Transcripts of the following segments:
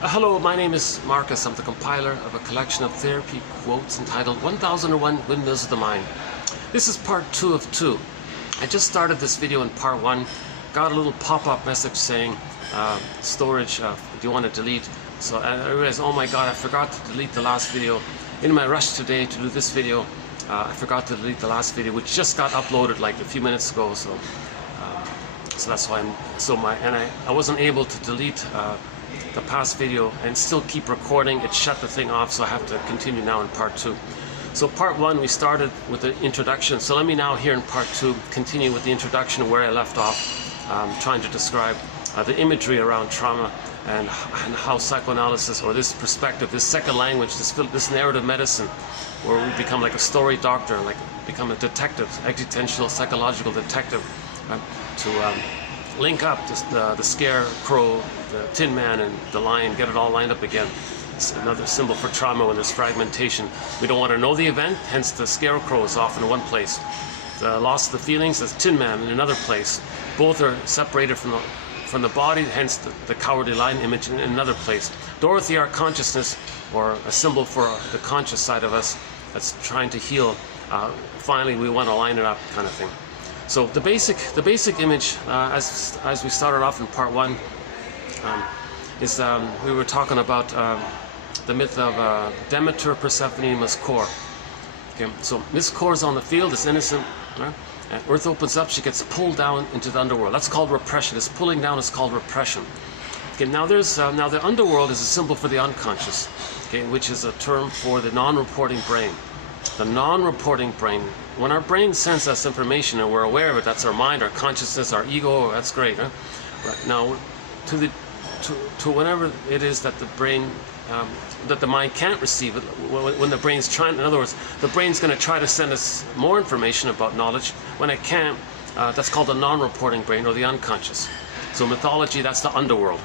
Hello, my name is Marcus. I'm the compiler of a collection of therapy quotes entitled 1001 Windmills of the Mind. This is part 2 of 2. I just started this video in part 1, got a little pop-up message saying storage, do you want to delete? So I realized, oh my god, I forgot to delete the last video. In my rush today to do this video, I forgot to delete the last video, which just got uploaded like a few minutes ago. So that's why I wasn't able to delete the past video and still keep recording. It shut the thing off, so I have to continue now in part 2. So part 1 we started with the introduction, so let me now here in part 2 continue with the introduction where I left off, trying to describe the imagery around trauma and how psychoanalysis, or this perspective, this second language, this narrative medicine, where we become like a story doctor, like become a detective, existential psychological detective, to link up the scarecrow, the Tin Man, and the lion, get it all lined up again. It's another symbol for trauma when there's fragmentation. We don't want to know the event, hence the scarecrow is off in one place. The loss of the feelings is Tin Man in another place. Both are separated from the body, hence the cowardly lion image in another place. Dorothy, our consciousness, or a symbol for the conscious side of us that's trying to heal. Finally, we want to line it up, kind of thing. So the basic image, as we started off in part 1, is we were talking about the myth of Demeter, Persephone, and Miss Core. Okay, so Miss Core is on the field, is innocent, right? And Earth opens up, she gets pulled down into the underworld. That's called repression. This pulling down is called repression. Okay, now now the underworld is a symbol for the unconscious, okay, which is a term for the non-reporting brain. The non-reporting brain. When our brain sends us information and we're aware of it, that's our mind, our consciousness, our ego. That's great. Huh? Right now, to whenever it is that the brain, that the mind can't receive it, when the brain's trying, in other words, the brain's going to try to send us more information about knowledge. When it can't, that's called the non-reporting brain, or the unconscious. So mythology, that's the underworld,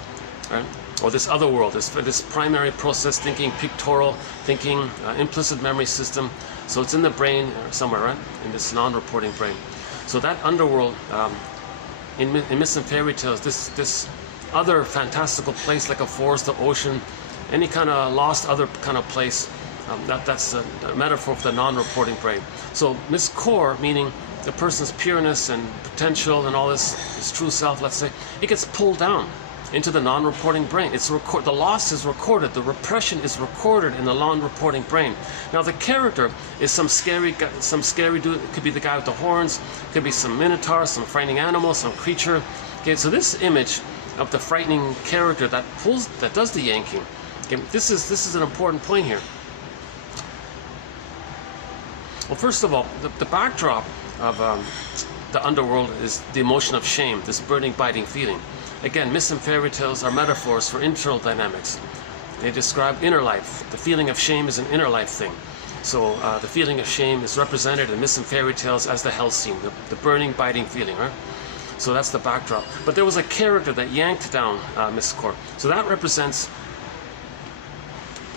right? Or this other world, this primary process thinking, pictorial thinking, implicit memory system. So it's in the brain somewhere, right? In this non-reporting brain. So that underworld, in myths and fairy tales, this other fantastical place, like a forest, the ocean, any kind of lost other kind of place, that's a metaphor for the non-reporting brain. So Miss Core, meaning the person's pureness and potential and all this true self, let's say, it gets pulled down into the non-reporting brain. The loss is recorded, the repression is recorded in the non-reporting brain. Now the character is some scary dude. It could be the guy with the horns, it could be some minotaur, some frightening animal, some creature. Okay, so this image of the frightening character that does the yanking. Okay, this is an important point here. Well, first of all, the backdrop of the underworld is the emotion of shame, this burning, biting feeling. Again, myths and fairy tales are metaphors for internal dynamics. They describe inner life. The feeling of shame is an inner life thing. So the feeling of shame is represented in myths and fairy tales as the hell scene, the burning, biting feeling, right? So that's the backdrop. But there was a character that yanked down Miss Core. So that represents,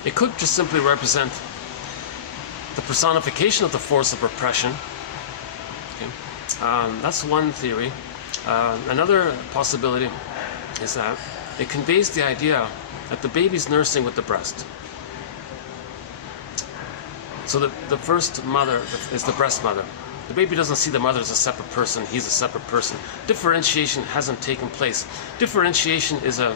it could just simply represent the personification of the force of repression. Okay. That's one theory. Another possibility is that it conveys the idea that the baby's nursing with the breast. So the first mother is the breast mother. The baby doesn't see the mother as a separate person, he's a separate person. Differentiation hasn't taken place. Differentiation is a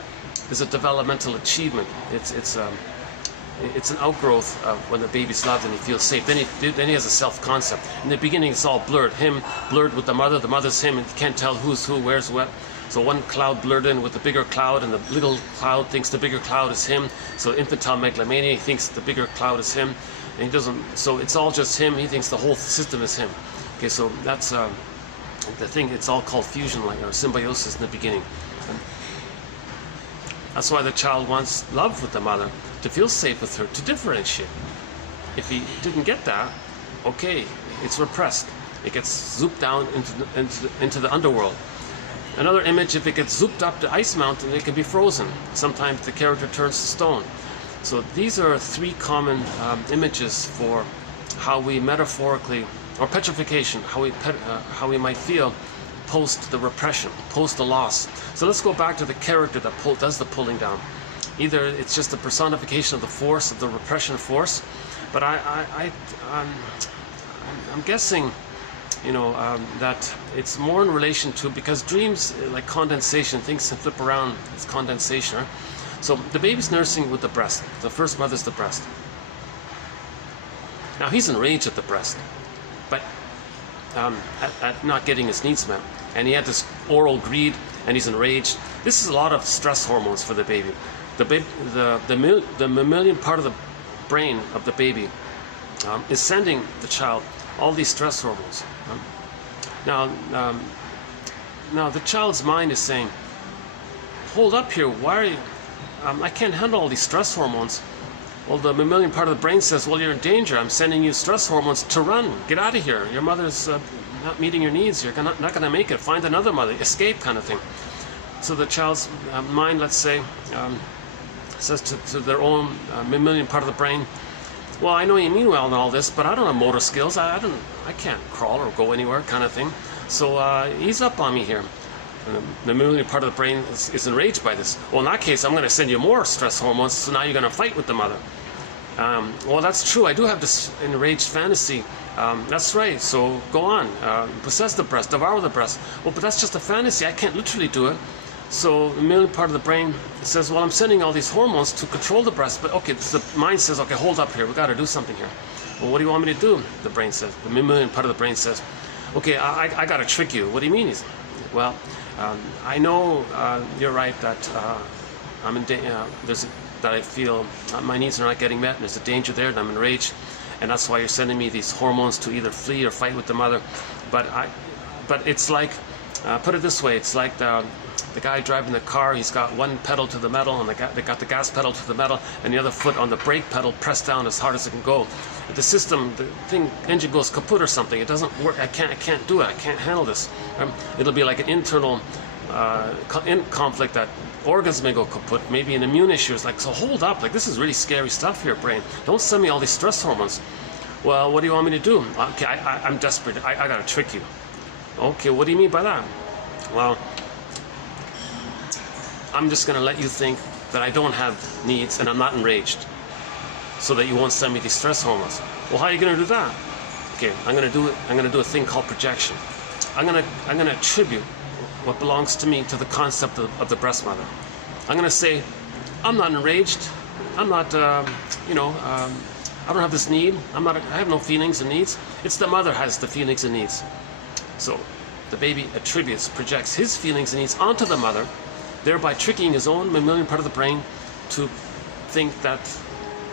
developmental achievement. It's an outgrowth of when the baby's loved and he feels safe. Then he has a self-concept. In the beginning, it's all blurred. Him blurred with the mother's him, and you can't tell who's who, where's what. So one cloud blurred in with the bigger cloud, and the little cloud thinks the bigger cloud is him. So infantile megalomania, he thinks the bigger cloud is him, and he doesn't. So it's all just him. He thinks the whole system is him. Okay, so that's the thing. It's all called fusion, like, or symbiosis in the beginning. And that's why the child wants love with the mother, to feel safe with her, to differentiate. If he didn't get that, okay, it's repressed. It gets zooped down into the underworld. Another image, if it gets zooped up the ice mountain, it can be frozen. Sometimes the character turns to stone. So these are 3 common images for how we metaphorically, or petrification, how we might feel post the repression, post the loss. So let's go back to the character that does the pulling down. Either it's just a personification of the force, of the repression force, but I'm guessing, you know, that it's more in relation to, because dreams, like condensation, things can flip around, it's condensation. Right? So the baby's nursing with the breast. The first mother's the breast. Now he's enraged at the breast, but at not getting his needs met. And he had this oral greed, and he's enraged. This is a lot of stress hormones for the baby. The mammalian part of the brain of the baby is sending the child all these stress hormones. Now the child's mind is saying, hold up here, why are you, I can't handle all these stress hormones. Well, the mammalian part of the brain says, well, you're in danger, I'm sending you stress hormones to run, get out of here, your mother's not meeting your needs, you're not going to make it, find another mother, escape, kind of thing. So the child's mind, let's say, says to their own mammalian part of the brain, well, I know you mean well and all this, but I don't have motor skills. I can't crawl or go anywhere, kind of thing. So ease up on me here. And the mammalian part of the brain is enraged by this. Well, in that case, I'm going to send you more stress hormones, so now you're going to fight with the mother. Well, that's true. I do have this enraged fantasy. That's right. So go on. Possess the breast. Devour the breast. Well, but that's just a fantasy. I can't literally do it. So the mammalian part of the brain says, well, I'm sending all these hormones to control the breast, but okay, the mind says, okay, hold up here, we got to do something here. Well, what do you want me to do? The brain says. The mammalian part of the brain says, okay, I got to trick you. What do you mean? Well, I know you're right that I'm in that I feel my needs are not getting met, and there's a danger there, and I'm enraged, and that's why you're sending me these hormones to either flee or fight with the mother. But it's like, put it this way, it's like the guy driving the car, he's got one pedal to the metal, and they got the gas pedal to the metal, and the other foot on the brake pedal pressed down as hard as it can go. The system, the engine goes kaput or something. It doesn't work. I can't do it. I can't handle this. It'll be like an internal conflict that organs may go kaput, maybe an immune issue. It's like, so hold up. Like, this is really scary stuff here, brain. Don't send me all these stress hormones. Well, what do you want me to do? Okay, I'm desperate. I gotta trick you. Okay, what do you mean by that? Well, I'm just going to let you think that I don't have needs and I'm not enraged, so that you won't send me these stress hormones. Well, how are you going to do that? Okay, I'm going to do a thing called projection. I'm going to attribute what belongs to me to the concept of the breast mother. I'm going to say, I'm not enraged. I'm not, I don't have this need. I have no feelings and needs. It's the mother has the feelings and needs. So the baby projects his feelings and needs onto the mother, thereby tricking his own mammalian part of the brain to think that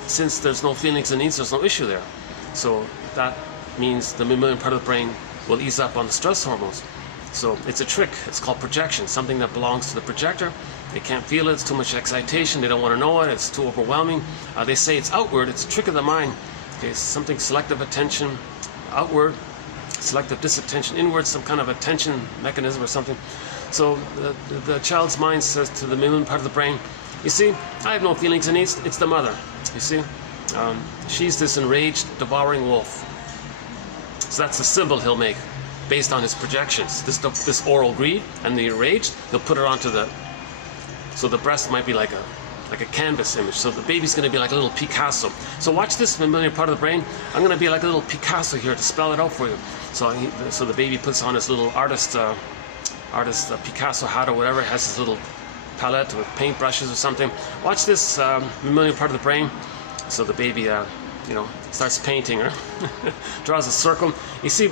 since there's no feelings and needs, there's no issue there. So that means the mammalian part of the brain will ease up on the stress hormones. So it's a trick. It's called projection, something that belongs to the projector. They can't feel it. It's too much excitation. They don't want to know it. It's too overwhelming. They say it's outward. It's a trick of the mind. Okay, something selective attention outward, selective disattention inward, some kind of attention mechanism or something. So the child's mind says to the mammalian part of the brain, you see, I have no feelings and needs, it's the mother. You see, she's this enraged, devouring wolf. So that's the symbol he'll make based on his projections. This oral greed and the enraged, he'll put it onto so the breast might be like a canvas image. So the baby's going to be like a little Picasso. So watch this mammalian part of the brain. I'm going to be like a little Picasso here to spell it out for you. So the baby puts on his little artist Picasso hat or whatever, has his little palette with paintbrushes or something. Watch this mammalian part of the brain. So the baby, starts painting her, draws a circle. You see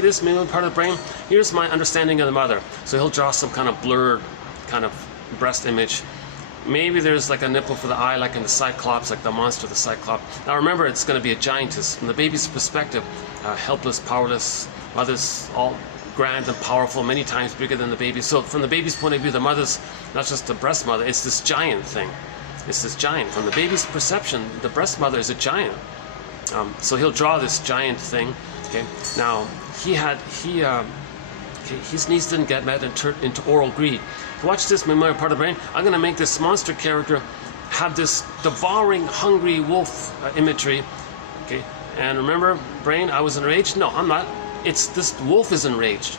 this mammalian part of the brain? Here's my understanding of the mother. So he'll draw some kind of blurred kind of breast image. Maybe there's like a nipple for the eye, like in the Cyclops, like the monster of the Cyclops. Now remember, it's going to be a giantess. From the baby's perspective, helpless, powerless, mother's all grand and powerful, many times bigger than the baby. So from the baby's point of view, the mother's not just the breast mother, it's this giant thing. It's this giant. From the baby's perception, the breast mother is a giant. So he'll draw this giant thing. Okay. Now his needs didn't get met and turned into oral greed. Watch this mammalian part of the brain. I'm going to make this monster character have this devouring, hungry wolf imagery. Okay. And remember, brain, I was enraged. No, I'm not. It's this wolf is enraged.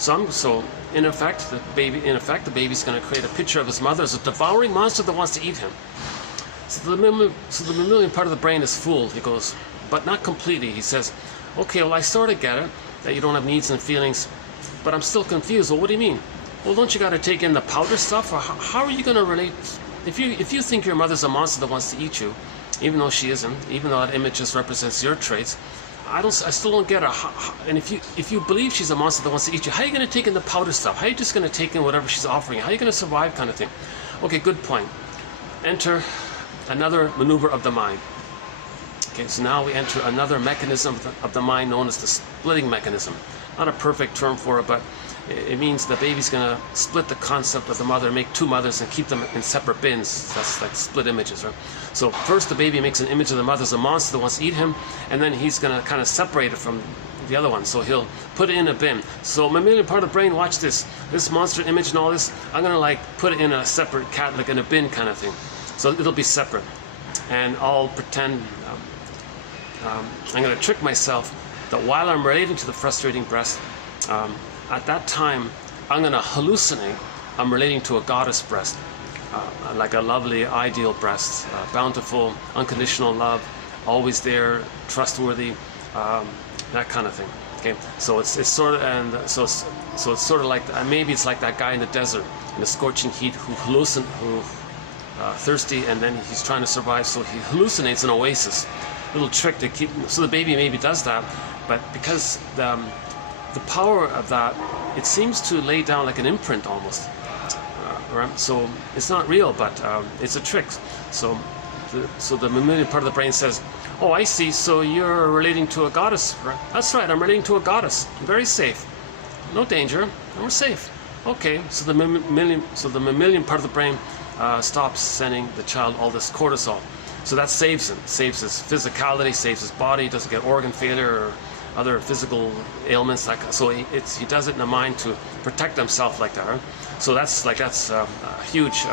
So in effect, the baby's going to create a picture of his mother as a devouring monster that wants to eat him. So the mammalian part of the brain is fooled. He goes, but not completely. He says, okay, well, I sort of get it that you don't have needs and feelings, but I'm still confused. Well, what do you mean? Well, don't you got to take in the powder stuff, or how are you going to relate? If you think your mother's a monster that wants to eat you, even though she isn't, even though that image just represents your traits, I still don't get it. And if you believe she's a monster that wants to eat you, how are you going to take in the powder stuff? How are you just going to take in whatever she's offering you? How are you going to survive, kind of thing? Okay, good point. Enter another maneuver of the mind. Okay, so now we enter another mechanism of the mind known as the splitting mechanism. Not a perfect term for it, but it means the baby's going to split the concept of the mother, make two mothers, and keep them in separate bins. That's like split images, right? So first the baby makes an image of the mother as a monster that wants to eat him, and then he's going to kind of separate it from the other one. So he'll put it in a bin. So mammalian part of the brain, watch this. This monster image and all this, I'm going to like put it in a separate cat, like in a bin kind of thing. So it'll be separate. And I'll pretend, I'm going to trick myself that while I'm relating to the frustrating breast, at that time, I'm going to hallucinate I'm relating to a goddess breast, like a lovely, ideal breast, bountiful, unconditional love, always there, trustworthy, that kind of thing. Okay, so it's sort of, and so it's sort of like, maybe it's like that guy in the desert in the scorching heat who thirsty, and then he's trying to survive, so he hallucinates an oasis. Little trick to keep. So the baby maybe does that, but because the power of that, it seems to lay down like an imprint almost. Right? So it's not real, but it's a trick. So the mammalian part of the brain says, "Oh, I see. So you're relating to a goddess, right? That's right. I'm relating to a goddess. Very safe, no danger, and we're safe. Okay." So the mammalian part of the brain stops sending the child all this cortisol. So that saves him, saves his physicality, saves his body. Doesn't get organ failure or other physical ailments. So he does it in the mind to protect himself like that. Right? So that's a huge.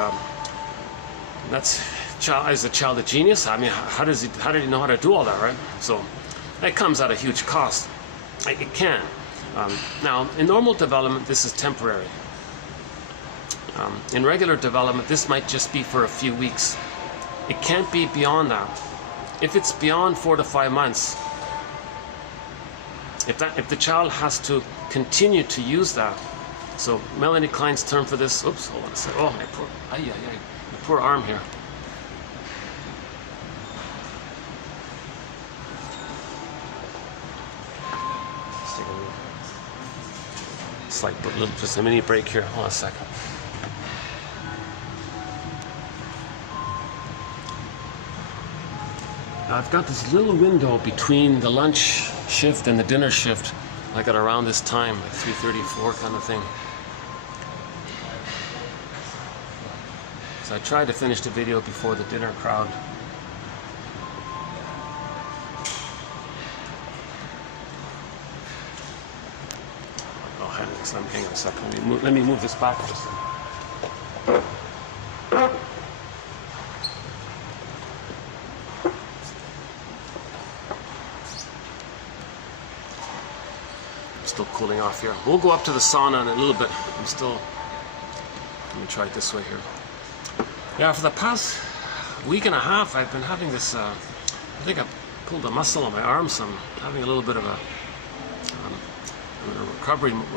Is the child a genius? I mean, how did he know how to do all that, right? So it comes at a huge cost. It can. Now, in normal development, this is temporary. In regular development, this might just be for a few weeks. It can't be beyond that. If it's beyond 4 to 5 months, if the child has to continue to use that, so Melanie Klein's term for this. Oops, hold on a second. Oh, my poor arm here. It's like just a mini break here. Hold on a second. I've got this little window between the lunch shift and the dinner shift, like at around this time, like 3:34 kind of thing. So I tried to finish the video before the dinner crowd. Oh, hang on a second. Let me move this back just a second. Still cooling off here. We'll go up to the sauna in a little bit. Let me try it this way here. Yeah, for the past week and a half, I've been having this. I think I pulled a muscle on my arm, so I'm having a little bit of a. I'm in a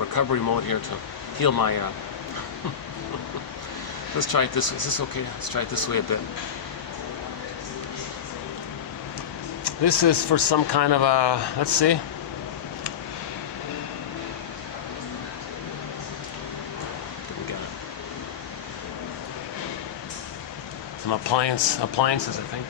recovery mode here to heal my. Let's try it this way. Is this okay? Let's try it this way a bit. This is for some kind of a. Let's see. Some appliances, I think.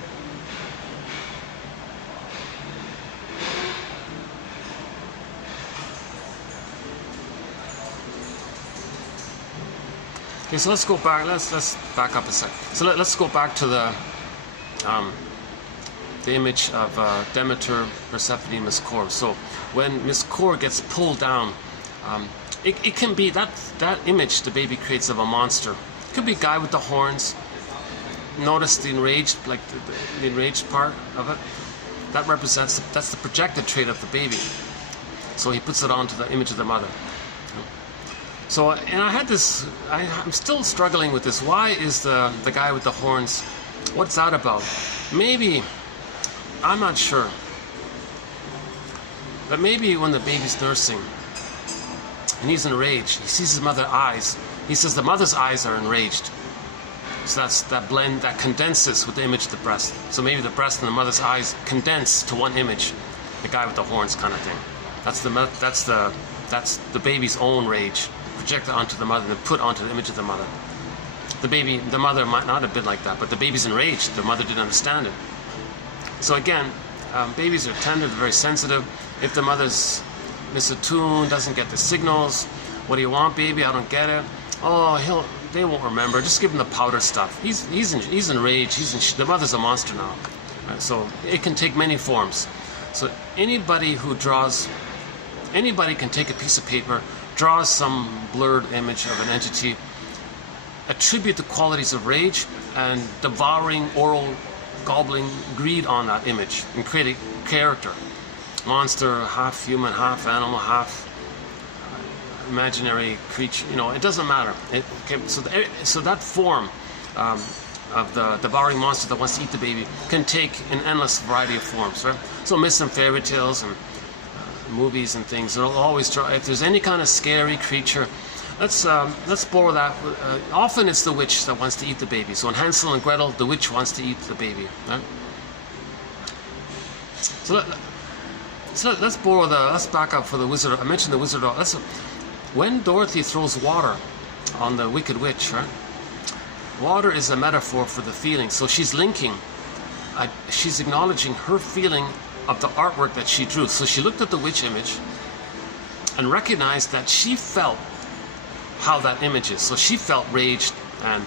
Okay, so let's go back. Let's back up a sec. So let's go back to the image of Demeter, Persephone, Miss Kor. So when Miss Kor gets pulled down, it can be that image the baby creates of a monster. It could be a guy with the horns. Notice the enraged, like the enraged part of it. That represents, that's the projected trait of the baby. So he puts it onto the image of the mother. So, and I had this, I'm still struggling with this. Why is the guy with the horns, what's that about? Maybe, I'm not sure. But maybe when the baby's nursing and he's enraged, he sees his mother's eyes. He says the mother's eyes are enraged. So that's that blend that condenses with the image of the breast. So maybe the breast and the mother's eyes condense to one image, the guy with the horns kind of thing. That's the baby's own rage projected onto the mother and put onto the image of the mother. The mother might not have been like that, but the baby's enraged. The mother didn't understand it. So again, babies are tender, they're very sensitive. If the mother's misattuned, doesn't get the signals, what do you want, baby? I don't get it. Oh, they won't remember. Just give him the powder stuff. He's enraged. The mother's a monster now. Right? So it can take many forms. So anybody can take a piece of paper, draw some blurred image of an entity, attribute the qualities of rage and devouring, oral, gobbling greed on that image, and create a character. Monster, half human, half animal, half imaginary creature. It doesn't matter. So that form of the devouring monster that wants to eat the baby can take an endless variety of forms, right? So myths and fairy tales and movies and things, they'll always try, if there's any kind of scary creature, let's borrow that. Often it's the witch that wants to eat the baby. So in Hansel and Gretel, the witch wants to eat the baby, right? So let's back up for the wizard. I mentioned the wizard. When Dorothy throws water on the wicked witch, right? Water is a metaphor for the feeling. So she's linking, she's acknowledging her feeling of the artwork that she drew. So she looked at the witch image and recognized that she felt how that image is. So she felt raged and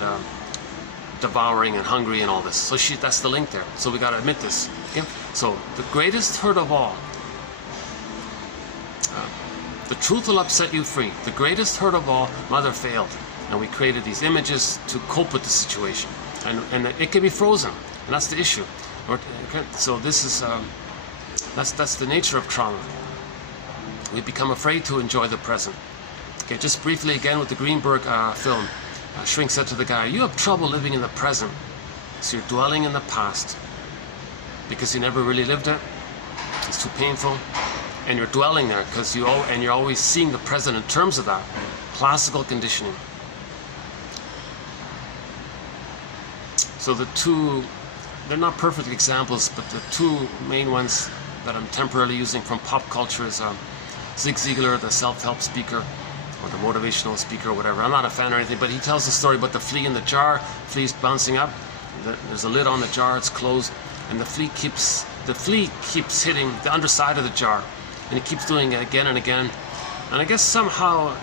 devouring and hungry and all this. So that's the link there. So we got to admit this. Okay? So the greatest hurt of all, the truth will upset you free. The greatest hurt of all, mother failed. And we created these images to cope with the situation. And it can be frozen. And that's the issue. So this is, that's the nature of trauma. We become afraid to enjoy the present. Okay, just briefly again with the Greenberg film. Shrink said to the guy, you have trouble living in the present. So you're dwelling in the past. Because you never really lived it. It's too painful. And you're dwelling there because you're always seeing the present in terms of that. Classical conditioning. So the two, they're not perfect examples, but the two main ones that I'm temporarily using from pop culture is Zig Ziglar, the self-help speaker, or the motivational speaker, or whatever. I'm not a fan or anything, but he tells the story about the flea in the jar. Flea's bouncing up. There's a lid on the jar. It's closed, and the flea keeps hitting the underside of the jar, and he keeps doing it again and again. And I guess somehow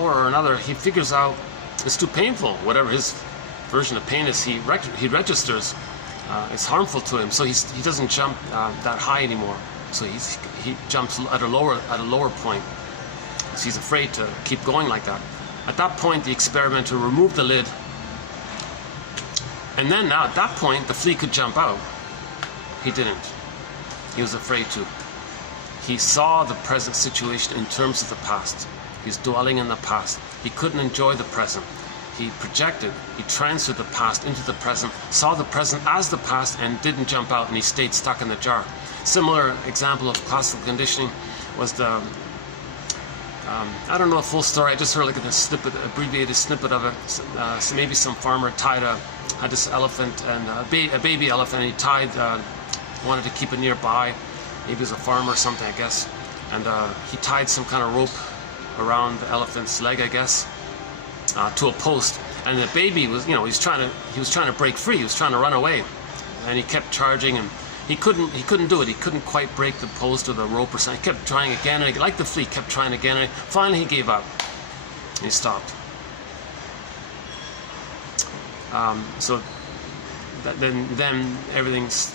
or another, he figures out it's too painful. Whatever his version of pain is, he registers it's harmful to him, so he doesn't jump that high anymore. So he jumps at a lower point. So he's afraid to keep going like that. At that point, the experimenter removed the lid, and then now at that point, the flea could jump out. He didn't. He was afraid to. He saw the present situation in terms of the past. He's dwelling in the past. He couldn't enjoy the present. He projected, he transferred the past into the present, saw the present as the past, and didn't jump out, and he stayed stuck in the jar. Similar example of classical conditioning was the, I don't know the full story, I just heard like a snippet, abbreviated snippet of it. So maybe some farmer had this elephant, and a baby elephant, and he wanted to keep it nearby. Maybe he was a farmer or something, I guess. And he tied some kind of rope around the elephant's leg, I guess, to a post. And the baby was, he was trying to break free. He was trying to run away, and he kept charging, and he couldn't do it. He couldn't quite break the post or the rope or something. He kept trying again, and like the flea, kept trying again. And finally, he gave up. He stopped. So then everything's.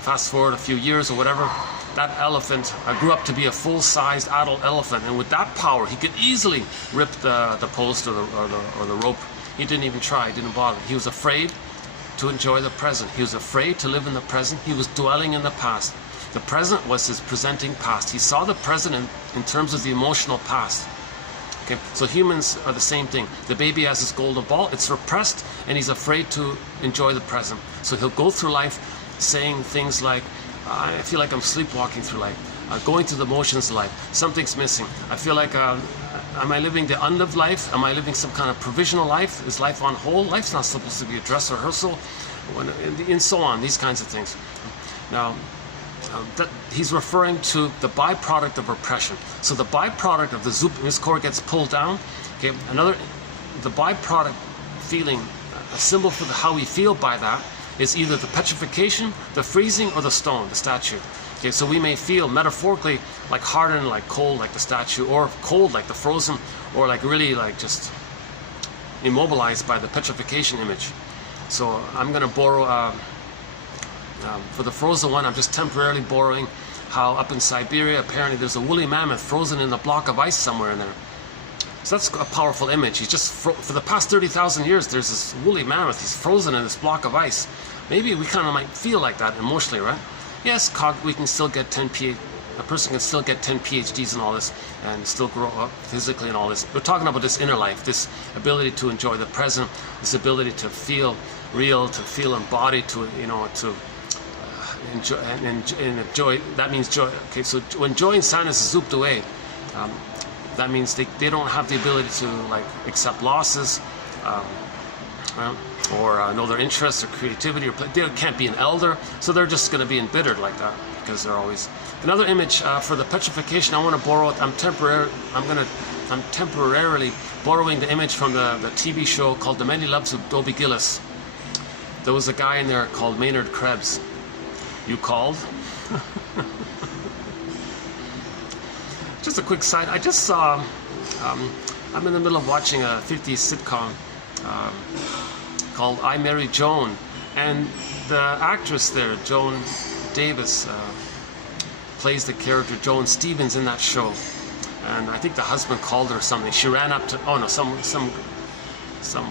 Fast forward a few years or whatever, that elephant grew up to be a full-sized adult elephant, and with that power, he could easily rip the post or the rope. He didn't even try. He didn't bother. He was afraid to enjoy the present. He was afraid to live in the present. He was dwelling in the past. The present was his presenting past. He saw the present in terms of the emotional past. Okay, so humans are the same thing. The baby has his golden ball, it's repressed, and he's afraid to enjoy the present. So he'll go through life saying things like, I feel like I'm sleepwalking through life, going through the motions of life. Something's missing. I feel like, am I living the unlived life? Am I living some kind of provisional life? Is life on hold? Life's not supposed to be a dress rehearsal, and so on, these kinds of things. Now, that he's referring to the byproduct of repression. So the byproduct of the Zoop, his core gets pulled down. Okay, the byproduct feeling, a symbol for how we feel by that, is either the petrification, the freezing, or the stone, the statue. Okay, so we may feel metaphorically like hardened, like cold, like the statue, or cold, like the frozen, or like really like just immobilized by the petrification image. So I'm going to borrow, for the frozen one, I'm just temporarily borrowing how up in Siberia, apparently there's a woolly mammoth frozen in a block of ice somewhere in there. So that's a powerful image. He's just, for the past 30,000 years, there's this woolly mammoth. He's frozen in this block of ice. Maybe we kind of might feel like that emotionally, right? Yes, we can still get a person can still get 10 PhDs and all this, and still grow up physically and all this. We're talking about this inner life, this ability to enjoy the present, this ability to feel real, to feel embodied, to, you know, to enjoy, and enjoy. That means joy. Okay, so when joy and sadness is zooped away, that means they don't have the ability to like accept losses, or know their interests or creativity, or they can't be an elder, so they're just going to be embittered like that because they're always. Another image for the petrification, I want to borrow it. I'm temporarily borrowing the image from the TV show called The Many Loves of Dobie Gillis. There was a guy in there called Maynard Krebs. You called? Just a quick side. I just saw. I'm in the middle of watching a 50s sitcom called I Married Joan, and the actress there, Joan Davis, plays the character Joan Stevens in that show. And I think the husband called her or something. She ran up to, oh no, some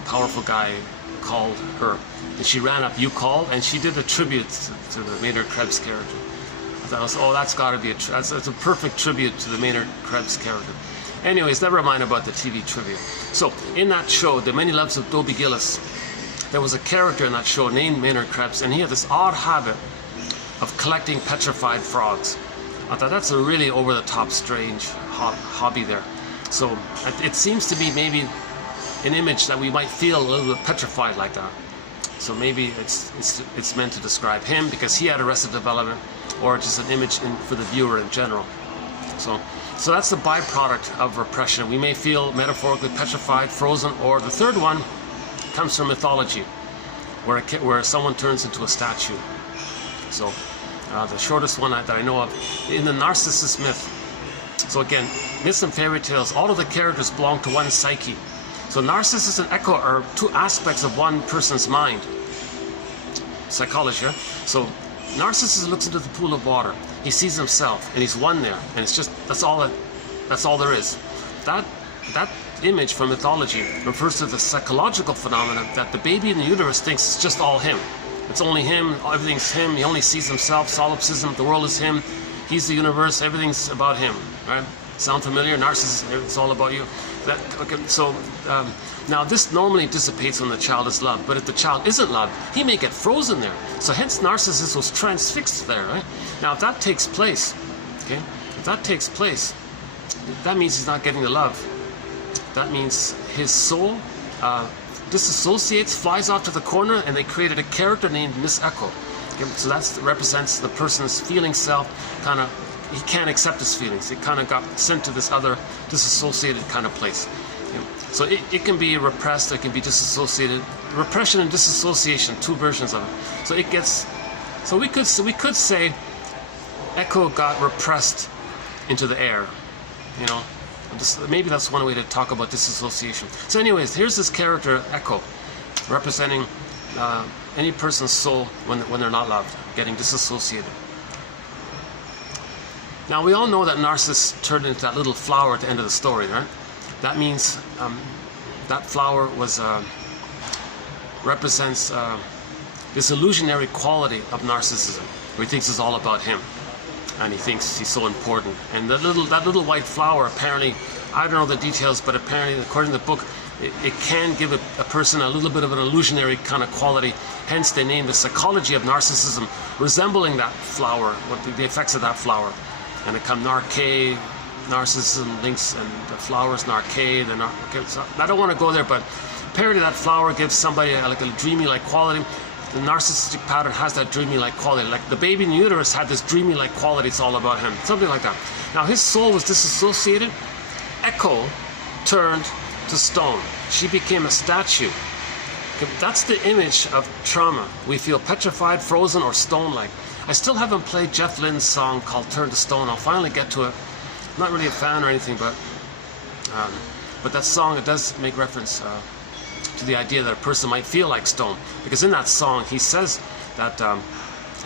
powerful guy called her, and she ran up. You called, and she did a tribute to the Maynard Krebs character. I thought, oh, that's got to be that's a perfect tribute to the Maynard Krebs character. Anyways, never mind about the TV trivia. So in that show, The Many Loves of Dobie Gillis, there was a character in that show named Maynard Krebs, and he had this odd habit of collecting petrified frogs. I thought that's a really over-the-top, strange hobby there. So it seems to be maybe an image that we might feel a little bit petrified like that. So maybe it's meant to describe him because he had arrested development, or just an image for the viewer in general. So that's the byproduct of repression. We may feel metaphorically petrified, frozen, or the third one comes from mythology, where someone turns into a statue. So the shortest one that I know of, in the Narcissus myth. So again, myths and fairy tales, all of the characters belong to one psyche. So Narcissus and Echo are two aspects of one person's mind. Psychology, yeah? So Narcissus looks into the pool of water. He sees himself, and he's one there, and it's just, that's all there is. That image from mythology refers to the psychological phenomenon that the baby in the uterus thinks it's just all him. It's only him, everything's him, he only sees himself, solipsism, the world is him, he's the universe, everything's about him, right? Sound familiar? Narcissus, it's all about you. Okay, so now this normally dissipates when the child is loved, but if the child isn't loved, he may get frozen there. So hence Narcissus was transfixed there, right? Now if that takes place, okay, if that takes place, that means he's not getting the love. That means his soul disassociates, flies off to the corner, and they created a character named Miss Echo. Okay, so that represents the person's feeling self, kind of, he can't accept his feelings. It kind of got sent to this other disassociated kind of place. Okay, so it can be repressed, it can be disassociated. Repression and disassociation, two versions of it. So it gets, so we could say Echo got repressed into the air, you know. Maybe that's one way to talk about disassociation. So anyways, here's this character, Echo, representing any person's soul when they're not loved, getting disassociated. Now we all know that Narcissus turned into that little flower at the end of the story, right? That means that flower was represents this illusionary quality of narcissism, where he thinks it's all about him, and he thinks he's so important. And that little white flower apparently I don't know the details, but apparently, according to the book, it can give a person a little bit of an illusionary kind of quality. Hence, they named the psychology of narcissism resembling that flower, what the effects of that flower. And it come narque, narcissism links, and the flowers narque. Okay, so I don't want to go there, but apparently that flower gives somebody like a dreamy-like quality. The narcissistic pattern has that dreamy-like quality. Like the baby in the uterus had this dreamy-like quality. It's all about him. Something like that. Now his soul was disassociated. Echo turned to stone. She became a statue. That's the image of trauma. We feel petrified, frozen, or stone-like. I still haven't played Jeff Lynne's song called Turn to Stone. I'll finally get to it. I'm not really a fan or anything, but that song, it does make reference to the idea that a person might feel like stone. Because in that song, he says that,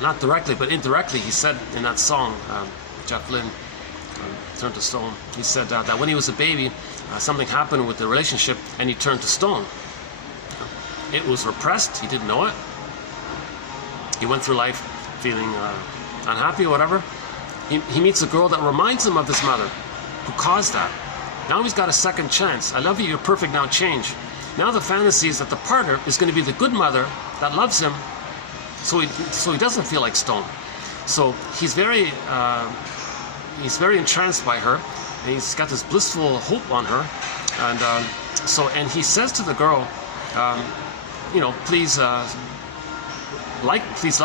not directly, but indirectly, he said in that song, Jeff Lynne, Turn to Stone, he said that when he was a baby, something happened with the relationship and he turned to stone. It was repressed, he didn't know it. He went through life feeling unhappy or whatever. He meets a girl that reminds him of his mother, who caused that. Now he's got a second chance. I love you, you're perfect, now change. Now the fantasy is that the partner is going to be the good mother that loves him, so he doesn't feel like stone. So he's very entranced by her, and he's got this blissful hope on her, and he says to the girl, you know, please love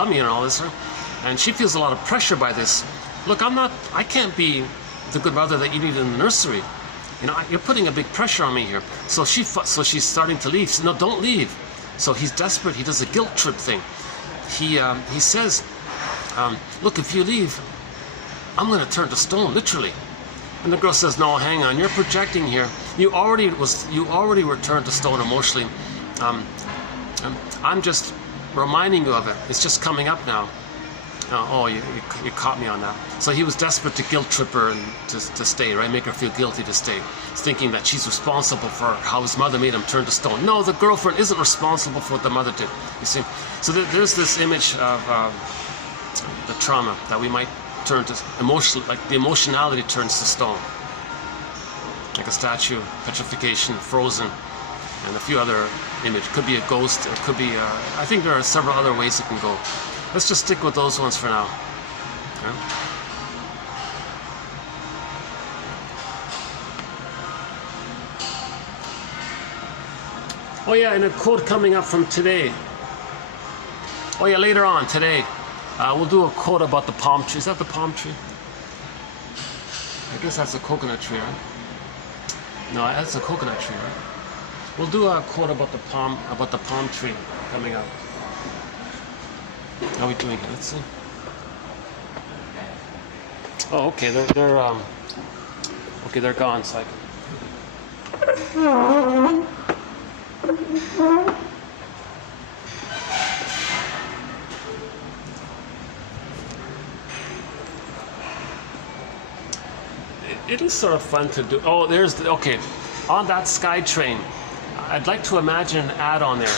me and all this, and she feels a lot of pressure by this. Look, I can't be the good mother that you need in the nursery. You know, you're putting a big pressure on me here. So she's starting to leave. So, no, don't leave. So he's desperate. He does a guilt trip thing. He says, look, if you leave, I'm going to turn to stone, literally. And the girl says, no, hang on, you're projecting here. You already were turned to stone emotionally. I'm just reminding you of it. It's just coming up now. Oh, you caught me on that. So he was desperate to guilt trip her and to stay, right? Make her feel guilty to stay. He's thinking that she's responsible for how his mother made him turn to stone. No, the girlfriend isn't responsible for what the mother did. You see? So there's this image of the trauma that we might turn to emotional, like the emotionality turns to stone. Like a statue, petrification, frozen, and a few other images. Could be a ghost, it could be, I think there are several other ways it can go. Let's just stick with those ones for now. Okay. Oh yeah, and a quote coming up from today. Oh yeah, later on today, we'll do a quote about the palm tree. Is that the palm tree? I guess that's a coconut tree, right? No, that's a coconut tree, right? We'll do a quote about the palm tree coming up. How are we doing here? Let's see. Oh, okay. They're gone. So it is sort of fun to do. Oh, okay. On that sky train, I'd like to imagine an ad on there.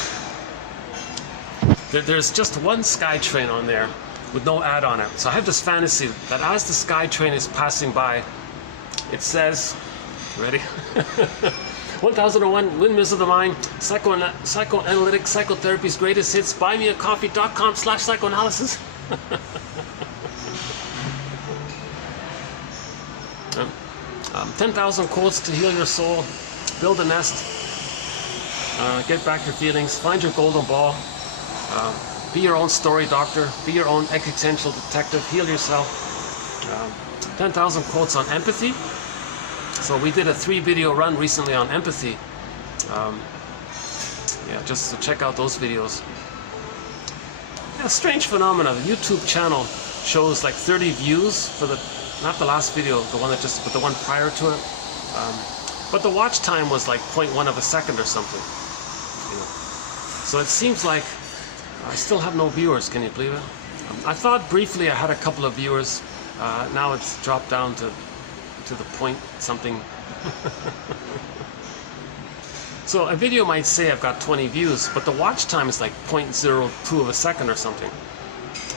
There's just one sky train on there with no ad on it. So I have this fantasy that as the sky train is passing by, it says, ready? 1001 Windmills of the Mind, Psychoanalytic Psychotherapy's Greatest Hits, buymeacoffee.com/psychoanalysis. 10,000 quotes to heal your soul, build a nest, get back your feelings, find your golden ball. Be your own story doctor, be your own existential detective, heal yourself. 10,000 quotes on empathy. So we did a 3-video run recently on empathy. Yeah, just to check out those videos. Yeah, strange phenomena. The YouTube channel shows like 30 views for not the last video, but the one prior to it. But the watch time was like 0.1 of a second or something. You know. So it seems like I still have no viewers, can you believe it? I thought briefly I had a couple of viewers. Now it's dropped down to the point something. So a video might say I've got 20 views, but the watch time is like 0.02 of a second or something.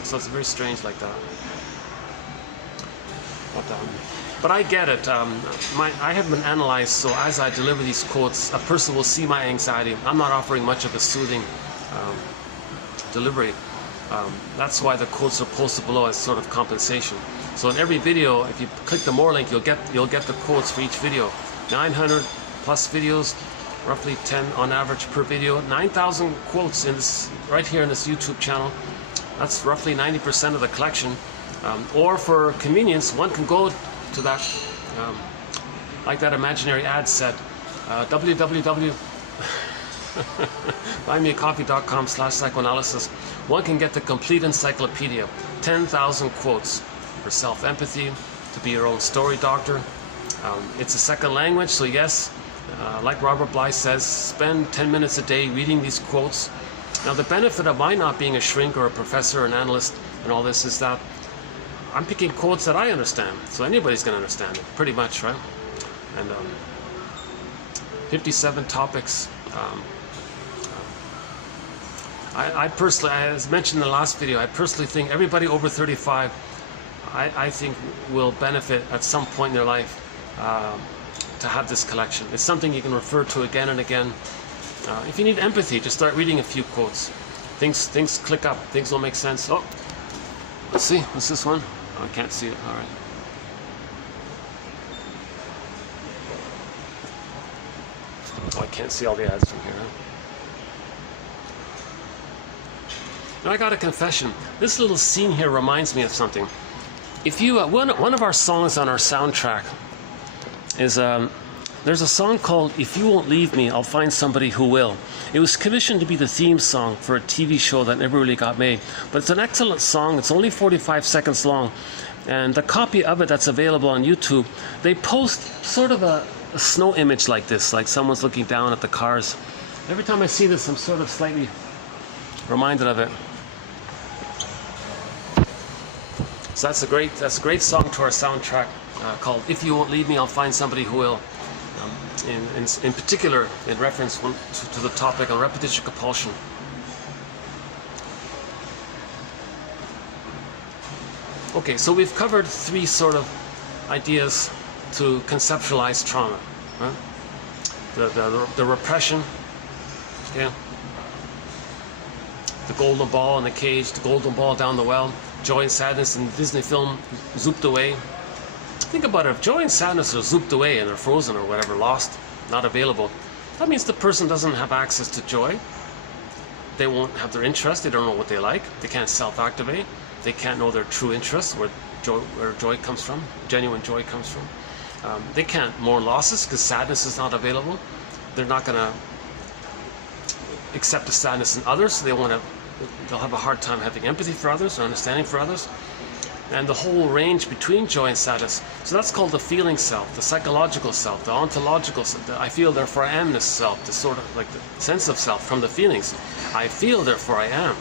So it's very strange like that. But But I get it. I have been analyzed, so as I deliver these quotes, a person will see my anxiety. I'm not offering much of a soothing delivery. That's why the quotes are posted below as sort of compensation. So in every video, if you click the more link, you'll get the quotes for each video. 900 plus videos, roughly 10 on average per video. 9,000 quotes in this, right here in this YouTube channel. That's roughly 90% of the collection. Or for convenience, one can go to that, like that imaginary ad said, buymeacoffee.com/psychoanalysis. One can get the complete encyclopedia, 10,000 quotes for self-empathy, to be your own story doctor. It's a second language, so yes, like Robert Bly says, spend 10 minutes a day reading these quotes. Now the benefit of my not being a shrink or a professor or an analyst and all this is that I'm picking quotes that I understand, so anybody's going to understand it, pretty much, right? And 57 topics. I personally, as mentioned in the last video, I personally think everybody over 35, I think will benefit at some point in their life to have this collection. It's something you can refer to again and again. If you need empathy, just start reading a few quotes. Things click up, things will make sense. Oh, let's see, what's this one? Oh, I can't see it, all right. Oh, I can't see all the ads from here, huh? Now I got a confession. This little scene here reminds me of something. If you, one of our songs on our soundtrack is, there's a song called "If You Won't Leave Me, I'll Find Somebody Who Will." It was commissioned to be the theme song for a TV show that never really got made. But it's an excellent song. It's only 45 seconds long. And the copy of it that's available on YouTube, they post sort of a snow image like this, like someone's looking down at the cars. Every time I see this, I'm sort of slightly reminded of it. So that's a great song to our soundtrack called "If You Won't Leave Me, I'll Find Somebody Who Will." In particular, in reference to the topic on repetition compulsion. Okay, so we've covered three sort of ideas to conceptualize trauma. Right? The repression, yeah. The golden ball in the cage, the golden ball down the well, joy and sadness in the Disney film zooped away. Think about it, if joy and sadness are zooped away and they're frozen or whatever, lost, not available, that means the person doesn't have access to joy. They won't have their interest, they don't know what they like, they can't self-activate, they can't know their true interests, where joy comes from, genuine joy comes from. They can't mourn losses because sadness is not available. They're not going to accept the sadness in others, so they'll have a hard time having empathy for others or understanding for others. And the whole range between joy and sadness. So that's called the feeling self, the psychological self, the ontological self, the I feel therefore I amness self, the sort of like the sense of self from the feelings. I feel therefore I am.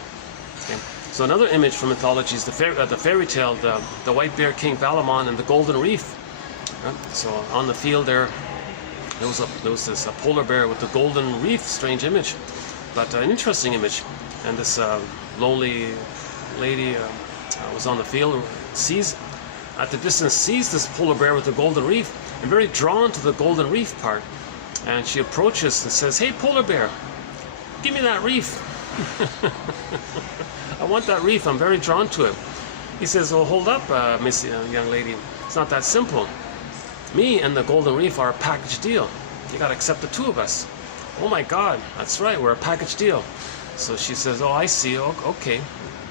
Okay. So another image from mythology is the fairy tale, the white bear King Valamon and the golden reef. Right? So on the field there was this polar bear with the golden reef, strange image, but an interesting image. And this lonely lady was on the field, at the distance sees this polar bear with the golden reef, and very drawn to the golden reef part. And she approaches and says, "Hey, polar bear, give me that reef." "I want that reef, I'm very drawn to it." He says, "Oh, hold up, Miss young lady, it's not that simple. Me and the golden reef are a package deal. You gotta accept the two of us." "Oh my God, that's right, we're a package deal." So she says, "Oh, I see, okay."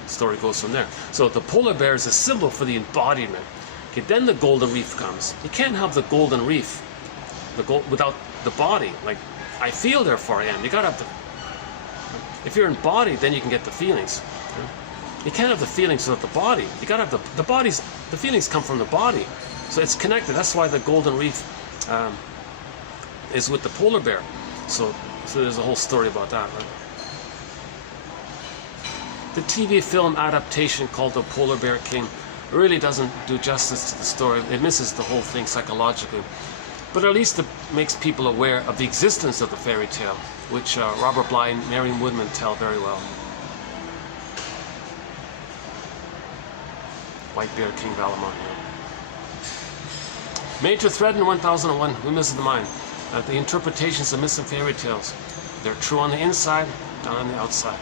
Story goes from there. So the polar bear is a symbol for the embodiment. Okay, then the golden reef comes. You can't have the golden reef without the body. Like, I feel therefore I am. You gotta have the, if you're embodied, then you can get the feelings. You can't have the feelings without the body. You gotta have the feelings come from the body. So it's connected. That's why the golden reef is with the polar bear. So there's a whole story about that, right? The TV film adaptation called The Polar Bear King really doesn't do justice to the story. It misses the whole thing psychologically. But at least it makes people aware of the existence of the fairy tale, which Robert Bly and Marion Woodman tell very well. White Bear King Valamon. Major thread in 1001 Windmills of the Mind. The interpretations of myths and fairy tales. They're true on the inside, not on the outside.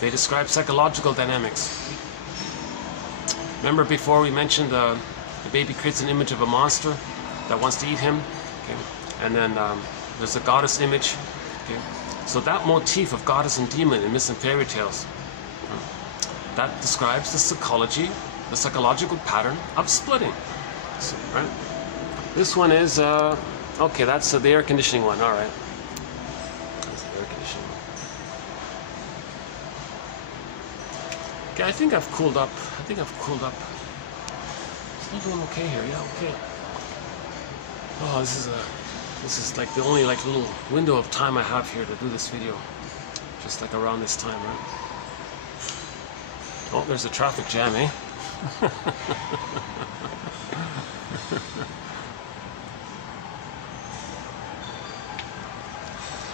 They describe psychological dynamics. Remember before we mentioned the baby creates an image of a monster that wants to eat him, okay? And then there's a goddess image, okay? So that motif of goddess and demon in myths and fairy tales, that describes the psychology, the psychological pattern of splitting. So, right? This one is okay. That's the air conditioning one. All right. That's the air conditioning one. Okay, I think I've cooled up. Still doing okay here. Yeah, okay. Oh, this is like the only like little window of time I have here to do this video. Just like around this time, right? Oh, there's a traffic jam, eh?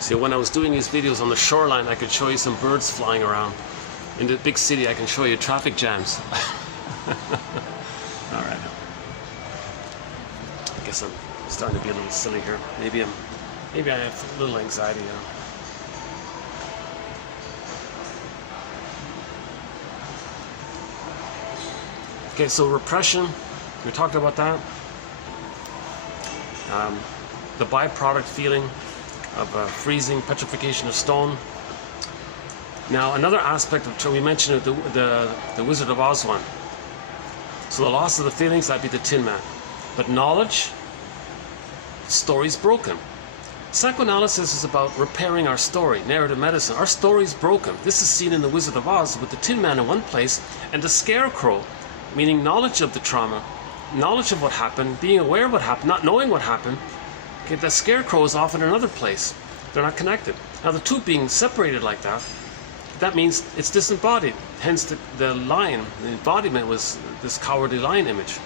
See, when I was doing these videos on the shoreline, I could show you some birds flying around. In the big city, I can show you traffic jams. All right. I guess I'm starting to be a little silly here. Maybe I have a little anxiety, you know. Okay, so repression, we talked about that. The byproduct feeling of freezing, petrification of stone. Now, another aspect of, we mentioned the Wizard of Oz one. So the loss of the feelings, that'd be the Tin Man. But knowledge, story's broken. Psychoanalysis is about repairing our story, narrative medicine. Our story's broken. This is seen in the Wizard of Oz with the Tin Man in one place and the Scarecrow, meaning knowledge of the trauma, knowledge of what happened, being aware of what happened, not knowing what happened. Okay, the Scarecrow is often in another place. They're not connected. Now, the two being separated like that, that means it's disembodied. Hence, the lion, the embodiment was this cowardly lion image.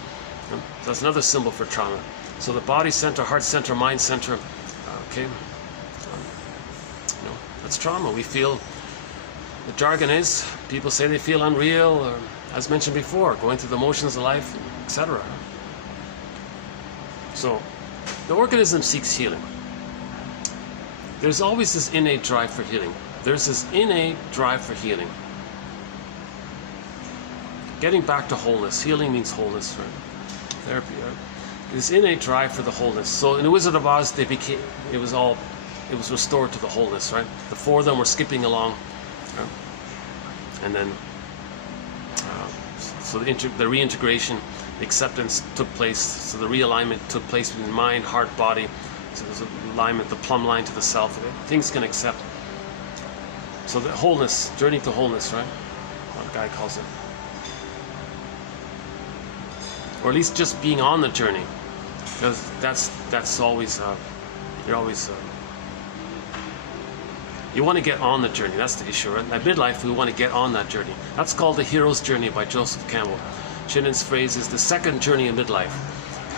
So that's another symbol for trauma. So the body center, heart center, mind center, okay, that's trauma. We feel, the jargon is, people say they feel unreal, or, as mentioned before, going through the motions of life, etc. So, the organism seeks healing. There's always this innate drive for healing. There's this innate drive for healing. Getting back to wholeness. Healing means wholeness, right? Therapy, right? This innate drive for the wholeness. So in the Wizard of Oz, it was restored to the wholeness, right? The four of them were skipping along, right? And then, so the reintegration, the acceptance took place. So the realignment took place between mind, heart, body. So there's alignment, the plumb line to the self. Things can accept. So the wholeness, journey to wholeness, right? What the guy calls it. Or at least just being on the journey. Because that's always, you're always, you want to get on the journey. That's the issue, right? At midlife, we want to get on that journey. That's called the hero's journey by Joseph Campbell. Shannon's phrase is the second journey of midlife.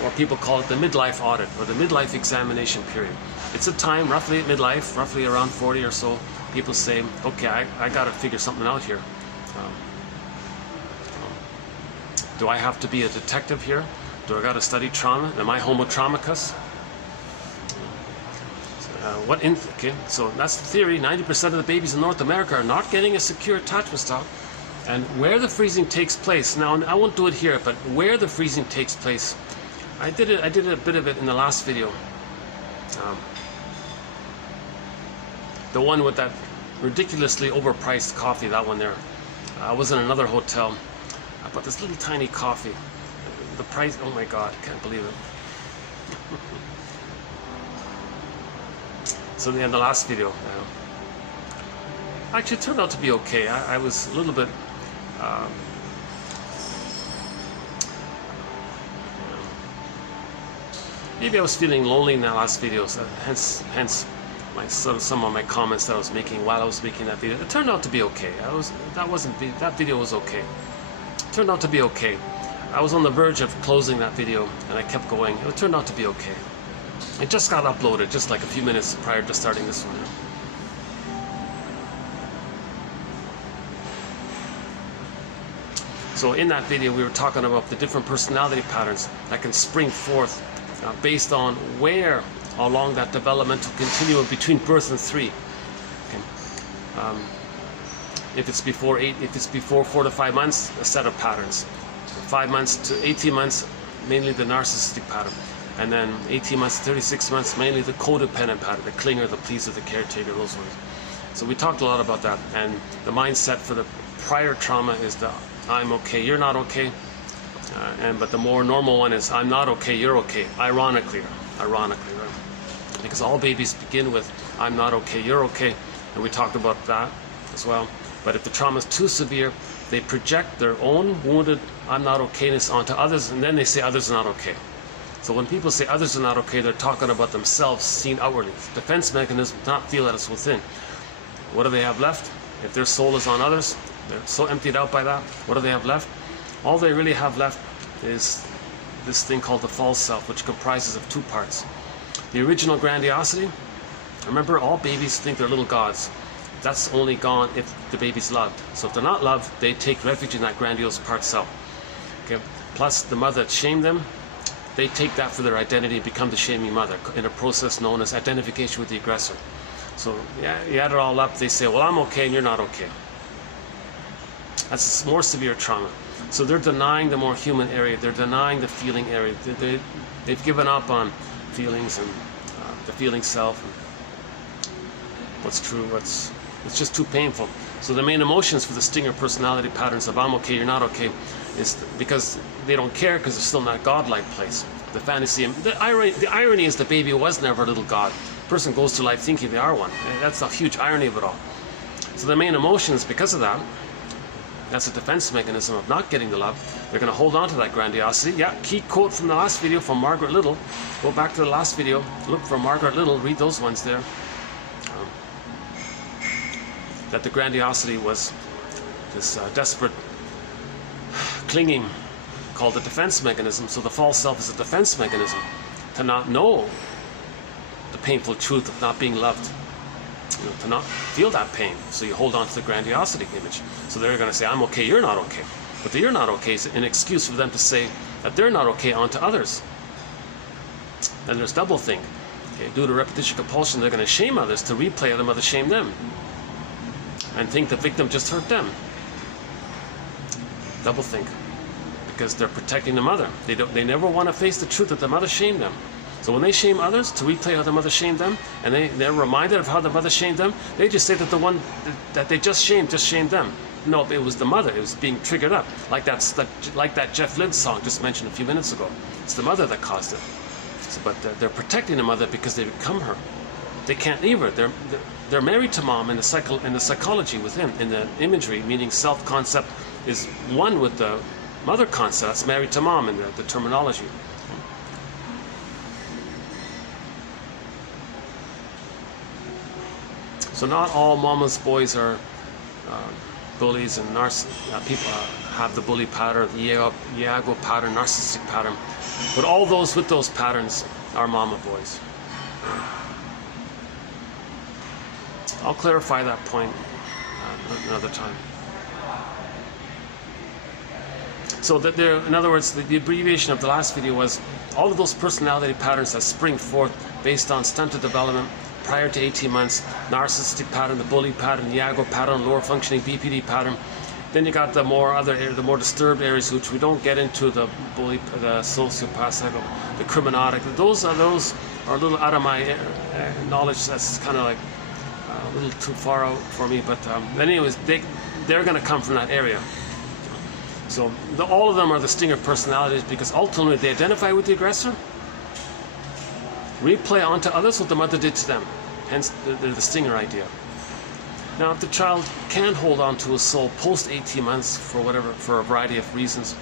Or people call it the midlife audit, or the midlife examination period. It's a time, roughly at midlife, roughly around 40 or so, people say, okay, I got to figure something out here. Do I have to be a detective here? Do I got to study trauma? Am I homo traumicus? Okay, so that's the theory. 90% of the babies in North America are not getting a secure attachment style. And where the freezing takes place, now I won't do it here, but where the freezing takes place, I did a bit of it in the last video. The one with that ridiculously overpriced coffee, that one there. I was in another hotel. I bought this little tiny coffee. The price, oh my God, I can't believe it. So in the last video, actually it turned out to be okay. I was a little bit, maybe I was feeling lonely in that last video, so hence some of my comments that I was making while I was making that video. It turned out to be okay. That video was okay. It turned out to be okay. I was on the verge of closing that video, and I kept going. It turned out to be okay. It just got uploaded, just like a few minutes prior to starting this one. So in that video, we were talking about the different personality patterns that can spring forth based on where along that developmental continuum between birth and 3. Okay. If it's before 4 to 5 months, a set of patterns. 5 months to 18 months, mainly the narcissistic pattern. And then 18 months to 36 months, mainly the codependent pattern, the clinger, the pleaser, the caretaker, those ones. So we talked a lot about that. And the mindset for the prior trauma is the I'm okay, you're not okay. But the more normal one is I'm not okay, you're okay. Ironically, right? Because all babies begin with I'm not okay, you're okay. And we talked about that as well. But if the trauma is too severe, they project their own wounded I'm not okayness onto others, and then they say others are not okay. So when people say others are not okay, they're talking about themselves seen outwardly. Defense mechanism, not feel that it's within. What do they have left? If their soul is on others, they're so emptied out by that, what do they have left? All they really have left is this thing called the false self, which comprises of 2 parts. The original grandiosity. Remember, all babies think they're little gods. That's only gone if the baby's loved. So if they're not loved, they take refuge in that grandiose part self. Okay. Plus, the mother that shamed them, they take that for their identity and become the shaming mother in a process known as identification with the aggressor. So yeah, you add it all up, they say, well, I'm okay and you're not okay. That's more severe trauma. So they're denying the more human area. They're denying the feeling area. They've given up on feelings and the feeling self. And what's true, it's just too painful. So the main emotions for the stinger personality patterns of I'm okay, you're not okay, is because they don't care because they're still in that godlike place. The fantasy, the irony is the baby was never a little god. The person goes through life thinking they are one. And that's a huge irony of it all. So the main emotions, because of that, that's a defense mechanism of not getting the love. They're going to hold on to that grandiosity. Yeah, key quote from the last video from Margaret Little. Go back to the last video, look for Margaret Little, read those ones there. That the grandiosity was this desperate clinging called the defense mechanism. So the false self is a defense mechanism to not know the painful truth of not being loved. You know, to not feel that pain. So you hold on to the grandiosity image. So they're going to say, I'm okay, you're not okay. But the you're not okay is an excuse for them to say that they're not okay onto others. Then there's doublethink. Okay, due to repetition compulsion, they're going to shame others to replay how the mother shamed them. And think the victim just hurt them. Doublethink. Because they're protecting the mother. They never want to face the truth that the mother shamed them. So when they shame others, to replay how the mother shamed them, and they're reminded of how the mother shamed them, they just say that the one that they just shamed them. No, it was the mother. It was being triggered up. Like that Jeff Lynne song just mentioned a few minutes ago. It's the mother that caused it. So, but they're protecting the mother because they become her. They can't leave her. They're married to mom in the psychology within, in the imagery, meaning self-concept is one with the mother concept. That's married to mom in the terminology. So not all mama's boys are bullies and people have the bully pattern, the Iago pattern, narcissistic pattern. But all those with those patterns are mama boys. I'll clarify that point another time. So that in other words, the abbreviation of the last video was all of those personality patterns that spring forth based on stunted development prior to 18 months, narcissistic pattern, the bully pattern, the Iago pattern, lower functioning BPD pattern. Then you got the more disturbed areas, which we don't get into, the bully, the sociopath, the criminalic. Those are a little out of my knowledge. That's kind of like a little too far out for me. But anyways, they're going to come from that area. So all of them are the stinger personalities because ultimately they identify with the aggressor, replay onto others what the mother did to them. Hence, they're the stinger idea. Now, if the child can hold on to his soul post 18 months for a variety of reasons,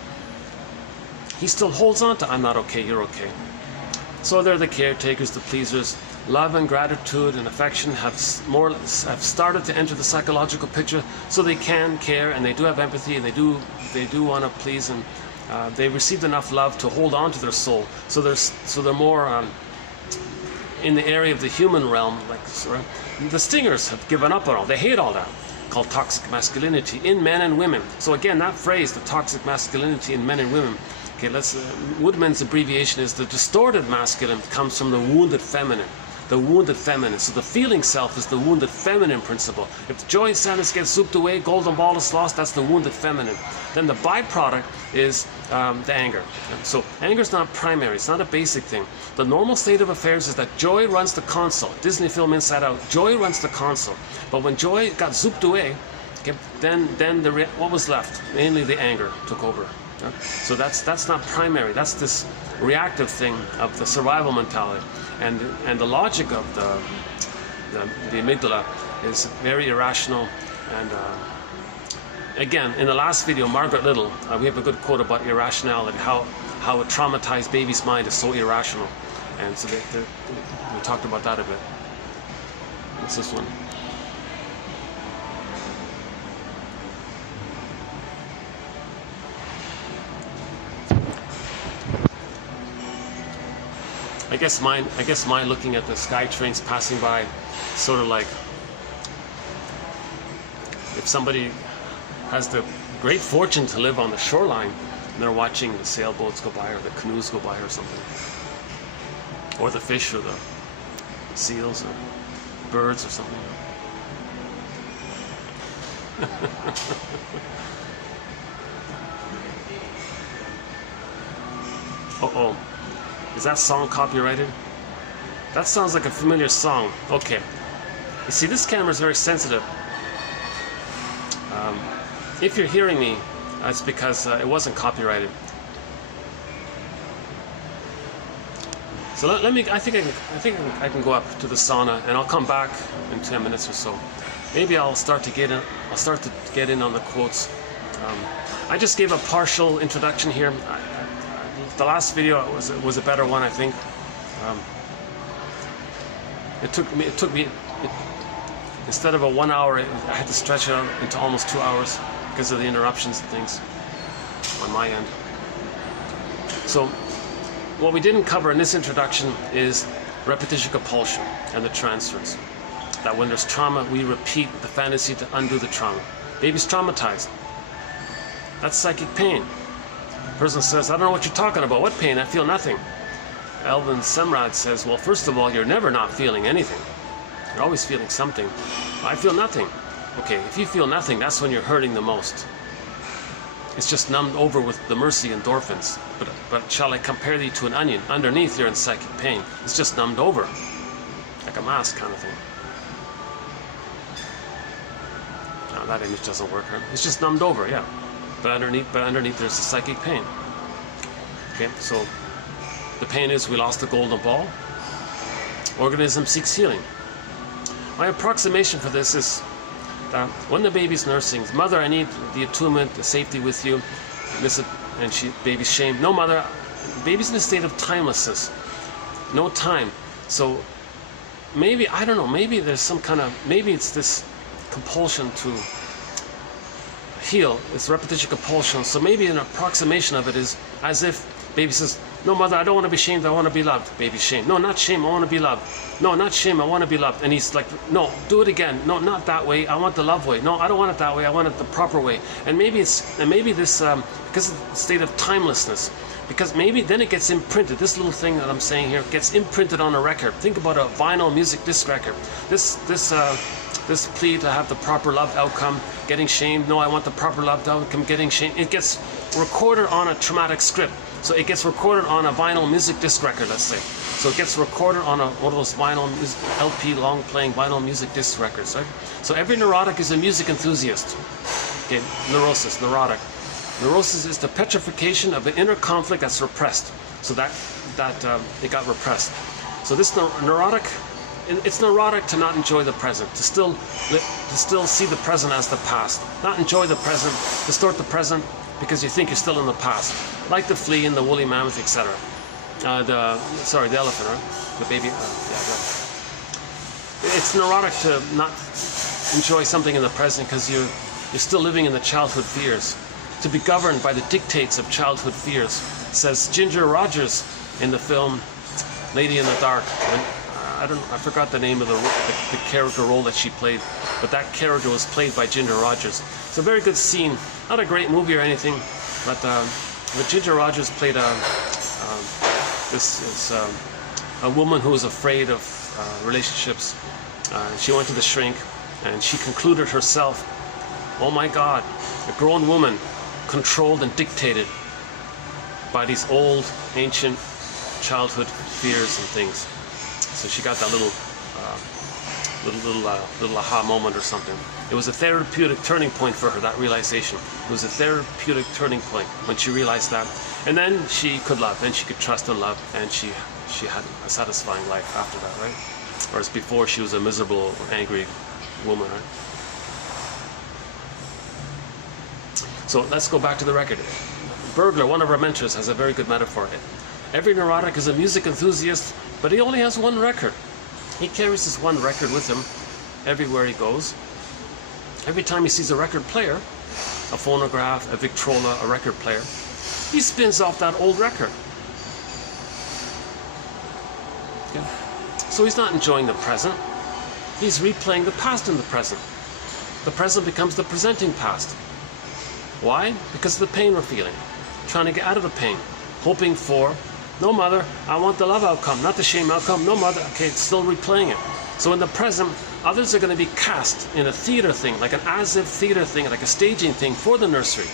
he still holds on to I'm not okay, you're okay. So they're the caretakers, the pleasers. Love and gratitude and affection have started to enter the psychological picture, so they can care and they do have empathy and they do want to please, and they received enough love to hold on to their soul. So they're more in the area of the human realm. Like the stingers have given up on all. They hate all that. called toxic masculinity in men and women. So again, that phrase, the toxic masculinity in men and women, okay, Woodman's abbreviation is the distorted masculine comes from the wounded feminine. The wounded feminine. So the feeling self is the wounded feminine principle. If joy and sadness get zooped away, golden ball is lost, that's the wounded feminine. Then the byproduct is the anger. So anger is not primary, it's not a basic thing. The normal state of affairs is that joy runs the console. Disney film Inside Out, joy runs the console. But when joy got zooped away, okay, then what was left? Mainly the anger took over. So that's not primary. That's this reactive thing of the survival mentality, and the logic of the amygdala is very irrational. And again, in the last video, Margaret Little, we have a good quote about irrationality, how a traumatized baby's mind is so irrational, and so we talked about that a bit. What's this one? I guess mine looking at the sky trains passing by, sort of like if somebody has the great fortune to live on the shoreline and they're watching the sailboats go by or the canoes go by or something, or the fish or the seals or birds or something. Uh-oh. Is that song copyrighted? That sounds like a familiar song. Okay. You see, this camera is very sensitive. If you're hearing me, it's because it wasn't copyrighted. So let me. I think I can go up to the sauna, and I'll come back in 10 minutes or so. Maybe I'll start to get in. I'll start to get in on the quotes. I just gave a partial introduction here. The last video was a better one, I think. It took me instead of a 1 hour, I had to stretch it out into almost 2 hours because of the interruptions and things on my end. So what we didn't cover in this introduction is repetition compulsion and the transfers. That when there's trauma, we repeat the fantasy to undo the trauma. Baby's traumatized. That's psychic pain. Person says, I don't know what you're talking about. What pain? I feel nothing. Elvin Semrad says, well, first of all, you're never not feeling anything. You're always feeling something. I feel nothing. Okay, if you feel nothing, that's when you're hurting the most. It's just numbed over with the mercy endorphins. But shall I compare thee to an onion? Underneath, you're in psychic pain. It's just numbed over. Like a mask kind of thing. No, that image doesn't work, huh? It's just numbed over, yeah. But underneath there's the psychic pain. Okay, so the pain is we lost the golden ball. Organism seeks healing. My approximation for this is that when the baby's nursing, mother, I need the attunement, the safety with you. And baby's shamed. No, mother, baby's in a state of timelessness. No time. So maybe, I don't know, maybe there's some kind of, maybe it's this compulsion to heal. It's repetition compulsion. So maybe an approximation of it is as if baby says, no, mother, I don't want to be shamed, I want to be loved. Baby's shame. No, not shame, I want to be loved. No, not shame, I want to be loved. And he's like, no, do it again. No, not that way, I want the love way. No, I don't want it that way, I want it the proper way. And maybe this, because of the state of timelessness, because maybe then it gets imprinted. This little thing that I'm saying here gets imprinted on a record. Think about a vinyl music disc record. This plea to have the proper love outcome, getting shamed. No, I want the proper love outcome, getting shamed. It gets recorded on a traumatic script. So it gets recorded on a vinyl music disc record, let's say. So it gets recorded on one of those vinyl LP long playing vinyl music disc records, right? So every neurotic is a music enthusiast. Okay, neurosis, neurotic. Neurosis is the petrification of an inner conflict that's repressed. So that it got repressed. So this neurotic, it's neurotic to not enjoy the present, to still see the present as the past, not enjoy the present, distort the present because you think you're still in the past, like the flea and the woolly mammoth, etc. The elephant, right? The baby. It's neurotic to not enjoy something in the present because you're still living in the childhood fears. To be governed by the dictates of childhood fears, says Ginger Rogers in the film Lady in the Dark. I forgot the name of the character role that she played, but that character was played by Ginger Rogers. It's a very good scene. Not a great movie or anything, but Ginger Rogers played a woman who was afraid of relationships. She went to the shrink, and she concluded herself, oh my God, a grown woman controlled and dictated by these old, ancient childhood fears and things. So she got that little aha moment or something. It was a therapeutic turning point for her, that realization. It was a therapeutic turning point when she realized that. And then she could love, then she could trust and love, and she had a satisfying life after that, right? Whereas before she was a miserable, angry woman, right? So let's go back to the record. Burglar, one of our mentors, has a very good metaphor. Every neurotic is a music enthusiast, but he only has one record. He carries this one record with him everywhere he goes. Every time he sees a record player, a phonograph, a Victrola, a record player, he spins off that old record. Okay. So he's not enjoying the present. He's replaying the past in the present. The present becomes the presenting past. Why? Because of the pain we're feeling. Trying to get out of the pain. Hoping for, no mother, I want the love outcome, not the shame outcome. No mother, okay, it's still replaying it. So in the present, others are going to be cast in a theater thing, like an as-if theater thing, like a staging thing for the nursery.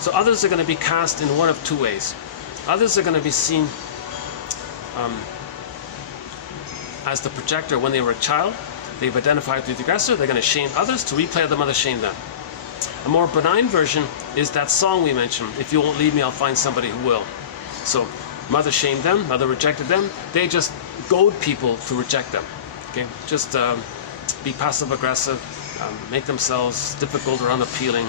So others are going to be cast in one of two ways. Others are going to be seen as the projector when they were a child. They've identified with the aggressor. They're going to shame others to replay the mother shame them. A more benign version is that song we mentioned, If You Won't Leave Me, I'll Find Somebody Who Will. So mother shamed them, mother rejected them. They just goad people to reject them. Okay, just be passive aggressive, make themselves difficult or unappealing,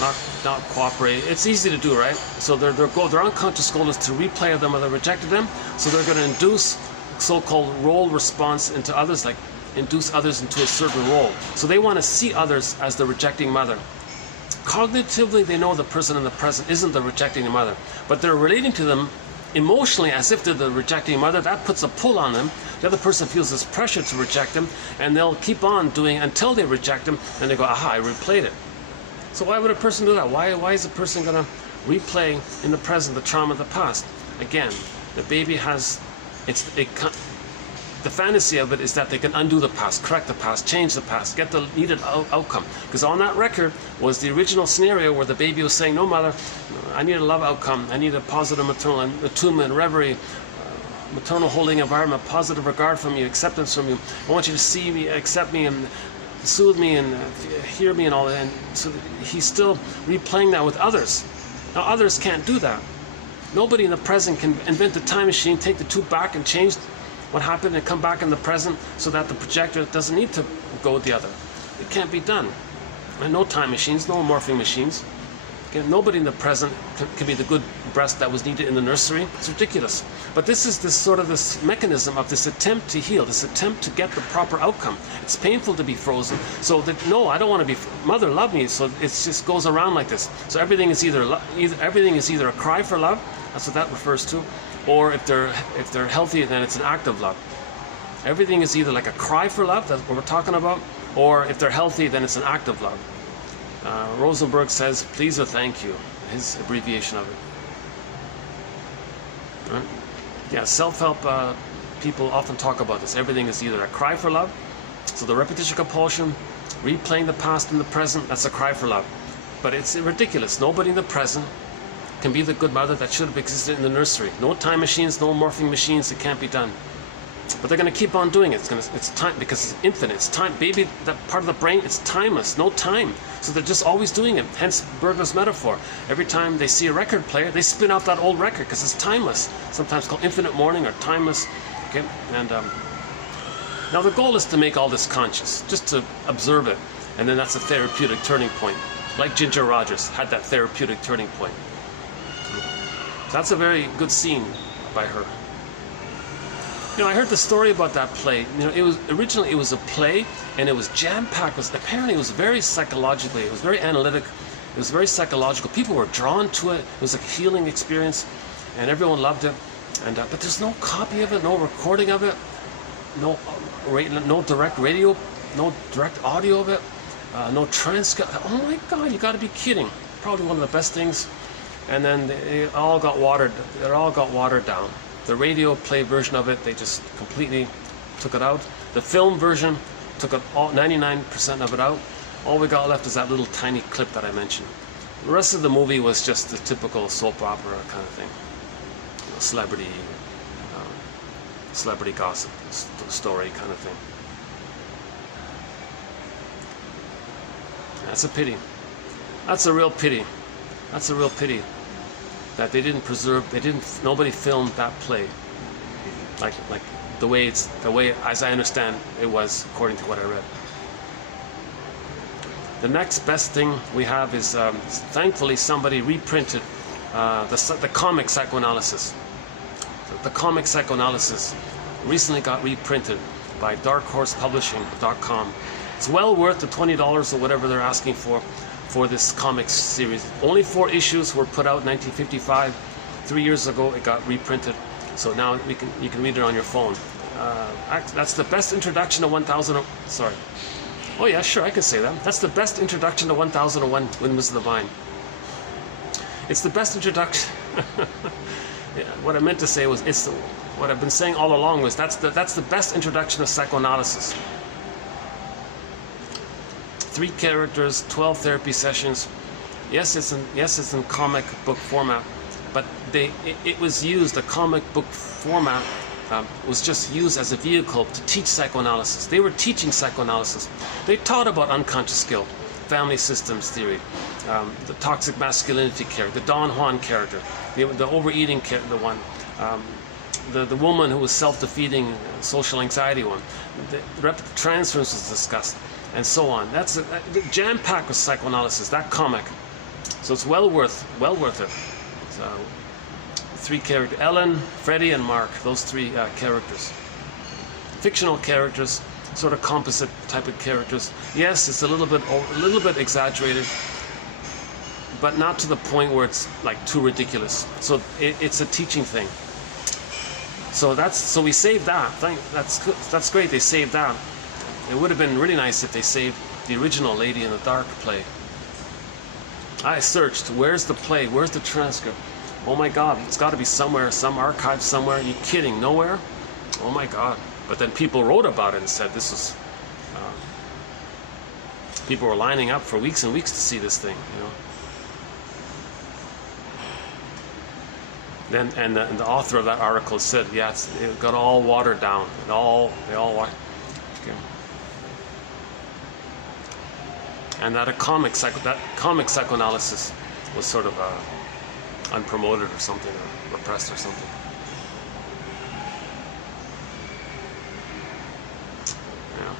not cooperate. It's easy to do, right? So their unconscious goal is to replay the mother rejected them. So they're going to induce so-called role response into others, like induce others into a certain role. So they want to see others as the rejecting mother. Cognitively, they know the person in the present isn't the rejecting mother, but they're relating to them emotionally as if they're the rejecting mother. That puts a pull on them. The other person feels this pressure to reject them, and they'll keep on doing until they reject them, and they go, aha, I replayed it. So why would a person do that? Why is a person going to replay in the present the trauma of the past? Again, the baby has, the fantasy of it is that they can undo the past, correct the past, change the past, get the needed outcome. Because on that record was the original scenario where the baby was saying, no mother, I need a love outcome, I need a positive maternal attunement, reverie, maternal holding environment, positive regard from you, acceptance from you. I want you to see me, accept me, and soothe me, and hear me, and all that. And so he's still replaying that with others. Now others can't do that. Nobody in the present can invent a time machine, take the tube back and change what happened and come back in the present so that the projector doesn't need to go with the other. It can't be done. And no time machines, no morphing machines. Okay, nobody in the present can be the good breast that was needed in the nursery. It's ridiculous. But this is this mechanism of this attempt to heal, this attempt to get the proper outcome. It's painful to be frozen. So that, no, I don't want to be, mother, love me. So it just goes around like this. So everything is either a cry for love, that's what that refers to, or if they're healthy, then it's an act of love. Everything is either like a cry for love, that's what we're talking about, or if they're healthy, then it's an act of love. Rosenberg says, please or thank you, his abbreviation of it. Right? Yeah, self-help people often talk about this. Everything is either a cry for love, so the repetition compulsion, replaying the past in the present, that's a cry for love. But it's ridiculous. Nobody in the present can be the good mother that should have existed in the nursery. No time machines, no morphing machines, it can't be done. But they're going to keep on doing it. It's time, because it's infinite. It's time. Baby, that part of the brain, it's timeless, no time. So they're just always doing it. Hence Bergler's metaphor. Every time they see a record player, they spin out that old record because it's timeless. Sometimes called infinite mourning or timeless. Okay, and now the goal is to make all this conscious, just to observe it, and then that's a therapeutic turning point. Like Ginger Rogers had that therapeutic turning point. So that's a very good scene by her. You know, I heard the story about that play. You know, originally it was a play, and it was jam-packed. Apparently it was very psychologically, it was very analytic, it was very psychological. People were drawn to it. It was a healing experience, and everyone loved it. And but there's no copy of it, no recording of it. no direct radio, no direct audio of it, no transcript. Oh my God, you got to be kidding! Probably one of the best things. And then they all got watered. They all got watered down. The radio play version of it, they just completely took it out. The film version took it all, 99% of it out. All we got left is that little tiny clip that I mentioned. The rest of the movie was just the typical soap opera kind of thing, celebrity gossip story kind of thing. That's a pity. That's a real pity. That's a real pity that they didn't preserve. Nobody filmed that play like the way as I understand it was, according to what I read. The next best thing we have is thankfully somebody reprinted the comic psychoanalysis. The comic psychoanalysis recently got reprinted by darkhorsepublishing.com. It's well worth the $20 or whatever they're asking for this comics series. Only 4 issues were put out in 1955. 3 years ago it got reprinted, so now you can read it on your phone. That's the best introduction to 1000. Sorry. Oh yeah, sure, I can say that. That's the best introduction to 1001 Windmills of the Mind. It's the best introduction. Yeah, what I meant to say was what I've been saying all along was that's the best introduction to psychoanalysis. 3 characters, 12 therapy sessions. Yes, it's in comic book format, but it was used. The comic book format was just used as a vehicle to teach psychoanalysis. They were teaching psychoanalysis. They taught about unconscious guilt, family systems theory, the toxic masculinity character, the Don Juan character, the overeating character, the woman who was self-defeating, social anxiety one. The repetitive transference was discussed, and so on. That's jam-packed with psychoanalysis, that comic. So it's well worth it. So, 3 characters: Ellen, Freddie, and Mark. Those 3 characters. Fictional characters, sort of composite type of characters. Yes, it's a little bit exaggerated, but not to the point where it's like too ridiculous. So it's a teaching thing. So we saved that. That's great. They saved that. It would have been really nice if they saved the original Lady in the Dark play. I searched. Where's the play? Where's the transcript? Oh my God, it's got to be somewhere, some archive somewhere. Are you kidding? Nowhere? Oh my God. But then people wrote about it and said this was... people were lining up for weeks and weeks to see this thing, you know. Then and the author of that article said, yeah, it got all watered down. They all okay. And that comic psychoanalysis was sort of unpromoted or something, or repressed or something. Yeah.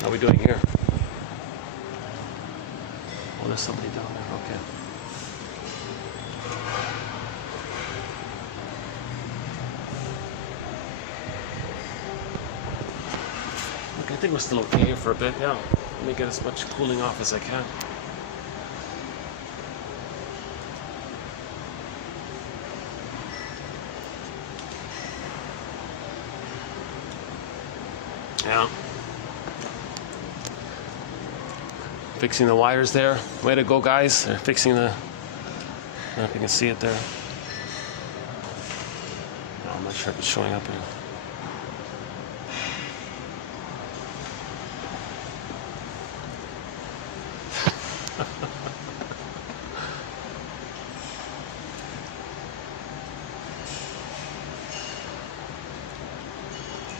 How are we doing here? Oh, there's somebody down there. Okay. I think we're still okay here for a bit. Yeah. Let me get as much cooling off as I can. Yeah. Fixing the wires there. Way to go, guys. They're fixing the... I don't know if you can see it there. No, I'm not sure if it's showing up here.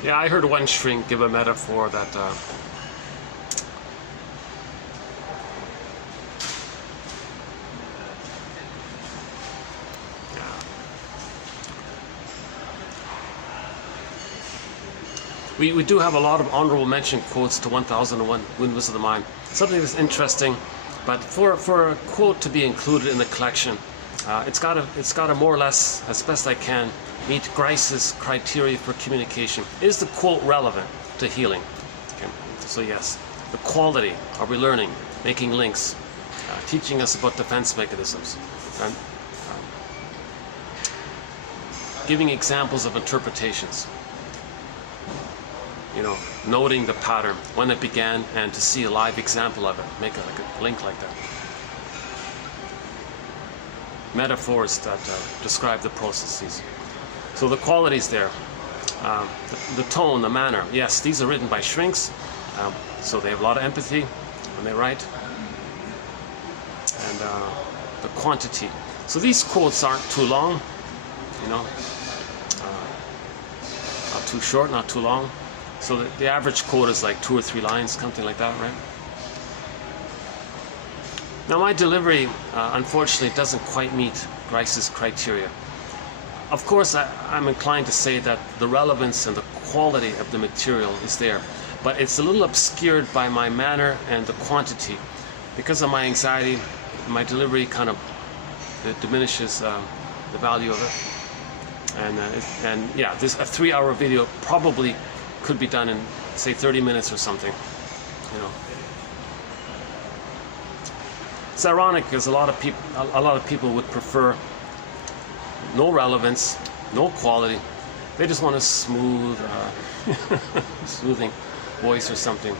Yeah, I heard one shrink give a metaphor that we do have a lot of honorable mention quotes to 1001 Windmills of the Mind. Something that's interesting, but for a quote to be included in the collection, it's got to more or less, as best I can, meet Grice's criteria for communication? Is the quote relevant to healing? Okay. So yes, the quality, are we learning, making links, teaching us about defense mechanisms, and giving examples of interpretations, you know, noting the pattern, when it began, and to see a live example of it, make it like a link like that. Metaphors that describe the processes. So the qualities there, the tone, the manner. Yes, these are written by shrinks, so they have a lot of empathy when they write. And the quantity. So these quotes aren't too long, you know, not too short, not too long. So the average quote is like 2 or 3 lines, something like that, right? Now my delivery, unfortunately, doesn't quite meet Grice's criteria. Of course, I'm inclined to say that the relevance and the quality of the material is there, but it's a little obscured by my manner and the quantity. Because of my anxiety, my delivery kind of diminishes the value of it. And yeah, a 3-hour video probably could be done in, say, 30 minutes or something, you know. It's ironic because a lot of people would prefer no relevance, no quality. They just want a smooth, soothing voice or something.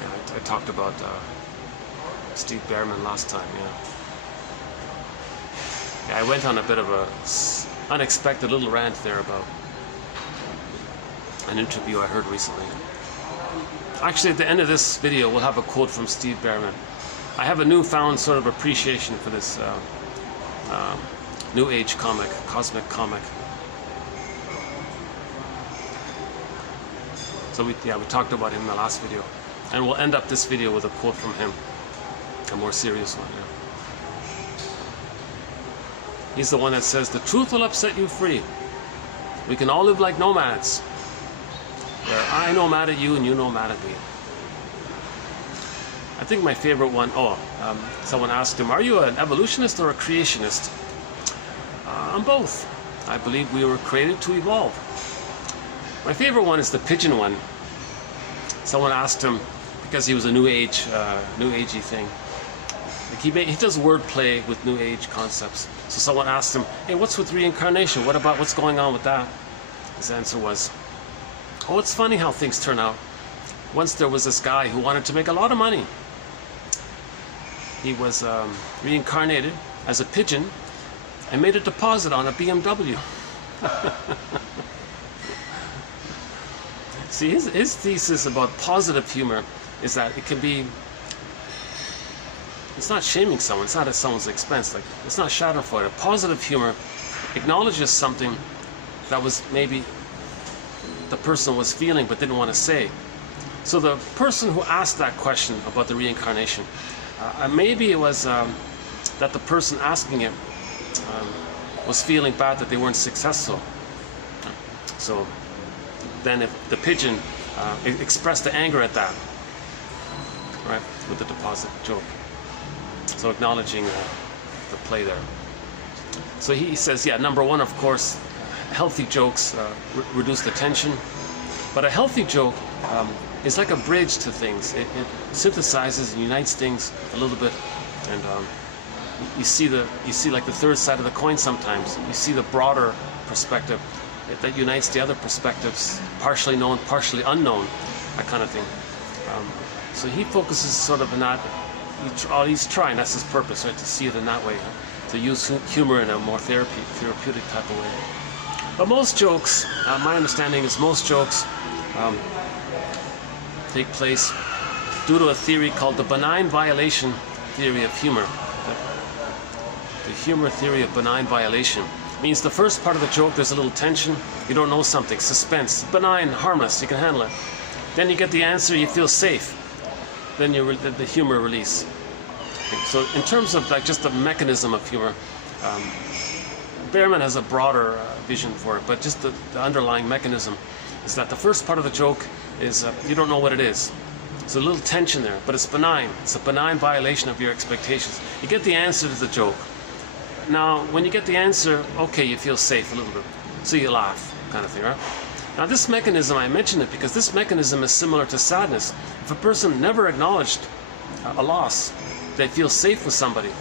Yeah, I talked about Steve Behrman last time. Yeah, I went on a bit of a unexpected little rant there about an interview I heard recently. Actually, at the end of this video, we'll have a quote from Steve Behrman. I have a newfound sort of appreciation for this New Age comic, cosmic comic. So we talked about him in the last video, and we'll end up this video with a quote from him, a more serious one. Yeah. He's the one that says, "The truth will upset you free. We can all live like nomads, where I nomad at you and you nomad at me." I think my favorite one, someone asked him, "Are you an evolutionist or a creationist?" I'm both. I believe we were created to evolve. My favorite one is the pigeon one. Someone asked him, because he was a new agey thing. Like he does wordplay with new age concepts. So someone asked him, "Hey, what's with reincarnation? What about what's going on with that?" His answer was, "Oh, it's funny how things turn out. Once there was this guy who wanted to make a lot of money. He was reincarnated as a pigeon and made a deposit on a BMW." See, his thesis about positive humor is that it can be, it's not shaming someone, it's not at someone's expense, like it's not schadenfreude. Positive humor acknowledges something that was maybe the person was feeling but didn't want to say. So the person who asked that question about the reincarnation, maybe it was that the person asking it was feeling bad that they weren't successful. So then if the pigeon expressed the anger at that, right, with the deposit joke. So acknowledging the play there. So he says, yeah, number one, of course, healthy jokes reduce the tension. But a healthy joke is like a bridge to things. It synthesizes and unites things a little bit, and you see like the third side of the coin sometimes. You see the broader perspective that unites the other perspectives, partially known, partially unknown, that kind of thing. So he focuses sort of in that. He's trying. That's his purpose, right? To see it in that way, to use humor in a more therapeutic type of way. But most jokes, my understanding is most jokes take place due to a theory called the benign violation theory of humor. The humor theory of benign violation means the first part of the joke, there's a little tension, you don't know something, suspense, benign, harmless, you can handle it. Then you get the answer, you feel safe. Then the humor release. So in terms of like just the mechanism of humor, Behrman has a broader vision for it, but just the underlying mechanism is that the first part of the joke is you don't know what it is. There's a little tension there, but it's benign. It's a benign violation of your expectations. You get the answer to the joke. Now, when you get the answer, okay, you feel safe a little bit, so you laugh, kind of thing, right? Now, this mechanism, I mention it because this mechanism is similar to sadness. If a person never acknowledged a loss, they feel safe with somebody.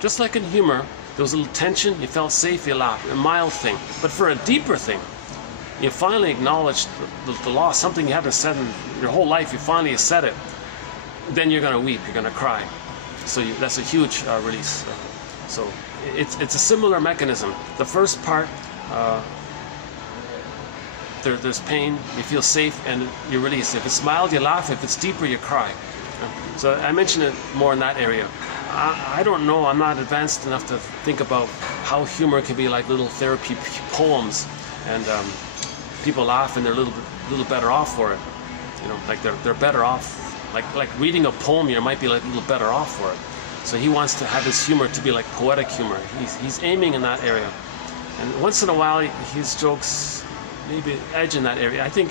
Just like in humor, there was a little tension, you felt safe, you laughed, a mild thing. But for a deeper thing, you finally acknowledged the loss, something you haven't said in your whole life, you finally said it, then you're going to weep, you're going to cry. So that's a huge release. So it's a similar mechanism. The first part, there's pain, you feel safe, and you release. If it's mild, you laugh. If it's deeper, you cry. So I mention it more in that area. I don't know, I'm not advanced enough to think about how humor can be like little therapy poems, and people laugh and they're a little better off for it. You know, like they're better off. Like reading a poem here might be like a little better off for it. So he wants to have his humor to be like poetic humor. He's aiming in that area. And once in a while, his jokes maybe edge in that area. I think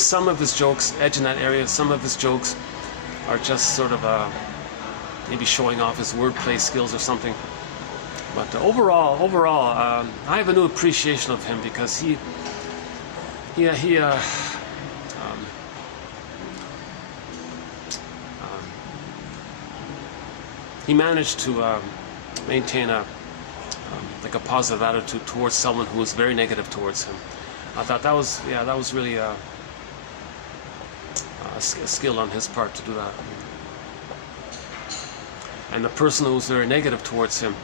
some of his jokes edge in that area. Some of his jokes are just sort of maybe showing off his wordplay skills or something. But overall, I have a new appreciation of him because he managed to maintain like a positive attitude towards someone who was very negative towards him. I thought that was really a skill on his part to do that. And the person who was very negative towards him,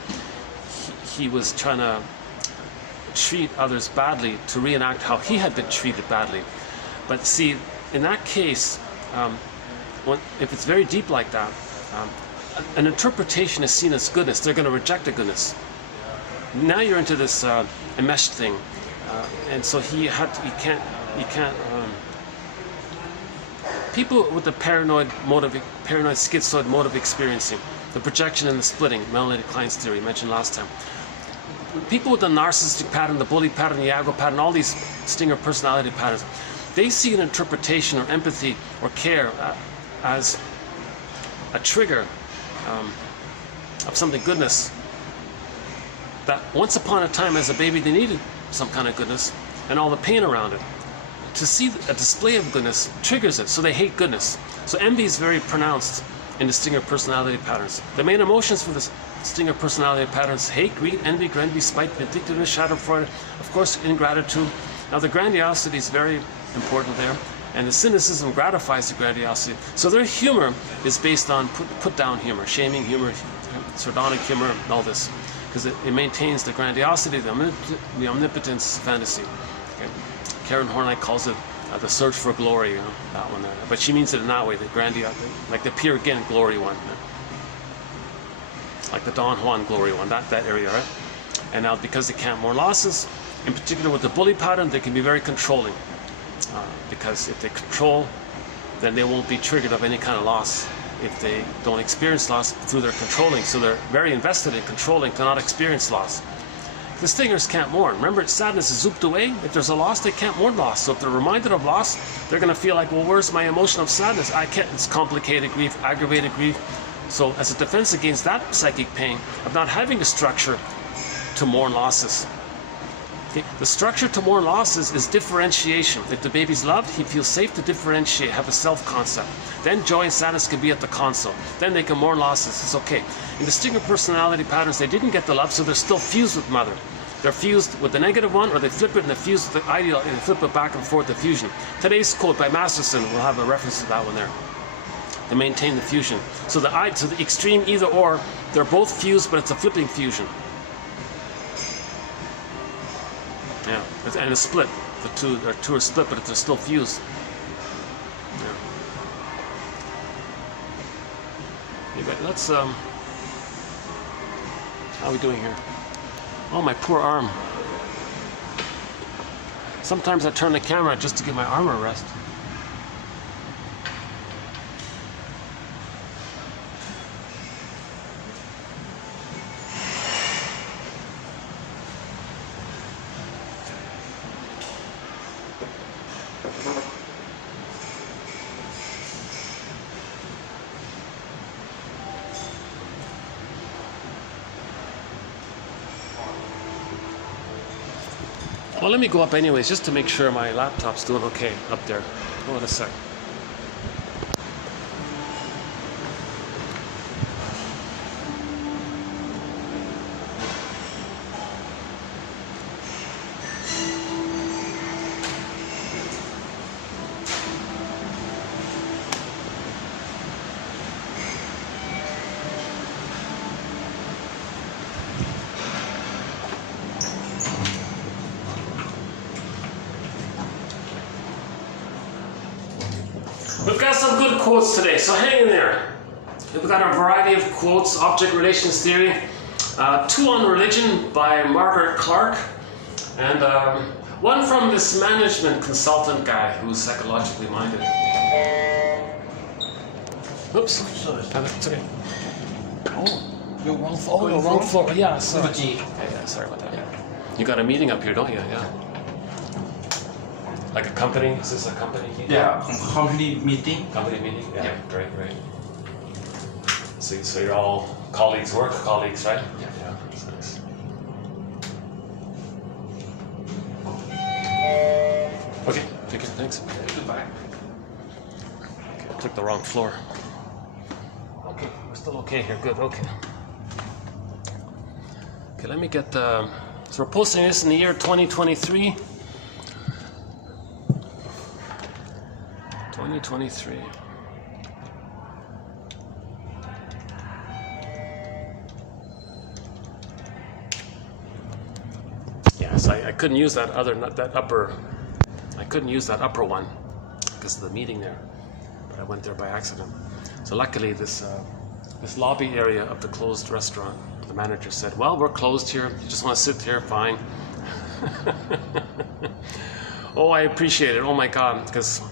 he was trying to treat others badly to reenact how he had been treated badly. But see, in that case, if it's very deep like that, an interpretation is seen as goodness. They're going to reject the goodness. Now you're into this enmeshed thing, and so he can't. People with the paranoid schizoid mode of experiencing, the projection and the splitting, Melanie Klein's theory mentioned last time. People with the narcissistic pattern, the bully pattern, the Iago pattern, all these stinger personality patterns, they see an interpretation or empathy or care as a trigger of something goodness. That once upon a time as a baby they needed some kind of goodness and all the pain around it. To see a display of goodness triggers it, so they hate goodness. So envy is very pronounced in the stinger personality patterns. The main emotions for the stinger personality patterns: hate, greed, envy, spite, vindictiveness, schadenfreude, of course ingratitude. Now the grandiosity is very important there, and the cynicism gratifies the grandiosity. So their humor is based on put down humor, shaming humor, sardonic humor, and all this, because it maintains the grandiosity, the omnipotence fantasy. Okay. Karen Horney calls it the search for glory, that one there. But she means it in that way, the grandiosity, like the Peer Gynt glory one, like the Don Juan glory one, that area, right? And now because they can't mourn losses, in particular with the bully pattern, they can be very controlling. Because if they control, then they won't be triggered of any kind of loss if they don't experience loss through their controlling. So they're very invested in controlling to not experience loss. The stingers can't mourn. Remember, sadness is zooped away. If there's a loss, they can't mourn loss. So if they're reminded of loss, they're going to feel like, well, where's my emotion of sadness? I can't. It's complicated grief, aggravated grief. So as a defense against that psychic pain of not having a structure to mourn losses, okay, the structure to mourn losses is differentiation. If the baby's loved, he feels safe to differentiate, have a self-concept. Then joy and sadness can be at the console. Then they can mourn losses. It's okay. In the stinger personality patterns, they didn't get the love, so they're still fused with mother. They're fused with the negative one, or they flip it and they fuse with the ideal, and they flip it back and forth, the fusion. Today's quote by Masterson, we'll have a reference to that one there. They maintain the fusion. So the extreme either or, they're both fused, but it's a flipping fusion. Yeah, and a split. The two are split, but they're still fused. Yeah. Okay, let's how are we doing here? Oh, my poor arm. Sometimes I turn the camera just to give my arm a rest. Well, let me go up anyways, just to make sure my laptop's doing okay up there. Hold on a sec. We've got some good quotes today, so hang in there. We've got a variety of quotes: Object Relations Theory, two on religion by Margaret Clark, and one from this management consultant guy who's psychologically minded. Oops, it's okay. Oh, you're wrong floor. Oh, you're wrong floor. Yeah, sorry. Yeah, sorry about that. You got a meeting up here, don't you? Yeah. Like a company? Is this a company meeting? Yeah, company meeting. Company meeting? Yeah, yeah. Great. So you're all colleagues, work colleagues, right? Yeah. That's nice. Okay, take care, thanks. Goodbye. Okay, I took the wrong floor. Okay, we're still okay here, good, okay. Okay, let me get the... So we're posting this in the year 2023. 2023. Yes, I couldn't use that upper. I couldn't use that upper one because of the meeting there, but I went there by accident. So luckily, this lobby area of the closed restaurant, the manager said, "Well, we're closed here. You just want to sit here, fine." Oh, I appreciate it. Oh my God, because.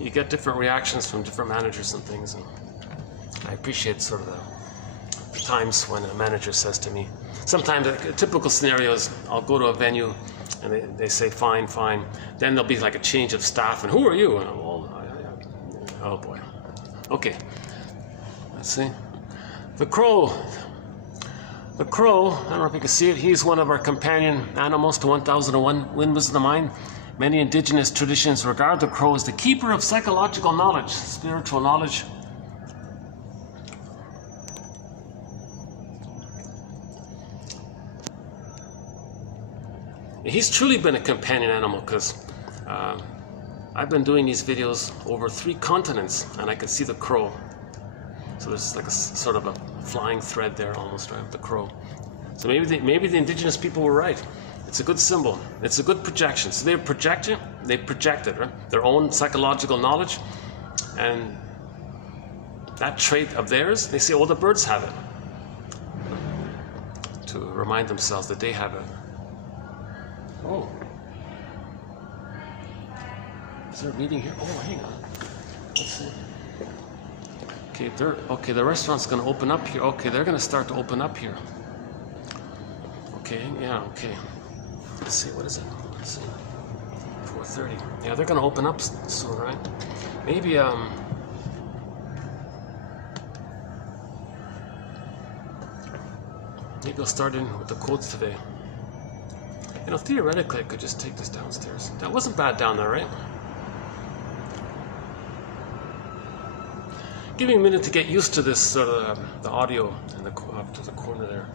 You get different reactions from different managers and things, and I appreciate sort of the times when a manager says to me, sometimes a typical scenario is I'll go to a venue and they say fine, then there'll be like a change of staff and who are you? And I'm all, oh boy. Okay, let's see. The crow, I don't know if you can see it, he's one of our companion animals to 1001 Windmills of the Mind. Many indigenous traditions regard the crow as the keeper of psychological knowledge, spiritual knowledge. He's truly been a companion animal because I've been doing these videos over 3 continents and I can see the crow. So there's like a sort of a flying thread there almost, right, the crow. So maybe the indigenous people were right. It's a good symbol. It's a good projection. So they projected, right? Their own psychological knowledge, and that trait of theirs, they say, oh, the birds have it. To remind themselves that they have it. Oh. Is there a meeting here? Oh, hang on. Let's see. Okay, the restaurant's going to open up here. Okay, they're going to start to open up here. Okay, yeah, okay. Let's see, what is it? Let's see. 4:30. Yeah, they're going to open up soon, right? Maybe I'll start in with the quotes today. You know, theoretically, I could just take this downstairs. That wasn't bad down there, right? Give me a minute to get used to this sort of the audio and up to the corner there.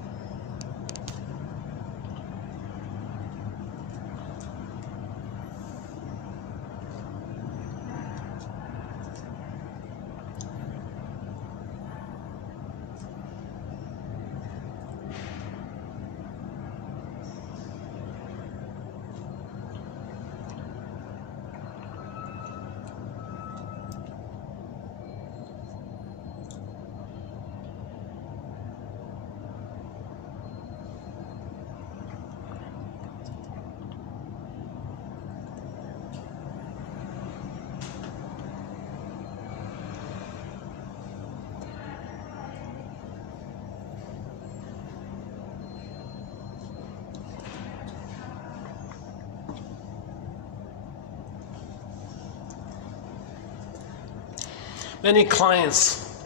Many clients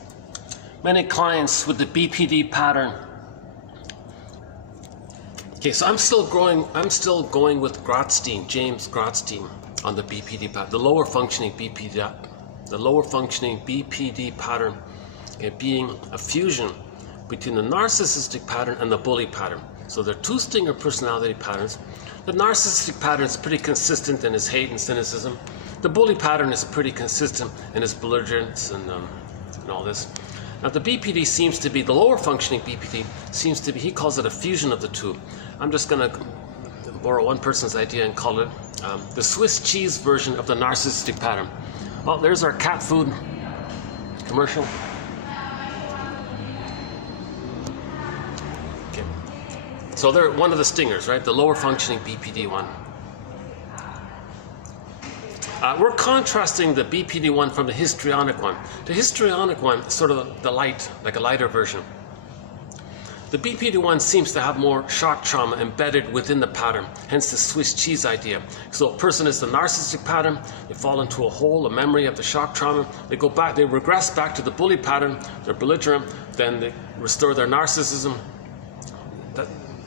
with the BPD pattern Okay, so I'm still going with Grotstein, James Grotstein, on the BPD pattern, the lower functioning BPD pattern, being a fusion between the narcissistic pattern and the bully pattern. So they're two stinger personality patterns. The narcissistic pattern is pretty consistent in his hate and cynicism. The bully pattern is pretty consistent in his belligerence and all this. Now the BPD seems to be, the lower functioning BPD seems to be, he calls it a fusion of the two. I'm just going to borrow one person's idea and call it the Swiss cheese version of the narcissistic pattern. Well, there's our cat food commercial. Okay. So they're one of the stingers, right? The lower functioning BPD one. We're contrasting the BPD one from the histrionic one. The histrionic one is sort of the light, like a lighter version. The BPD one seems to have more shock trauma embedded within the pattern, hence the Swiss cheese idea. So a person is the narcissistic pattern, they fall into a hole, a memory of the shock trauma, they go back, they regress back to the bully pattern, they're belligerent, then they restore their narcissism.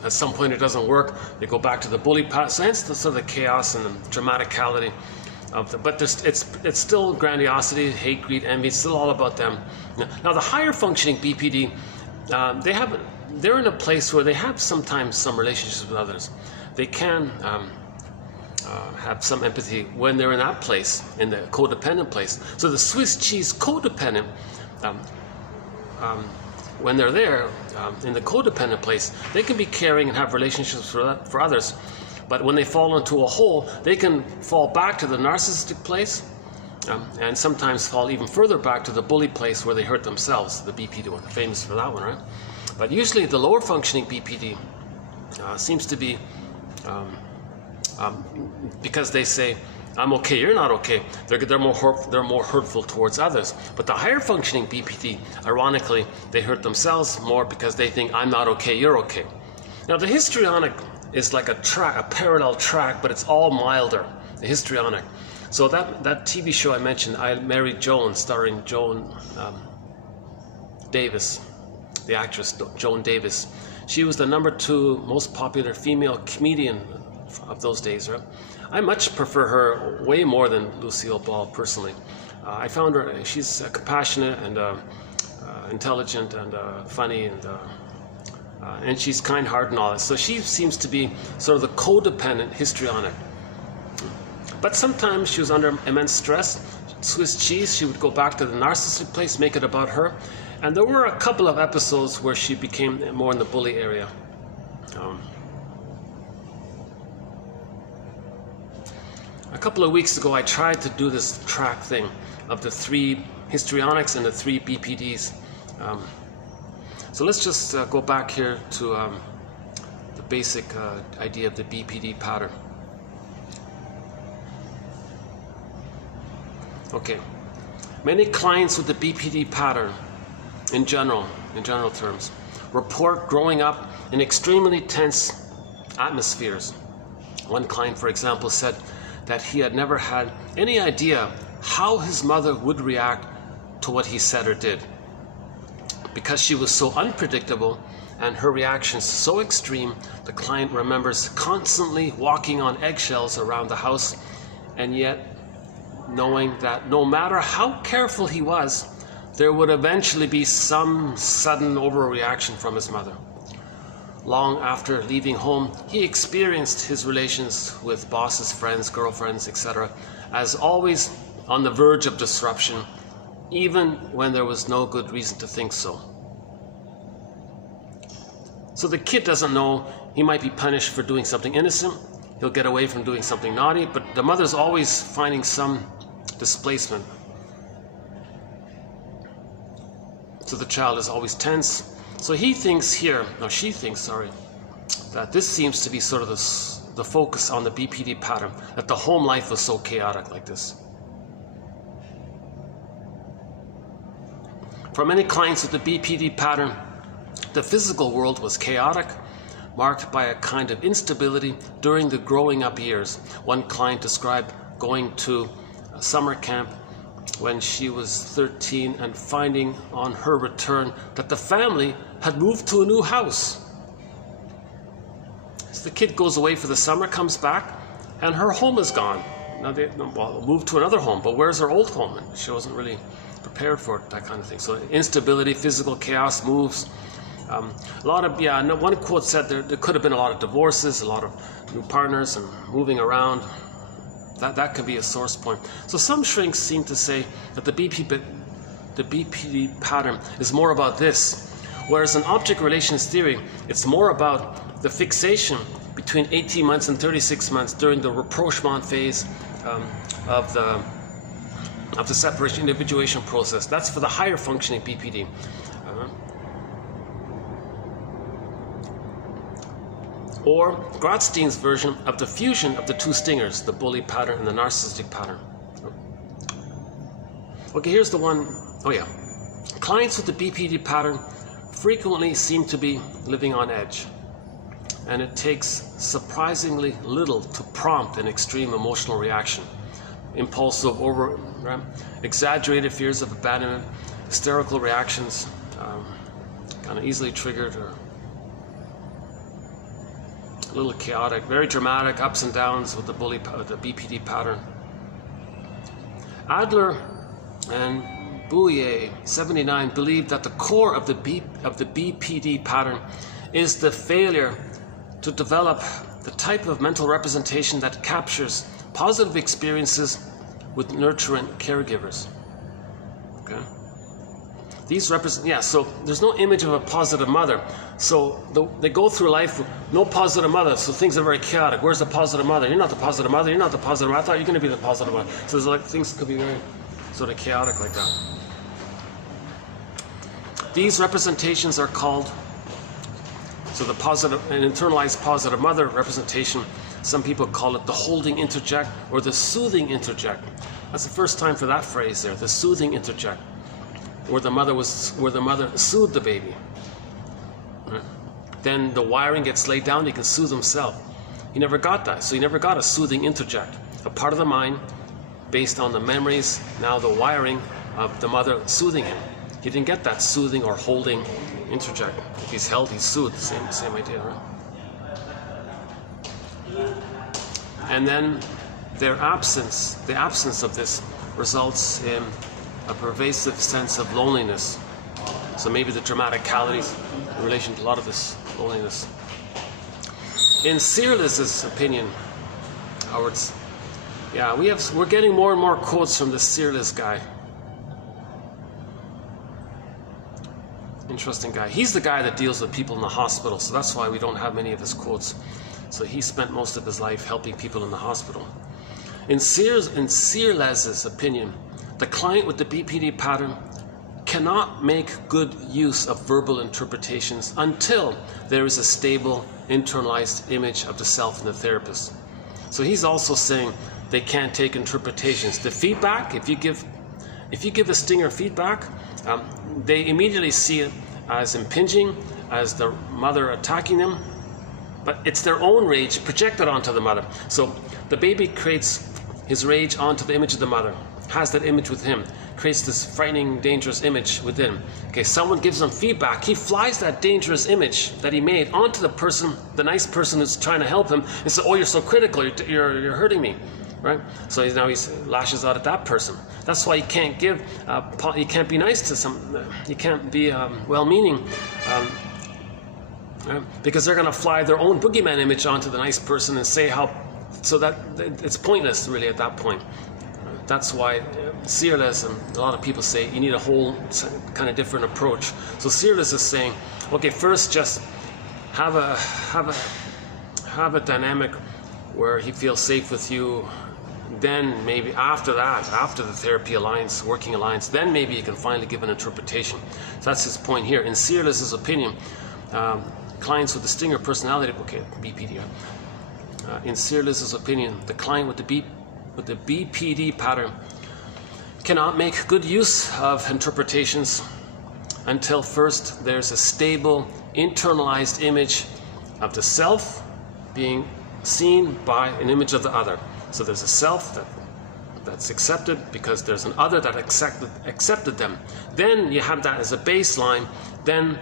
At some point it doesn't work, they go back to the bully pattern. So hence the sort of the chaos and the dramaticality of the, but it's still grandiosity, hate, greed, envy, it's still all about them. Now the higher functioning BPD, they're in a place where they have sometimes some relationships with others. They can have some empathy when they're in that place, in the codependent place. So the Swiss cheese codependent, when they're there in the codependent place, they can be caring and have relationships for others. But when they fall into a hole, they can fall back to the narcissistic place and sometimes fall even further back to the bully place where they hurt themselves, the BPD one, famous for that one, right? But usually the lower functioning BPD seems to be, because they say, I'm okay, you're not okay, they're more hurtful towards others. But the higher functioning BPD, ironically, they hurt themselves more because they think, I'm not okay, you're okay. Now the histrionic is like a parallel track, but it's all milder, the histrionic. So that TV show I mentioned, I Married Joan, starring Joan Davis, the actress Joan Davis. She was the #2 most popular female comedian of those days, right? I much prefer her way more than Lucille Ball, personally. I found her, she's compassionate and intelligent and funny and she's kind-hearted and all that. So she seems to be sort of the codependent histrionic. But sometimes she was under immense stress. Swiss cheese, she would go back to the narcissistic place, make it about her. And there were a couple of episodes where she became more in the bully area. A couple of weeks ago, I tried to do this track thing of the 3 histrionics and the 3 BPDs. So let's just go back here to the basic idea of the BPD pattern. Okay, many clients with the BPD pattern, in general terms, report growing up in extremely tense atmospheres. One client, for example, said that he had never had any idea how his mother would react to what he said or did, because she was so unpredictable and her reactions so extreme. The client remembers constantly walking on eggshells around the house, and yet knowing that no matter how careful he was, there would eventually be some sudden overreaction from his mother. Long after leaving home, he experienced his relations with bosses, friends, girlfriends, etc. as always on the verge of disruption, even when there was no good reason to think so. So the kid doesn't know he might be punished for doing something innocent. He'll get away from doing something naughty, but the mother's always finding some displacement. So the child is always tense. So he thinks here, no, she thinks, sorry, that this seems to be sort of the focus on the BPD pattern, that the home life was so chaotic like this. For many clients with the BPD pattern, the physical world was chaotic, marked by a kind of instability during the growing up years. One client described going to a summer camp when she was 13 and finding on her return that the family had moved to a new house. the kid goes away for the summer, comes back, and her home is gone. Now they moved to another home, but where's her old home? And she wasn't really prepared for it, that kind of thing. So instability, physical chaos, moves. A lot of, one quote said there could have been a lot of divorces, a lot of new partners and moving around. That could be a source point. So some shrinks seem to say that the BPD pattern is more about this, whereas in object relations theory, it's more about the fixation between 18 months and 36 months during the rapprochement phase of the separation individuation process. That's for the higher functioning BPD. Or Grotstein's version of the fusion of the two stingers, the bully pattern and the narcissistic pattern. Okay, here's the one. Oh yeah. Clients with the BPD pattern frequently seem to be living on edge, and it takes surprisingly little to prompt an extreme emotional reaction. Impulsive, exaggerated fears of abandonment, hysterical reactions, kind of easily triggered, or a little chaotic, very dramatic ups and downs with the BPD pattern. Adler and Bouillet, 79, believed that the core of the BPD pattern is the failure to develop the type of mental representation that captures positive experiences with nurturant caregivers. Okay. These represent, so there's no image of a positive mother. So they go through life with no positive mother, so things are very chaotic. Where's the positive mother? You're not the positive mother, you're not the positive mother. I thought you were going to be the positive mother. So there's like things could be very sort of chaotic like that. These representations are called, so the positive and internalized positive mother representation, some people call it the holding interject or the soothing interject. That's the first time for that phrase there, the soothing interject, where the mother soothed the baby. Right? Then the wiring gets laid down, he can soothe himself. He never got that, so he never got a soothing interject, a part of the mind based on the memories, now the wiring of the mother soothing him. He didn't get that soothing or holding interject. If he's held, he's soothed. Same idea, right? And then the absence of this results in a pervasive sense of loneliness. So maybe the dramaticalities in relation to a lot of this loneliness. In Searless's opinion, Howard's, we're getting more and more quotes from the Searless guy. Interesting guy. He's the guy that deals with people in the hospital, so that's why we don't have many of his quotes. So he spent most of his life helping people in the hospital. In Searless's opinion, the client with the BPD pattern cannot make good use of verbal interpretations until there is a stable, internalized image of the self in the therapist. So he's also saying they can't take interpretations. The feedback, if you give a stinger feedback, they immediately see it as impinging, as the mother attacking them, but it's their own rage projected onto the mother. So the baby creates his rage onto the image of the mother, has that image with him, creates this frightening, dangerous image within. Okay, someone gives him feedback, he flies that dangerous image that he made onto the person, the nice person who's trying to help him, and says, "Oh, you're so critical, you're hurting me." Right? So he lashes out at that person. That's why he can't give, he can't be nice to he can't be well-meaning, because they're going to fly their own boogeyman image onto the nice person and say so that it's pointless really at that point. That's why Searless and a lot of people say you need a whole kind of different approach. So Searless is saying, okay, first just have a dynamic where he feels safe with you. Then maybe after that, after the therapy alliance, working alliance, then maybe you can finally give an interpretation. So that's his point here. In Searless's opinion, clients with the stinger personality, BPD. In Searless's opinion, the client with the BPD pattern cannot make good use of interpretations until first there's a stable, internalized image of the self being seen by an image of the other. So there's a self that's accepted because there's an other that accepted them. Then you have that as a baseline. Then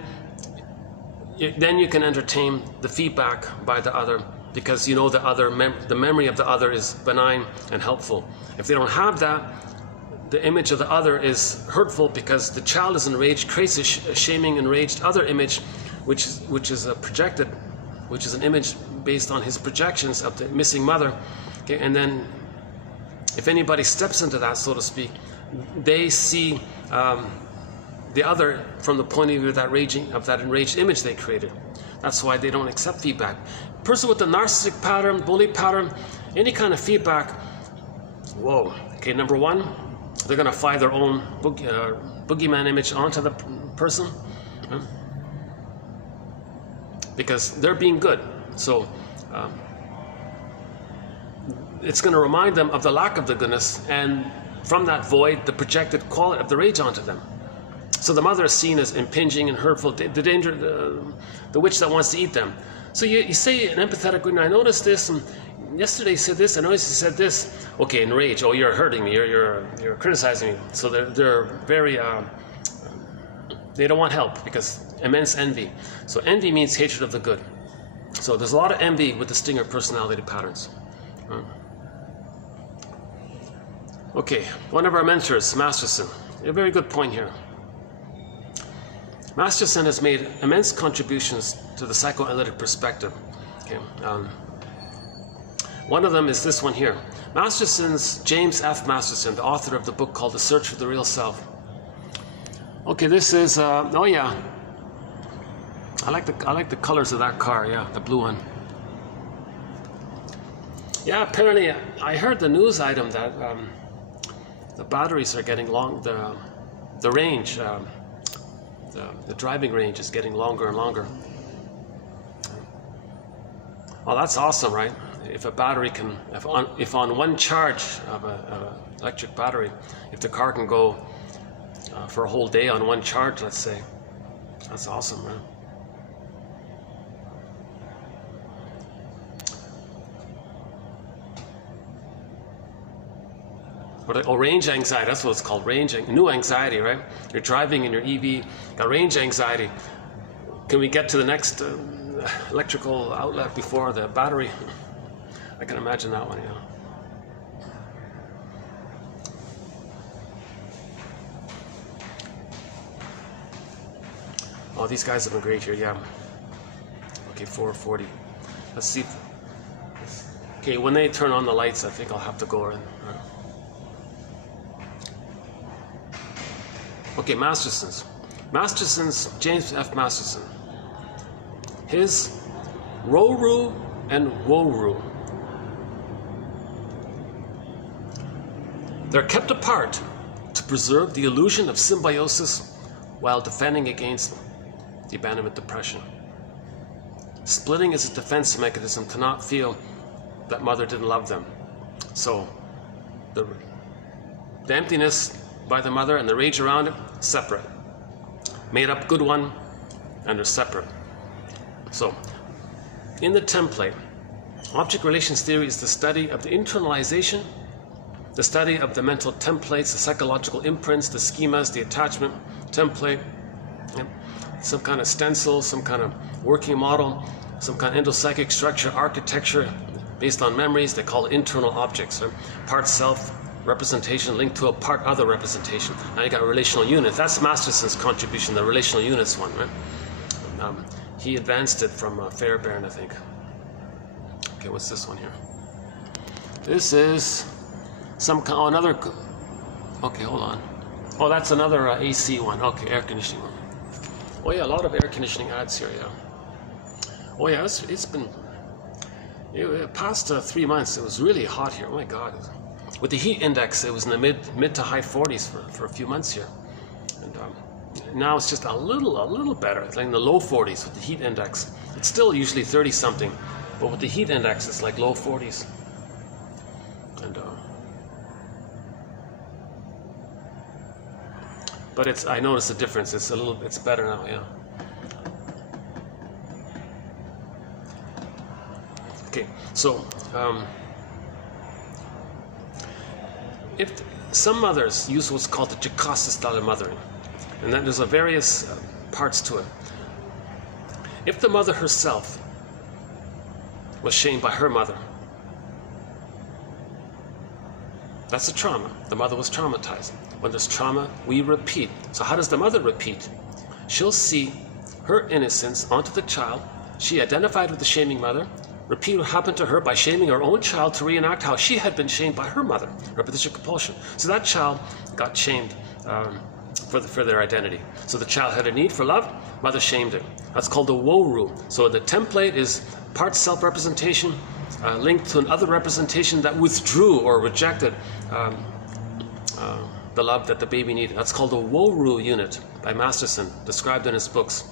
you can entertain the feedback by the other because you know the memory of the other is benign and helpful. If they don't have that, the image of the other is hurtful because the child is enraged, creates a shaming, enraged other image, which is projected, which is an image based on his projections of the missing mother. Okay, and then if anybody steps into that, so to speak, they see the other from the point of view of that enraged image they created. That's why they don't accept feedback. Person with the narcissistic pattern, bully pattern, any kind of feedback, whoa. Okay, number one, they're going to fire their own boogeyman image onto the person, because they're being good. So it's going to remind them of the lack of the goodness, and from that void, the projected quality of the rage onto them. So the mother is seen as impinging and hurtful, the danger, the witch that wants to eat them. So you say an empathetic, I noticed this, and yesterday you said this, I noticed you said this. Okay, in rage, oh, you're hurting me, you're criticizing me. So they're very, they don't want help because immense envy. So envy means hatred of the good. So there's a lot of envy with the stinger personality patterns. Okay, one of our mentors, Masterson, a very good point here. Masterson has made immense contributions to the psychoanalytic perspective. Okay, one of them is this one here. Masterson's James F. Masterson, the author of the book called The Search for the Real Self. Okay, this is, oh yeah, I like the colors of that car, yeah, the blue one. Yeah, apparently I heard the news item that the batteries are getting long, the range, the driving range is getting longer and longer. Well, that's awesome, right? If a battery can, if on one charge of an electric battery, if the car can go for a whole day on one charge, let's say, that's awesome, man. Range anxiety, that's what it's called, new anxiety, right? You're driving in your EV, got range anxiety. Can we get to the next electrical outlet before the battery? I can imagine that one, yeah. Oh, these guys have been great here, yeah. Okay, 440. Let's see. Okay, when they turn on the lights, I think I'll have to go in. Okay, Masterson's, James F. Masterson. His Roru and Woru. They're kept apart to preserve the illusion of symbiosis while defending against the abandonment depression. Splitting is a defense mechanism to not feel that mother didn't love them. So the emptiness by the mother and the rage around it, separate. Made up good one, and they're separate. So, in the template, object relations theory is the study of the internalization, the study of the mental templates, the psychological imprints, the schemas, the attachment template, some kind of stencil, some kind of working model, some kind of endopsychic structure, architecture based on memories. They call it internal objects, right? Part self representation linked to a part other representation. Now you got relational units. That's Masterson's contribution, the relational units one, right? He advanced it from Fairbairn, I think. Okay, what's this one here? This is some kind, oh, another, okay, hold on. Oh, that's another AC one. Okay, air conditioning one. Oh yeah, a lot of air conditioning ads here, yeah. Oh yeah, it's been, past 3 months, it was really hot here. Oh my God. With the heat index, it was in the mid to high 40s for a few months here, and now it's just a little better. It's like in the low 40s with the heat index. It's still usually 30 something, but with the heat index, it's like low 40s. And but I noticed the difference. It's better now, yeah. Okay, so. If some mothers use what's called the Jocasta style of mothering, and then there's various parts to it. If the mother herself was shamed by her mother. That's a trauma. The mother was traumatized. When there's trauma, we repeat. So how does the mother repeat? She'll see her innocence onto the child. She identified with the shaming mother, repeat what happened to her by shaming her own child to reenact how she had been shamed by her mother. Repetition compulsion. So that child got shamed for their identity. So the child had a need for love, mother shamed him. That's called the woe rule. So the template is part self-representation linked to another representation that withdrew or rejected the love that the baby needed. That's called the woe rule unit by Masterson, described in his books.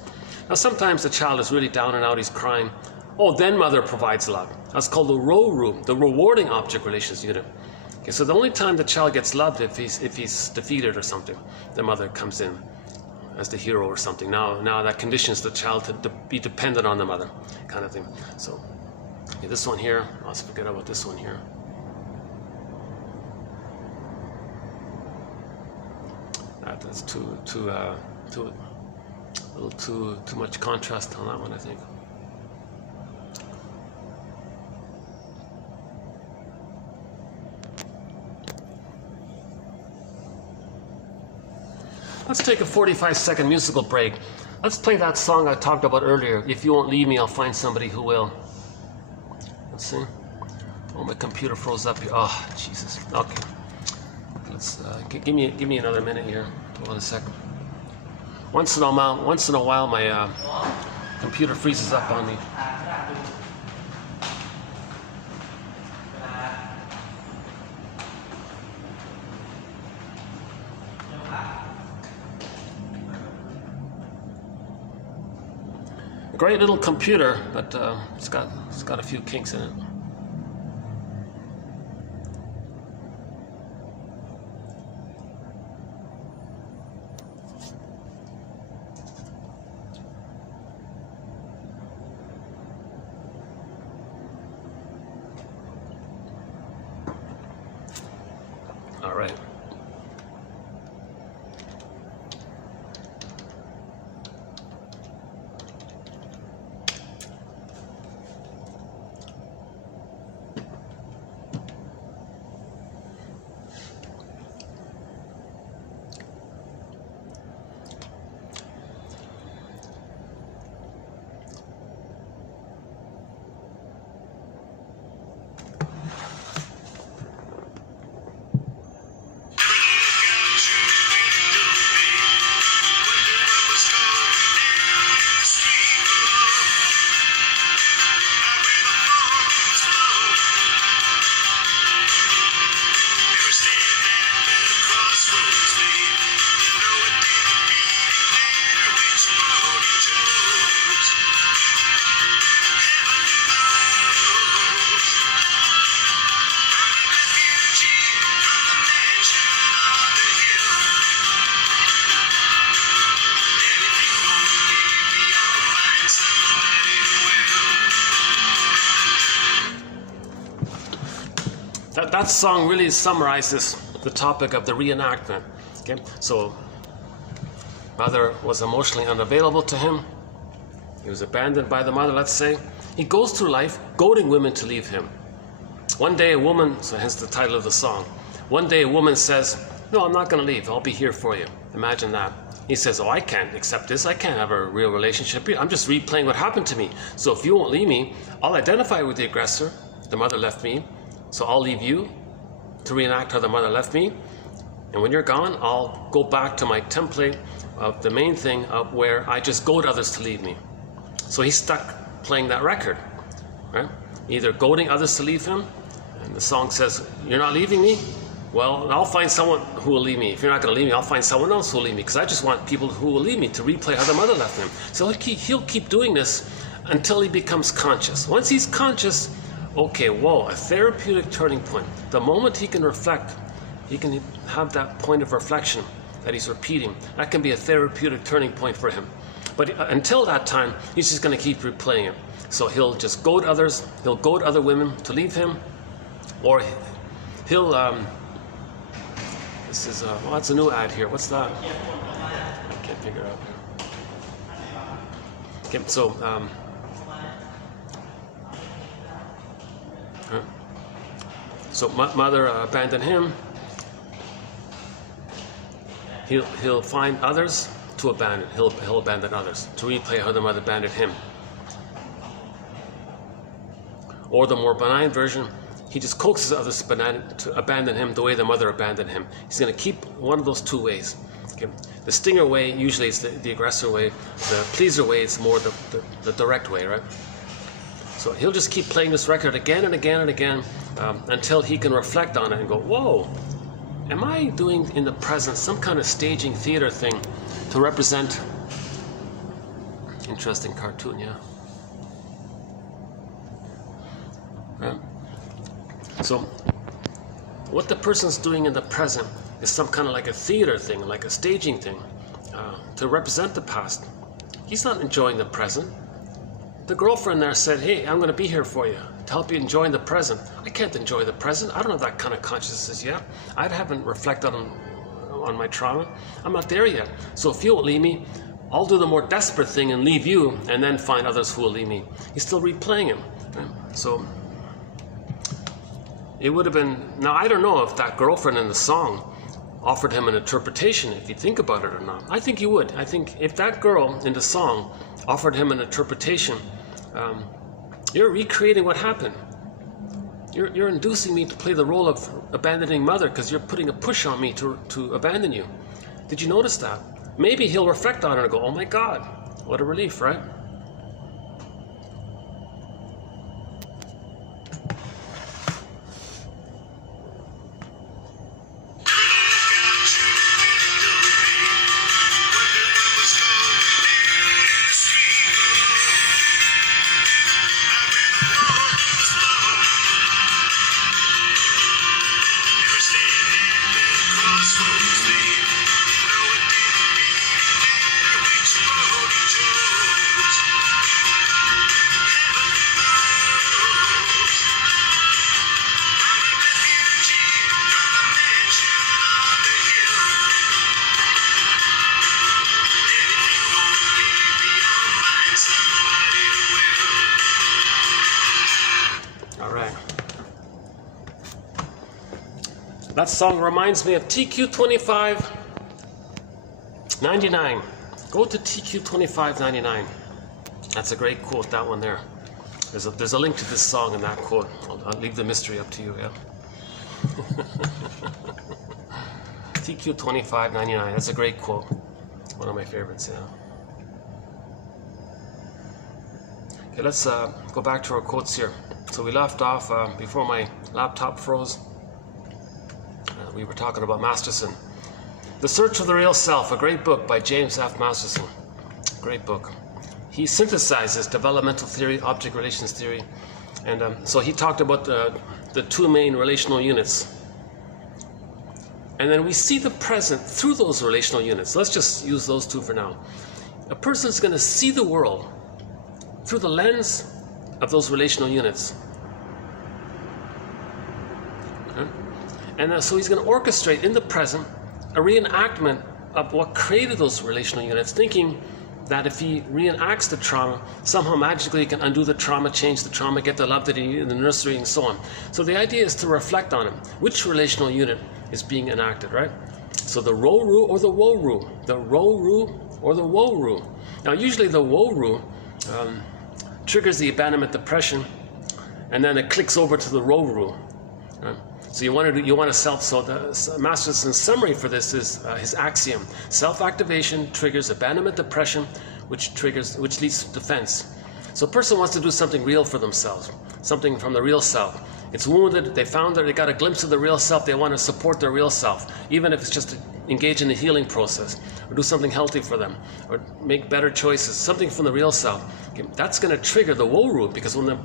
Now sometimes the child is really down and out, he's crying. Oh, then mother provides love. That's called the row rule, the rewarding object relations unit. Okay, so the only time the child gets loved if he's defeated or something, the mother comes in as the hero or something. Now that conditions the child to be dependent on the mother, kind of thing. So okay, this one here, let's forget about this one here. That's too much contrast on that one, I think. Let's take a 45-second musical break. Let's play that song I talked about earlier. If you won't leave me, I'll find somebody who will. Let's see. Oh, my computer froze up here. Oh, Jesus. Okay. Let's give me another minute here. Hold on a second. Once in a while, my computer freezes up on me. A great little computer, but it's got a few kinks in it. All right. That song really summarizes the topic of the reenactment. Okay, so mother was emotionally unavailable to him. He was abandoned by the mother, let's say. He goes through life goading women to leave him. One day a woman, so hence the title of the song, one day a woman says, "No, I'm not going to leave. I'll be here for you." Imagine that. He says, "Oh, I can't accept this. I can't have a real relationship here. I'm just replaying what happened to me. So if you won't leave me, I'll identify with the aggressor. The mother left me. So I'll leave you to reenact how the mother left me. And when you're gone, I'll go back to my template of the main thing of where I just goad others to leave me." So he's stuck playing that record, right? Either goading others to leave him, and the song says, "You're not leaving me? Well, I'll find someone who will leave me. If you're not going to leave me, I'll find someone else who will leave me, because I just want people who will leave me to replay how the mother left him." So he'll keep doing this until he becomes conscious. Once he's conscious, okay, whoa, a therapeutic turning point. The moment he can reflect, he can have that point of reflection that he's repeating. That can be a therapeutic turning point for him. But until that time, he's just going to keep replaying it. So he'll just goad others, he'll goad other women to leave him, or he'll, this is, well, that's a new ad here. What's that? I can't figure it out here. Okay, so, So mother abandoned him. He'll find others to abandon. He'll abandon others to replay how the mother abandoned him. Or the more benign version, he just coaxes others to abandon him the way the mother abandoned him. He's going to keep one of those two ways. Okay? The stinger way usually is the aggressor way. The pleaser way is more the direct way, right? So he'll just keep playing this record again and again and again until he can reflect on it and go, whoa, am I doing in the present some kind of staging theater thing to represent... Interesting cartoon, yeah. Right? So what the person's doing in the present is some kind of like a theater thing, like a staging thing to represent the past. He's not enjoying the present. The girlfriend there said, hey, I'm going to be here for you to help you enjoy the present. I can't enjoy the present. I don't have that kind of consciousness yet. I haven't reflected on my trauma. I'm not there yet. So if you won't leave me, I'll do the more desperate thing and leave you and then find others who will leave me. He's still replaying him. Right? So it would have been... Now, I don't know if that girlfriend in the song offered him an interpretation, if you think about it or not. I think you would. I think if that girl in the song offered him an interpretation, you're recreating what happened. You're inducing me to play the role of abandoning mother because you're putting a push on me to abandon you. Did you notice that? Maybe he'll reflect on it and go, oh my God, what a relief, right? That song reminds me of TQ2599. Go to TQ2599. That's a great quote, that one there. There's a link to this song in that quote. I'll leave the mystery up to you, yeah. TQ2599, that's a great quote. One of my favorites, yeah. Okay, let's go back to our quotes here. So we left off before my laptop froze. We were talking about Masterson. The Search for the Real Self, a great book by James F. Masterson. Great book. He synthesizes developmental theory, object relations theory, and so he talked about the two main relational units. And then we see the present through those relational units. Let's just use those two for now. A person is going to see the world through the lens of those relational units. Okay? And so he's going to orchestrate in the present a reenactment of what created those relational units, thinking that if he reenacts the trauma, somehow magically he can undo the trauma, change the trauma, get the love that he needed in the nursery, and so on. So the idea is to reflect on it. Which relational unit is being enacted, right? So the ro-ru or the wo-ru. The ro-ru or the wo-ru. Now usually the wo-ru triggers the abandonment depression, and then it clicks over to the ro-ru. Right? So you want to self. So the Masterson's summary for this is his axiom: self-activation triggers abandonment depression, which leads to defense. So a person wants to do something real for themselves, something from the real self. It's wounded. They found that they got a glimpse of the real self. They want to support their real self, even if it's just to engage in the healing process, or do something healthy for them, or make better choices. Something from the real self. Okay, that's going to trigger the wo-ru, because when they're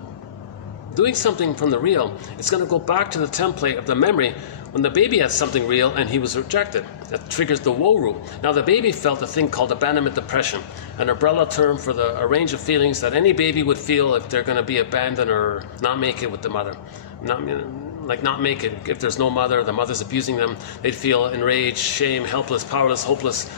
doing something from the real, it's going to go back to the template of the memory when the baby had something real and he was rejected. That triggers the wo-ru. Now the baby felt a thing called abandonment depression, an umbrella term for a range of feelings that any baby would feel if they're going to be abandoned or not make it with the mother. Not make it. If there's no mother, the mother's abusing them, they'd feel enraged, shame, helpless, powerless, hopeless,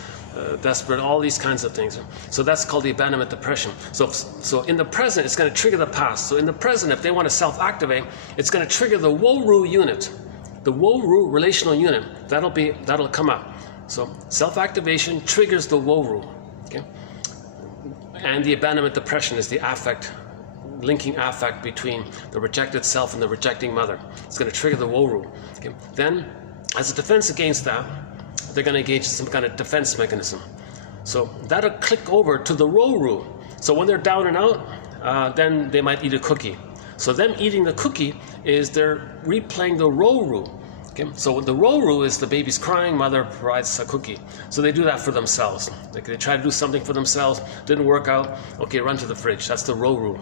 desperate, all these kinds of things. So that's called the abandonment depression. So in the present, it's going to trigger the past. So in the present, if they want to self-activate, it's going to trigger the WORU unit, the WORU relational unit. That'll come up. So self-activation triggers the WORU. Okay? And the abandonment depression is the affect, linking affect between the rejected self and the rejecting mother. It's going to trigger the WORU. Okay? Then, as a defense against that, they're going to engage in some kind of defense mechanism. So that'll click over to the RORU. So when they're down and out, then they might eat a cookie. So them eating the cookie is they're replaying the RORU. Okay? So the RORU is the baby's crying, mother provides a cookie. So they do that for themselves. Like they try to do something for themselves, didn't work out, okay, run to the fridge. That's the RORU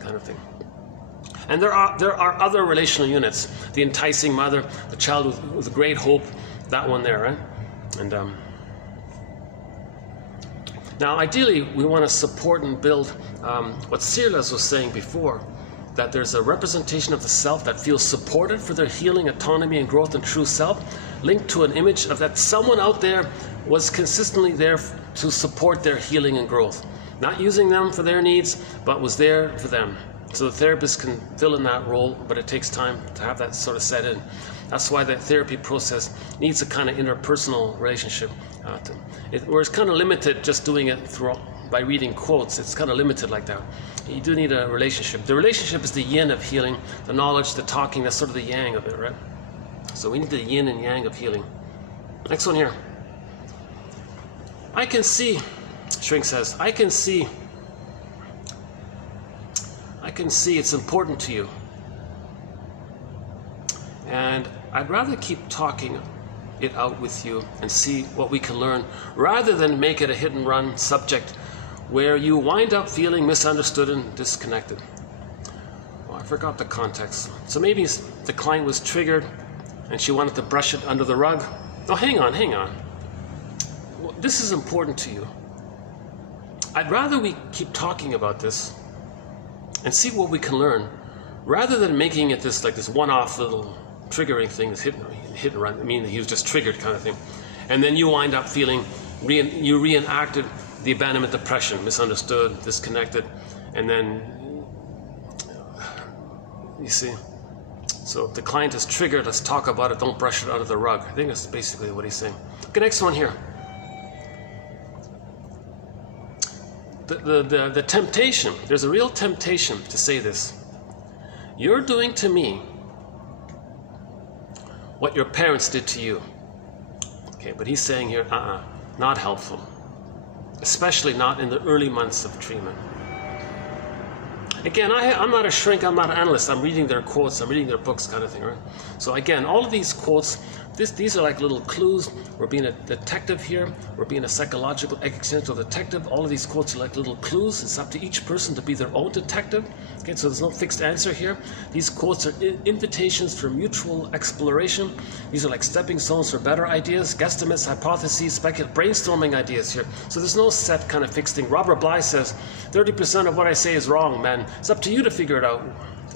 kind of thing. And there are other relational units. The enticing mother, the child with great hope, that one there, right? And now ideally we want to support and build what Silas was saying before, that there's a representation of the self that feels supported for their healing, autonomy, and growth and true self, linked to an image of that someone out there was consistently there to support their healing and growth. Not using them for their needs, but was there for them. So the therapist can fill in that role, but it takes time to have that sort of set in. That's why the therapy process needs a kind of interpersonal relationship. Where it's kind of limited just doing it by reading quotes. It's kind of limited like that. You do need a relationship. The relationship is the yin of healing, the knowledge, the talking, that's sort of the yang of it, right? So we need the yin and yang of healing. Next one here. I can see, Shrink says, I can see it's important to you. And I'd rather keep talking it out with you and see what we can learn, rather than make it a hit and run subject where you wind up feeling misunderstood and disconnected. Well, I forgot the context. So maybe the client was triggered and she wanted to brush it under the rug. Oh, hang on. Well, this is important to you. I'd rather we keep talking about this and see what we can learn, rather than making it this one-off little triggering thing, this hit and run. I mean, he was just triggered kind of thing. And then you wind up feeling, you reenacted the abandonment depression, misunderstood, disconnected, and then, you see. So if the client is triggered, let's talk about it, don't brush it under the rug. I think that's basically what he's saying. Okay, next one here. The temptation, there's a real temptation to say this. You're doing to me what your parents did to you. Okay, but he's saying here, not helpful. Especially not in the early months of treatment. Again, I'm not a shrink, I'm not an analyst. I'm reading their quotes, I'm reading their books kind of thing, right? So again, all of these quotes, these are like little clues. We're being a detective here. We're being a psychological existential detective. All of these quotes are like little clues. It's up to each person to be their own detective. Okay, so there's no fixed answer here. These quotes are invitations for mutual exploration. These are like stepping stones for better ideas, guesstimates, hypotheses, brainstorming ideas here. So there's no set kind of fixed thing. Robert Bly says, 30% of what I say is wrong, man. It's up to you to figure it out.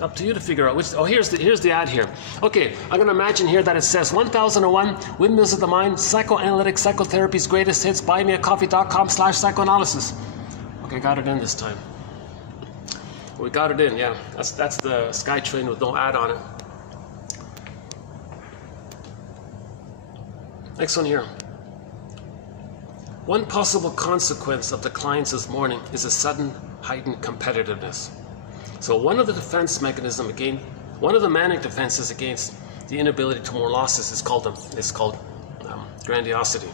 Up to you to figure out which. Oh, here's the ad here. Okay, I'm going to imagine here that it says 1001 Windmills of the Mind, Psychoanalytic Psychotherapy's Greatest Hits, buymeacoffee.com/psychoanalysis. Okay, got it in this time. We got it in, yeah. That's the SkyTrain with no ad on it. Next one here. One possible consequence of the client's mourning is a sudden heightened competitiveness. So one of the defense mechanisms one of the manic defenses against the inability to mourn losses is called grandiosity.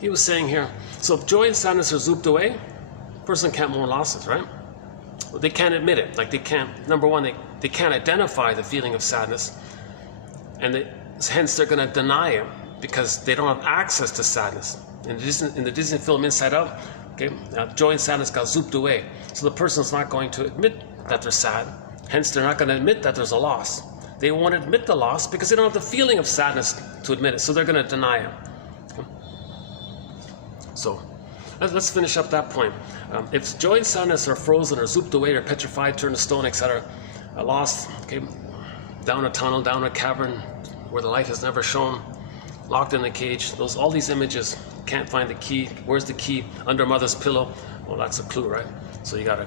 He was saying here, so if joy and sadness are zooped away, a person can't mourn losses, right? Well, they can't admit it. Like they can't, number one, they can't identify the feeling of sadness, and hence they're going to deny it because they don't have access to sadness. In the Disney film Inside Out, okay, joy and sadness got zooped away. So the person's not going to admit that they're sad. Hence, they're not going to admit that there's a loss. They won't admit the loss because they don't have the feeling of sadness to admit it. So they're going to deny it. Okay. So let's finish up that point. If joy and sadness are frozen or zooped away or petrified, turned to stone, etc., lost, okay, down a tunnel, down a cavern where the light has never shone, locked in a cage, all these images can't find the key. Where's the key? Under mother's pillow. Well, that's a clue, right? So you gotta,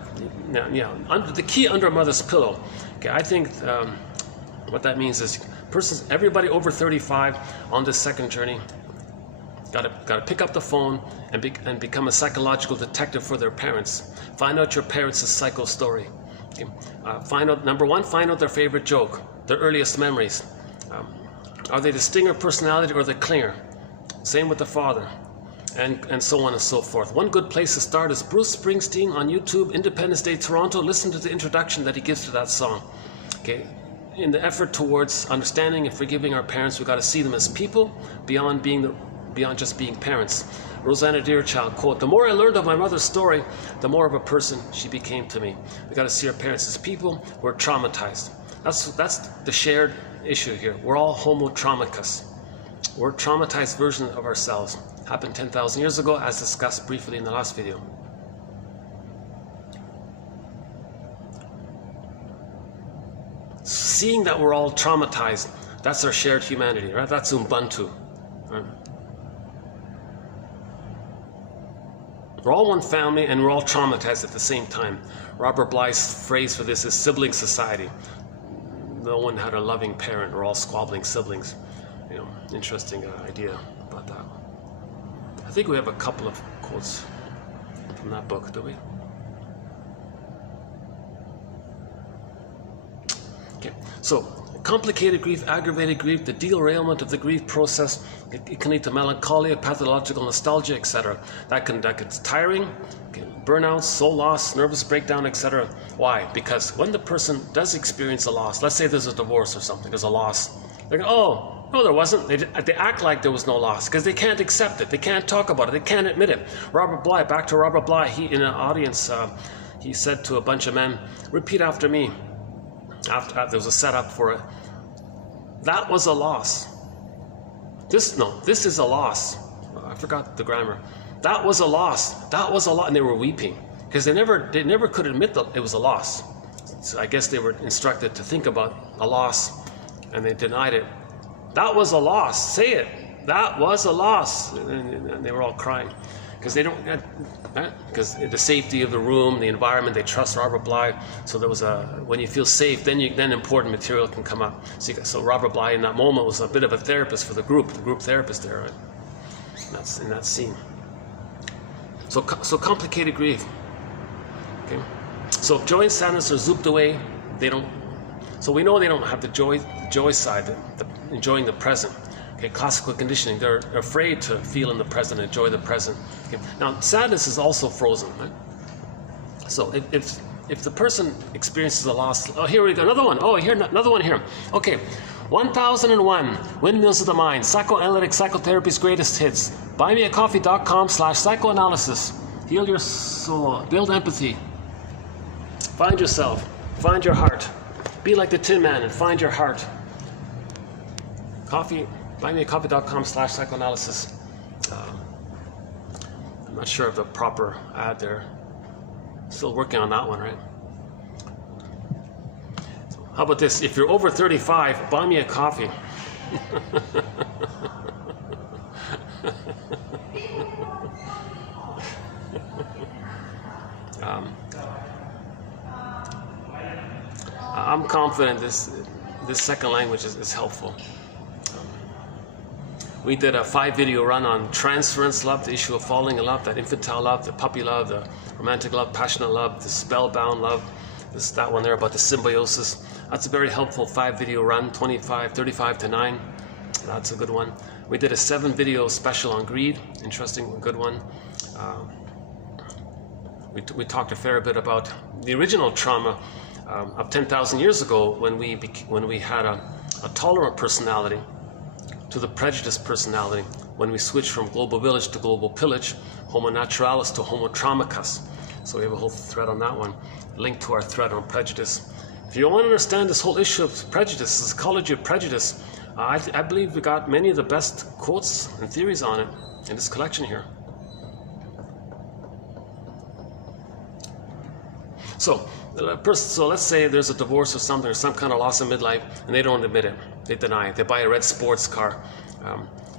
under the key under mother's pillow. Okay, I think what that means is everybody over 35 on this second journey gotta pick up the phone and become a psychological detective for their parents. Find out your parents' psycho story. Okay? Number one, find out their favorite joke, their earliest memories. Are they the stinger personality or the clinger? Same with the father. And so on and so forth. One good place to start is Bruce Springsteen on YouTube, Independence Day, Toronto. Listen to the introduction that he gives to that song. Okay, in the effort towards understanding and forgiving our parents, we got to see them as people beyond just being parents. Rosanna Deerchild quote: "The more I learned of my mother's story, the more of a person she became to me." We got to see our parents as people. We're traumatized. That's the shared issue here. We're all homo traumicus. We're a traumatized version of ourselves. Happened 10,000 years ago, as discussed briefly in the last video. Seeing that we're all traumatized, that's our shared humanity, right? That's Ubuntu. Right? We're all one family and we're all traumatized at the same time. Robert Bly's phrase for this is sibling society. No one had a loving parent, we're all squabbling siblings. Interesting idea about that. I think we have a couple of quotes from that book, do we? Okay, so complicated grief, aggravated grief, the derailment of the grief process, it can lead to melancholia, pathological nostalgia, etc. That's tiring, okay, burnout, soul loss, nervous breakdown, etc. Why? Because when the person does experience a loss, let's say there's a divorce or something, there's a loss, they're going, oh, no, there wasn't. They act like there was no loss because they can't accept it. They can't talk about it. They can't admit it. Robert Bly, back to Robert Bly, he in an audience, he said to a bunch of men, repeat after me. After there was a setup for it. That was a loss. This is a loss. I forgot the grammar. That was a loss. That was a lot. And they were weeping because they never could admit that it was a loss. So I guess they were instructed to think about a loss and they denied it. That was a loss. Say it. That was a loss. And they were all crying because they don't, because the safety of the room, the environment, they trust Robert Bly. So there was when you feel safe, then important material can come up. So Robert Bly in that moment was a bit of a therapist for the group therapist there, right? That's in that scene. So complicated grief. Okay. So if joy and sadness are zooped away, so we know they don't have the joy side, the enjoying the present. Okay, classical conditioning, they're afraid to feel in the present, enjoy the present. Okay. Now, sadness is also frozen, right? So if the person experiences a loss, oh, here we go, another one. Oh, here, another one here. Okay, 1001, Windmills of the Mind, Psychoanalytic Psychotherapy's Greatest Hits. buymeacoffee.com/psychoanalysis. Heal your soul, build empathy. Find yourself, find your heart. Be like the Tin Man and find your heart. buymeacoffee.com/psychoanalysis. I'm not sure of the proper ad there. Still working on that one, right? How about this? If you're over 35, buy me a coffee. I'm confident this second language is helpful. We did a 5-video run on transference love, the issue of falling in love, that infantile love, the puppy love, the romantic love, passionate love, the spellbound love, that one there about the symbiosis. That's a very helpful 5-video run, 35 to 9. That's a good one. We did a 7-video special on greed, interesting, good one. We talked a fair bit about the original trauma of 10,000 years ago when we had a tolerant personality to the prejudiced personality, when we switched from global village to global pillage, homo naturalis to homo traumicus. So we have a whole thread on that one, linked to our thread on prejudice. If you want to understand this whole issue of prejudice, the psychology of prejudice, I believe we got many of the best quotes and theories on it in this collection here. So let's say there's a divorce or something, or some kind of loss in midlife, and they don't admit it. They deny it. They buy a red sports car.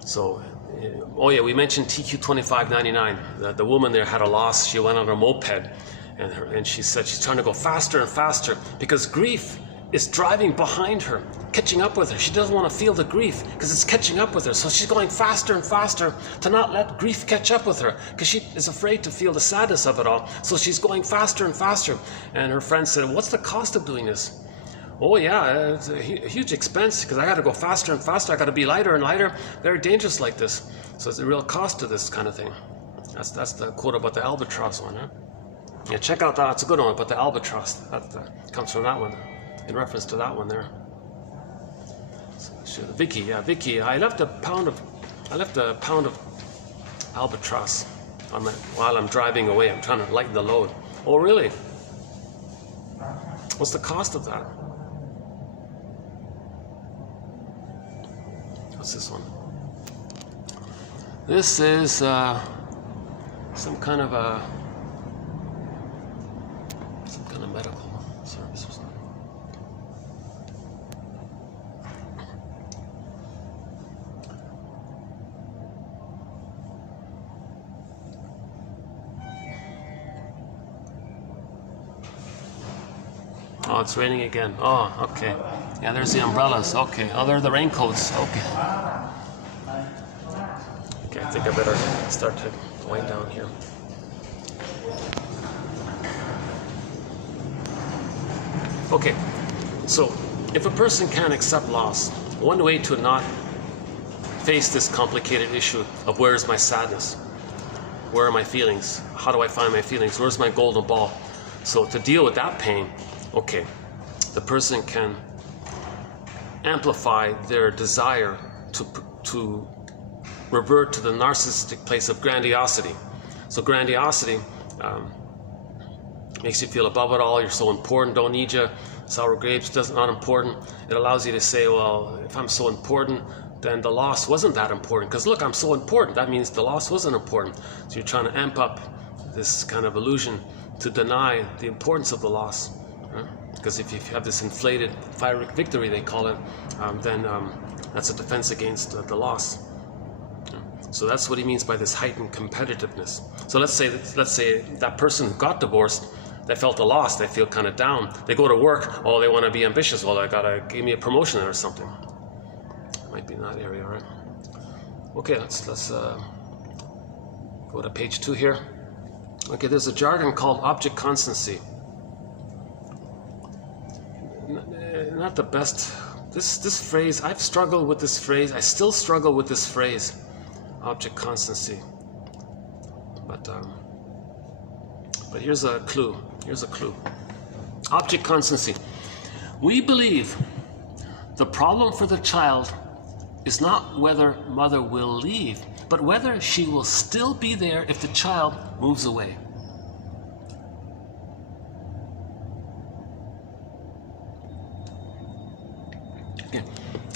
So Oh yeah, we mentioned TQ2599. The woman there had a loss. She went on her moped, and she said she's trying to go faster and faster because grief is driving behind her, catching up with her. She doesn't want to feel the grief because it's catching up with her. So she's going faster and faster to not let grief catch up with her because she is afraid to feel the sadness of it all. So she's going faster and faster. And her friend said, "What's the cost of doing this?" "Oh yeah, it's a huge expense because I got to go faster and faster. I got to be lighter and lighter. Very dangerous like this. So it's a real cost to this kind of thing." That's the quote about the albatross one, huh? Yeah, check out that. It's a good one about the albatross. That comes from that one, in reference to that one there. So, Vicky, yeah, Vicky. I left a pound of albatross while I'm driving away. I'm trying to lighten the load. Oh really? What's the cost of that? What's this one? This is some kind of medical service or something. Oh, it's raining again. Oh, okay. Yeah, there's the umbrellas. Okay. Oh, there are the raincoats. Okay. Okay, I think I better start to wind down here. Okay, so if a person can't accept loss, one way to not face this complicated issue of where is my sadness, where are my feelings, how do I find my feelings, where's my golden ball? So to deal with that pain, okay, the person can amplify their desire to revert to the narcissistic place of grandiosity. So grandiosity makes you feel above it all. You're so important, don't need you. Sour grapes, not important. It allows you to say, well, if I'm so important, then the loss wasn't that important. Because look, I'm so important. That means the loss wasn't important. So you're trying to amp up this kind of illusion to deny the importance of the loss. Right? Because if you have this inflated fiery victory, they call it, then that's a defense against the loss. So that's what he means by this heightened competitiveness. So let's say that person who got divorced, they felt a loss, they feel kind of down. They go to work, oh, they want to be ambitious. Well, I gotta give me a promotion or something. Might be in that area, right? Okay, let's go to page 2 here. Okay, there's a jargon called object constancy. Not the best. This phrase, I've struggled with this phrase. I still struggle with this phrase, object constancy. But here's a clue. Here's a clue. Object constancy. We believe the problem for the child is not whether mother will leave, but whether she will still be there if the child moves away. Okay.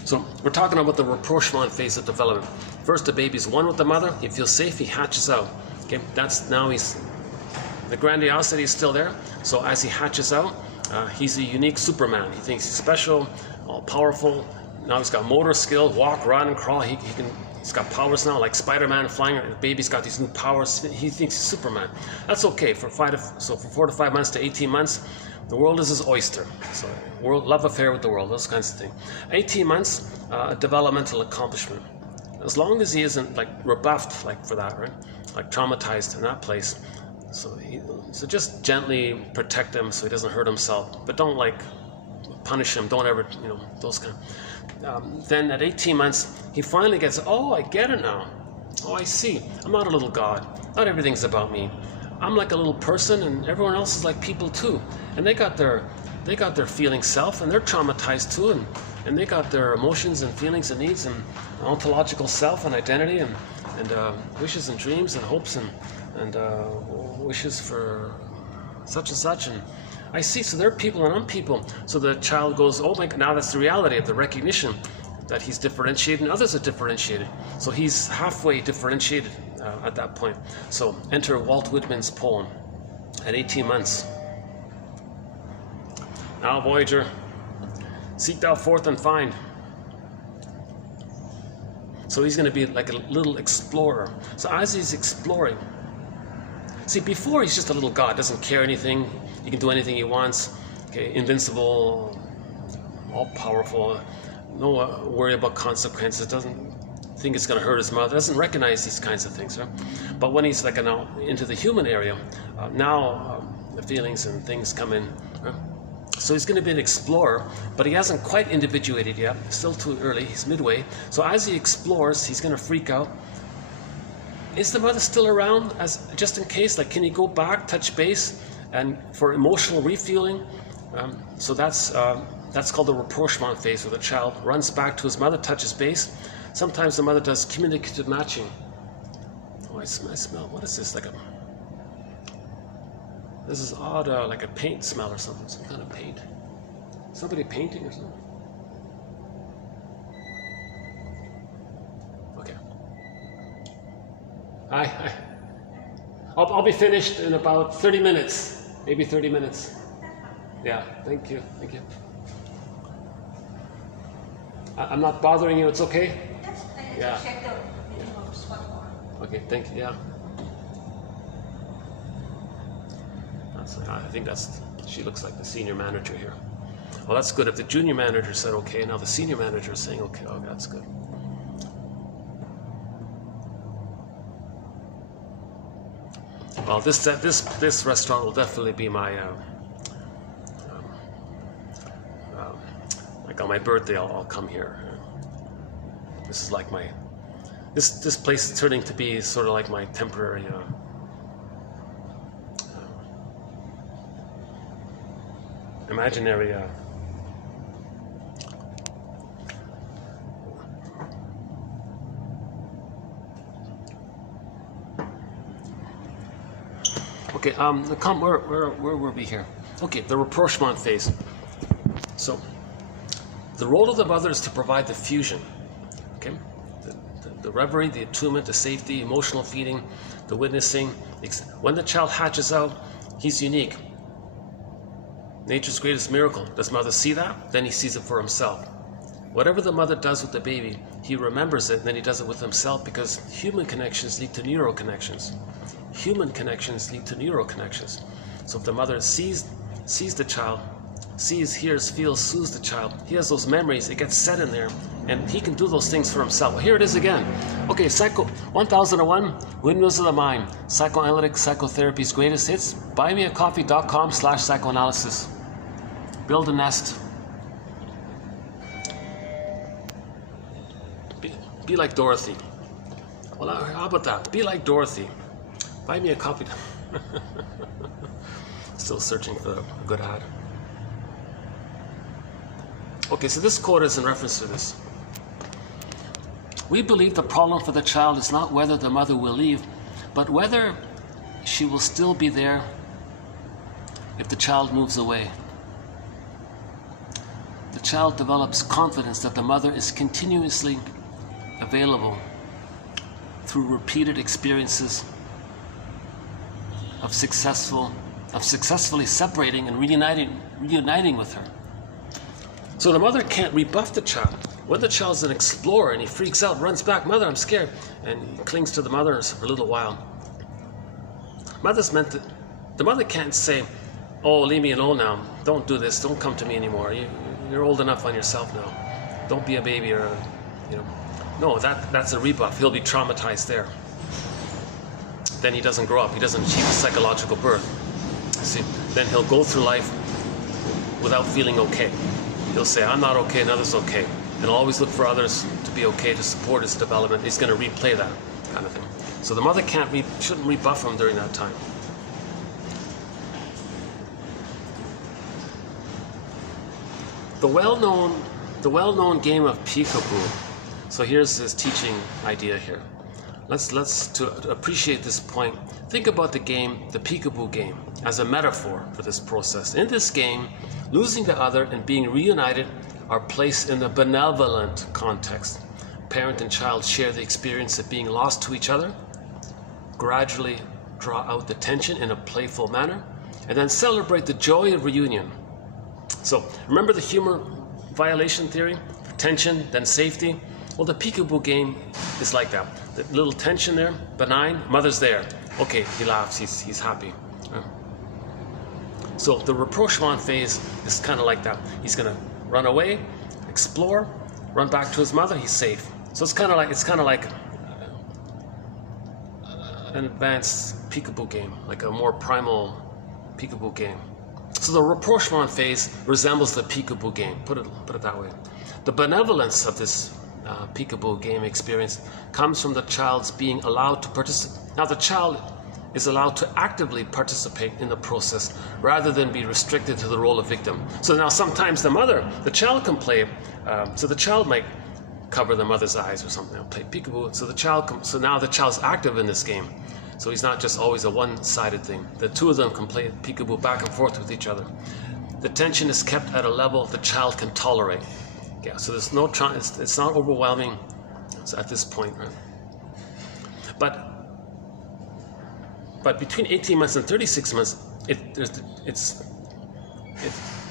So we're talking about the rapprochement phase of development. First, the baby's one with the mother. He feels safe. He hatches out. Okay, the grandiosity is still there. So as he hatches out, he's a unique Superman. He thinks he's special, all powerful. Now he's got motor skill, walk, run, crawl. He's got powers now, like Spider-Man flying. The baby's got these new powers. He thinks he's Superman. That's okay for 4 to 5 months to 18 months. The world is his oyster. So love affair with the world, those kinds of things. 18 months, developmental accomplishment. As long as he isn't like rebuffed, like for that, right? Like traumatized in that place. So just gently protect him so he doesn't hurt himself, but don't like punish him. Don't ever, those kind of. Then at 18 months, he finally gets, oh, I get it now. Oh, I see. I'm not a little god. Not everything's about me. I'm like a little person, and everyone else is like people too. And they got their feeling self, and they're traumatized too, and they got their emotions and feelings and needs and ontological self and identity and wishes and dreams and hopes and wishes for such and such. And I see, so they're people and I'm people. So the child goes, oh my God, now that's the reality of the recognition that he's differentiated and others are differentiated. So he's halfway differentiated at that point. So enter Walt Whitman's poem at 18 months. Now, Voyager, seek thou forth and find. So he's going to be like a little explorer. So as he's exploring, see, before he's just a little god, doesn't care anything. He can do anything he wants. Okay, invincible, all powerful, no worry about consequences. Doesn't think it's going to hurt his mother. Doesn't recognize these kinds of things. Right? But when he's like now into the human area, the feelings and things come in. Right? So he's going to be an explorer, but he hasn't quite individuated yet. Still too early. He's midway. So as he explores, he's going to freak out. Is the mother still around, as just in case? Like, can he go back, touch base, and for emotional refueling? So that's called the rapprochement phase, where the child runs back to his mother, touches base. Sometimes the mother does communicative matching. Oh, I smell. What is this? This is odd, like a paint smell or something. Some kind of paint. Somebody painting or something. Okay. I'll be finished in about 30 minutes. Maybe 30 minutes. Yeah, thank you. Thank you. I'm not bothering you, it's okay? Yeah. Okay, thank you. Yeah. I think she looks like the senior manager here. Well, that's good. If the junior manager said okay, now the senior manager is saying okay. Oh, that's good. Well, this restaurant will definitely be my like on my birthday. I'll come here. This is like my this place is turning to be sort of like my temporary. Imaginary okay, where were we here? Okay, the rapprochement phase. So the role of the mother is to provide the fusion. Okay, the reverie, the attunement, the safety, emotional feeding, the witnessing. When the child hatches out, he's unique. Nature's greatest miracle. Does mother see that? Then he sees it for himself. Whatever the mother does with the baby, he remembers it, and then he does it with himself, because human connections lead to neural connections. Human connections lead to neural connections. So if the mother sees the child, sees, hears, feels, soothes the child, he has those memories, it gets set in there, and he can do those things for himself. Well, here it is again. Okay, 1001, Windmills of the Mind, Psychoanalytic Psychotherapy's Greatest Hits, buymeacoffee.com/psychoanalysis. Build a nest. Be like Dorothy. Well, how about that? Be like Dorothy. Buy me a coffee. Still searching for a good ad. Okay, so this quote is in reference to this. We believe the problem for the child is not whether the mother will leave, but whether she will still be there if the child moves away. The child develops confidence that the mother is continuously available through repeated experiences of successfully separating and reuniting with her. So the mother can't rebuff the child. When the child's an explorer and he freaks out, runs back, "Mother, I'm scared," and he clings to the mother for a little while. The mother can't say, "Oh, leave me alone now. Don't do this. Don't come to me anymore. You're old enough on yourself now. Don't be a baby," or, No, that's a rebuff. He'll be traumatized there. Then he doesn't grow up. He doesn't achieve a psychological birth. See, then he'll go through life without feeling okay. He'll say, "I'm not okay, and others okay." And he'll always look for others to be okay, to support his development. He's going to replay that kind of thing. So the mother shouldn't rebuff him during that time. The well-known game of peekaboo. So here's his teaching idea here. Let's to appreciate this point, think about the game, the peekaboo game, as a metaphor for this process. In this game, losing the other and being reunited are placed in a benevolent context. Parent and child share the experience of being lost to each other, gradually draw out the tension in a playful manner, and then celebrate the joy of reunion. So remember the humor violation theory? Tension, then safety. Well, the peekaboo game is like that. The little tension there, benign, mother's there. Okay, he laughs, he's happy. So the rapprochement phase is kind of like that. He's gonna run away, explore, run back to his mother, he's safe. So it's kind of like an advanced peekaboo game, like a more primal peekaboo game. So the rapprochement phase resembles the peekaboo game, put it that way. The benevolence of this peekaboo game experience comes from the child's being allowed to participate. Now the child is allowed to actively participate in the process rather than be restricted to the role of victim. So now sometimes the child can play, so the child might cover the mother's eyes or something, play peekaboo. So now the child's active in this game. So he's not just always a one-sided thing. The two of them can play peekaboo back and forth with each other. The tension is kept at a level the child can tolerate. Yeah, so there's no it's not overwhelming at this point, right? But between 18 months and 36 months,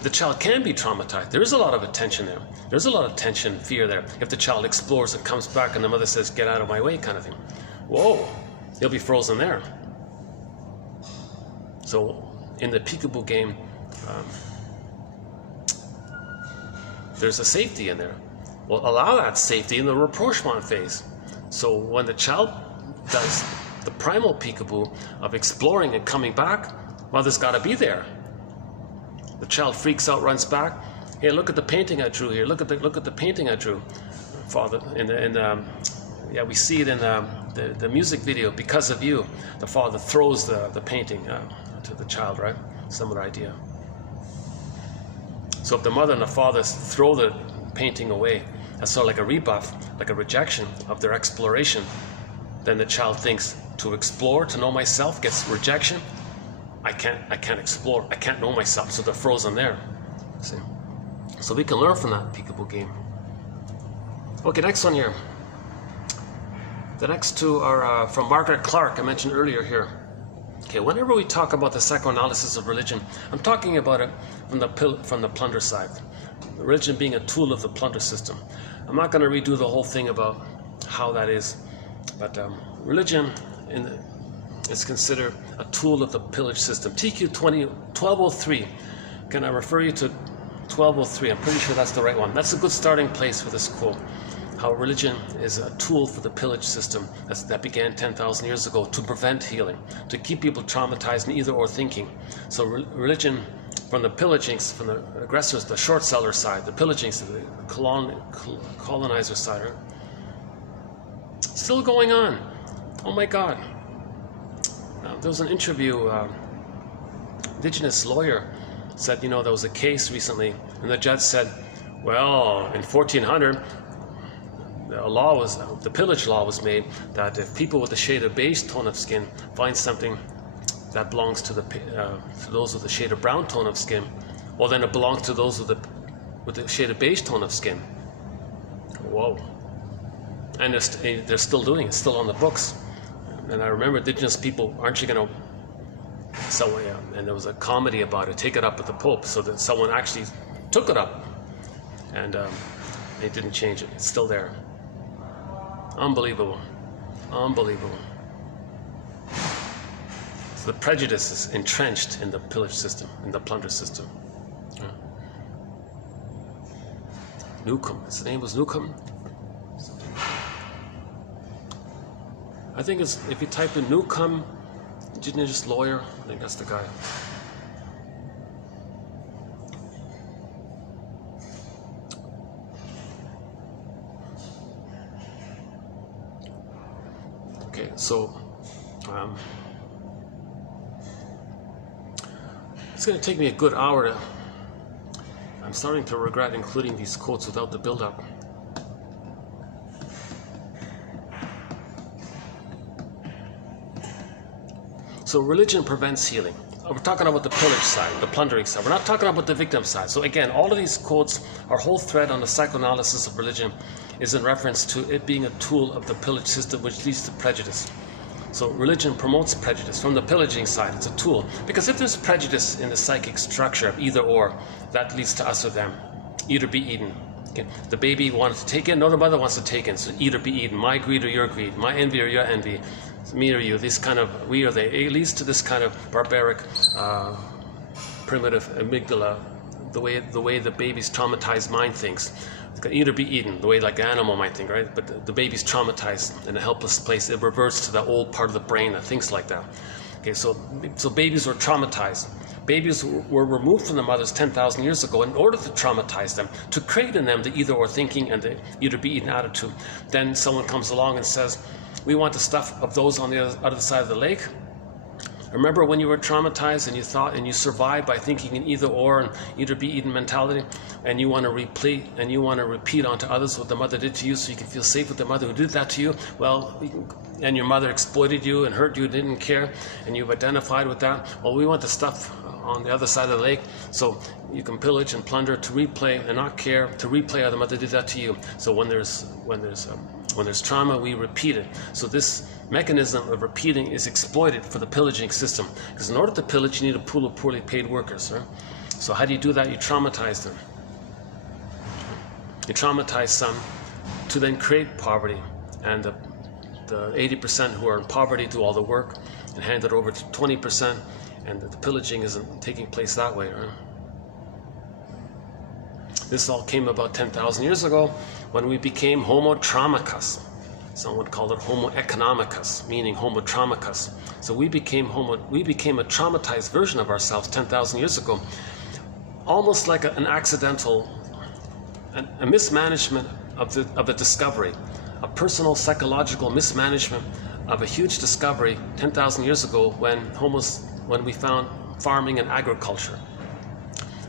the child can be traumatized. There is a lot of attention there. There's a lot of tension, fear there. If the child explores and comes back and the mother says, "Get out of my way," kind of thing. Whoa, he'll be frozen there. So in the peekaboo game, there's a safety in there. Well, allow that safety in the rapprochement phase. So when the child does the primal peekaboo of exploring and coming back, mother's got to be there. The child freaks out, runs back. Hey, look at the painting I drew here. Look at the painting I drew, Father. Yeah, we see it in the music video. Because of you, the father throws the painting to the child. Right? Similar idea. So if the mother and the father throw the painting away, that's sort of like a rebuff, like a rejection of their exploration. Then the child thinks, to explore, to know myself, gets rejection. I can't explore, I can't know myself, so they're frozen there. See? So we can learn from that peekaboo game. Okay, next one here. The next two are from Margaret Clark, I mentioned earlier here. Okay, whenever we talk about the psychoanalysis of religion, I'm talking about it from the plunder side. Religion being a tool of the plunder system. I'm not going to redo the whole thing about how that is, but religion is considered a tool of the pillage system. TQ 1203. Can I refer you to 1203? I'm pretty sure that's the right one. That's a good starting place for this quote. How religion is a tool for the pillage system that began 10,000 years ago to prevent healing, to keep people traumatized and either or thinking. So religion, from the pillagings, from the aggressors, the short seller side, the pillagings, the colonizer side, right? Still going on. Oh my God. There was an interview, indigenous lawyer said, there was a case recently, and the judge said, well, in 1400, the pillage law was made that if people with a shade of beige tone of skin find something that belongs to those with a shade of brown tone of skin, well, then it belongs to those with the shade of beige tone of skin. Whoa. And they're still doing it, still on the books. And I remember indigenous people, aren't you going to... So, and there was a comedy about it, take it up with the Pope, so that someone actually took it up. And they didn't change it. It's still there. Unbelievable. Unbelievable. So the prejudice is entrenched in the pillage system, in the plunder system. Yeah. Newcomb. His name was Newcomb. I think it's, if you type in Newcomb, indigenous lawyer, I think that's the guy. Okay, so it's going to take me a good hour to... I'm starting to regret including these quotes without the build-up. So religion prevents healing. We're talking about the pillage side, the plundering side. We're not talking about the victim side. So again, all of these quotes, our whole thread on the psychoanalysis of religion is in reference to it being a tool of the pillage system which leads to prejudice. So religion promotes prejudice. From the pillaging side, it's a tool. Because if there's prejudice in the psychic structure of either or, that leads to us or them. Eat or be eaten. Okay. The baby wanted to take in, no, the mother wants to take in. So eat or be eaten, my greed or your greed, my envy or your envy, me or you. This kind of we or they, it leads to this kind of barbaric, primitive amygdala, the way the baby's traumatized mind thinks. It's got eat or be eaten, the way like an animal might think, right? But the baby's traumatized in a helpless place. It reverts to that old part of the brain that thinks like that. Okay, so babies were traumatized. Babies were removed from the mothers 10,000 years ago in order to traumatize them, to create in them the either or thinking and the eat or be eaten attitude. Then someone comes along and says, we want the stuff of those on the other side of the lake. Remember when you were traumatized and you thought and you survived by thinking in either or and eat or be eaten mentality, and you want to repeat onto others what the mother did to you so you can feel safe with the mother who did that to you? Well, and your mother exploited you and hurt you, didn't care, and you've identified with that. Well, we want the stuff on the other side of the lake, so you can pillage and plunder to replay and not care, to replay how the mother did that to you. So when there's trauma, we repeat it. So this mechanism of repeating is exploited for the pillaging system, because in order to pillage, you need a pool of poorly paid workers. Right? So how do you do that? You traumatize them. You traumatize some to then create poverty, and the 80% who are in poverty do all the work and hand it over to 20%, and the pillaging isn't taking place that way. Right? This all came about 10,000 years ago when we became Homo traumicus. Some would call it Homo economicus, meaning Homo traumicus. So we became a traumatized version of ourselves 10,000 years ago, almost like an accidental, a mismanagement of the discovery, a personal psychological mismanagement of a huge discovery 10,000 years ago when we found farming and agriculture.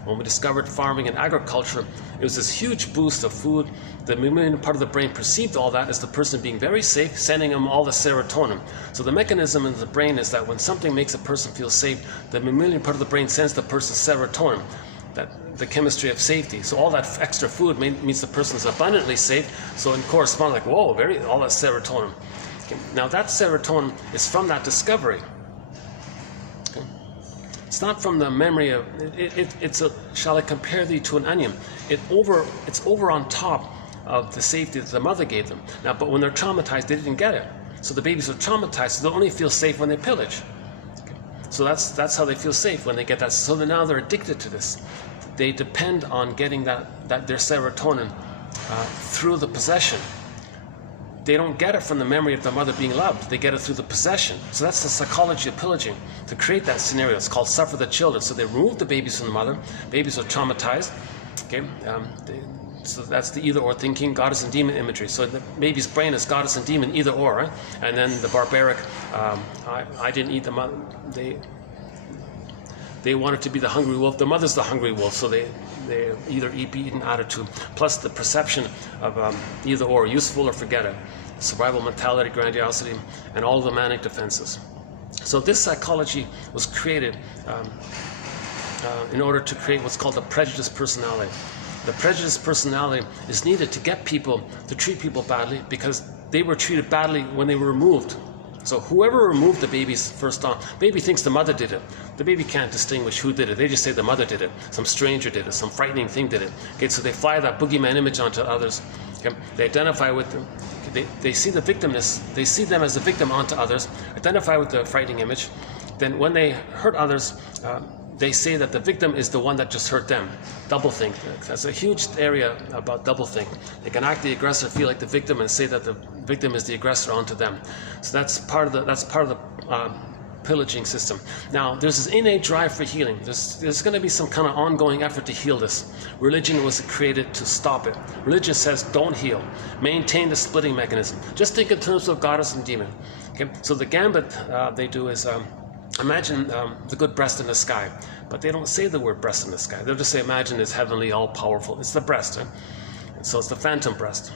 When we discovered farming and agriculture, it was this huge boost of food. The mammalian part of the brain perceived all that as the person being very safe, sending them all the serotonin. So the mechanism in the brain is that when something makes a person feel safe, the mammalian part of the brain sends the person serotonin, that the chemistry of safety. So all that extra food means the person is abundantly safe. So in correspondence, like, whoa, all that serotonin. Okay. Now that serotonin is from that discovery. It's not from the memory of shall I compare thee to an onion? It's over on top of the safety that the mother gave them. Now, but when they're traumatized, they didn't get it. So the babies are traumatized, so they only feel safe when they pillage. Okay. So that's how they feel safe, when they get that. So now they're addicted to this. They depend on getting that their serotonin through the possession. They don't get it from the memory of the mother being loved. They get it through the possession. So that's the psychology of pillaging. To create that scenario, it's called suffer the children. So they remove the babies from the mother. Babies are traumatized. Okay, so that's the either or thinking, goddess and demon imagery. So the baby's brain is goddess and demon, either or. Right? And then the barbaric, I didn't eat the mother. They wanted to be the hungry wolf. The mother's the hungry wolf. So they either eat, be eaten attitude, plus the perception of either or, useful or forget it, survival mentality, grandiosity, and all the manic defenses. So this psychology was created in order to create what's called the prejudiced personality. The prejudiced personality is needed to get people to treat people badly because they were treated badly when they were removed. So whoever removed the babies first on, baby thinks the mother did it. The baby can't distinguish who did it. They just say the mother did it. Some stranger did it. Some frightening thing did it. Okay, so they fly that boogeyman image onto others. Okay, they identify with them. They see the victimness. They see them as a victim onto others. Identify with the frightening image. Then when they hurt others, they say that the victim is the one that just hurt them. Doublethink. That's a huge area about doublethink. They can act the aggressor, feel like the victim, and say that the victim is the aggressor onto them. So that's part of the pillaging system. Now, there's this innate drive for healing. There's going to be some kind of ongoing effort to heal this. Religion was created to stop it. Religion says don't heal. Maintain the splitting mechanism. Just think in terms of goddess and demon. Okay? So the gambit they do is imagine the good breast in the sky. But they don't say the word breast in the sky. They'll just say imagine it's heavenly, all-powerful. It's the breast. Right? So it's the phantom breast.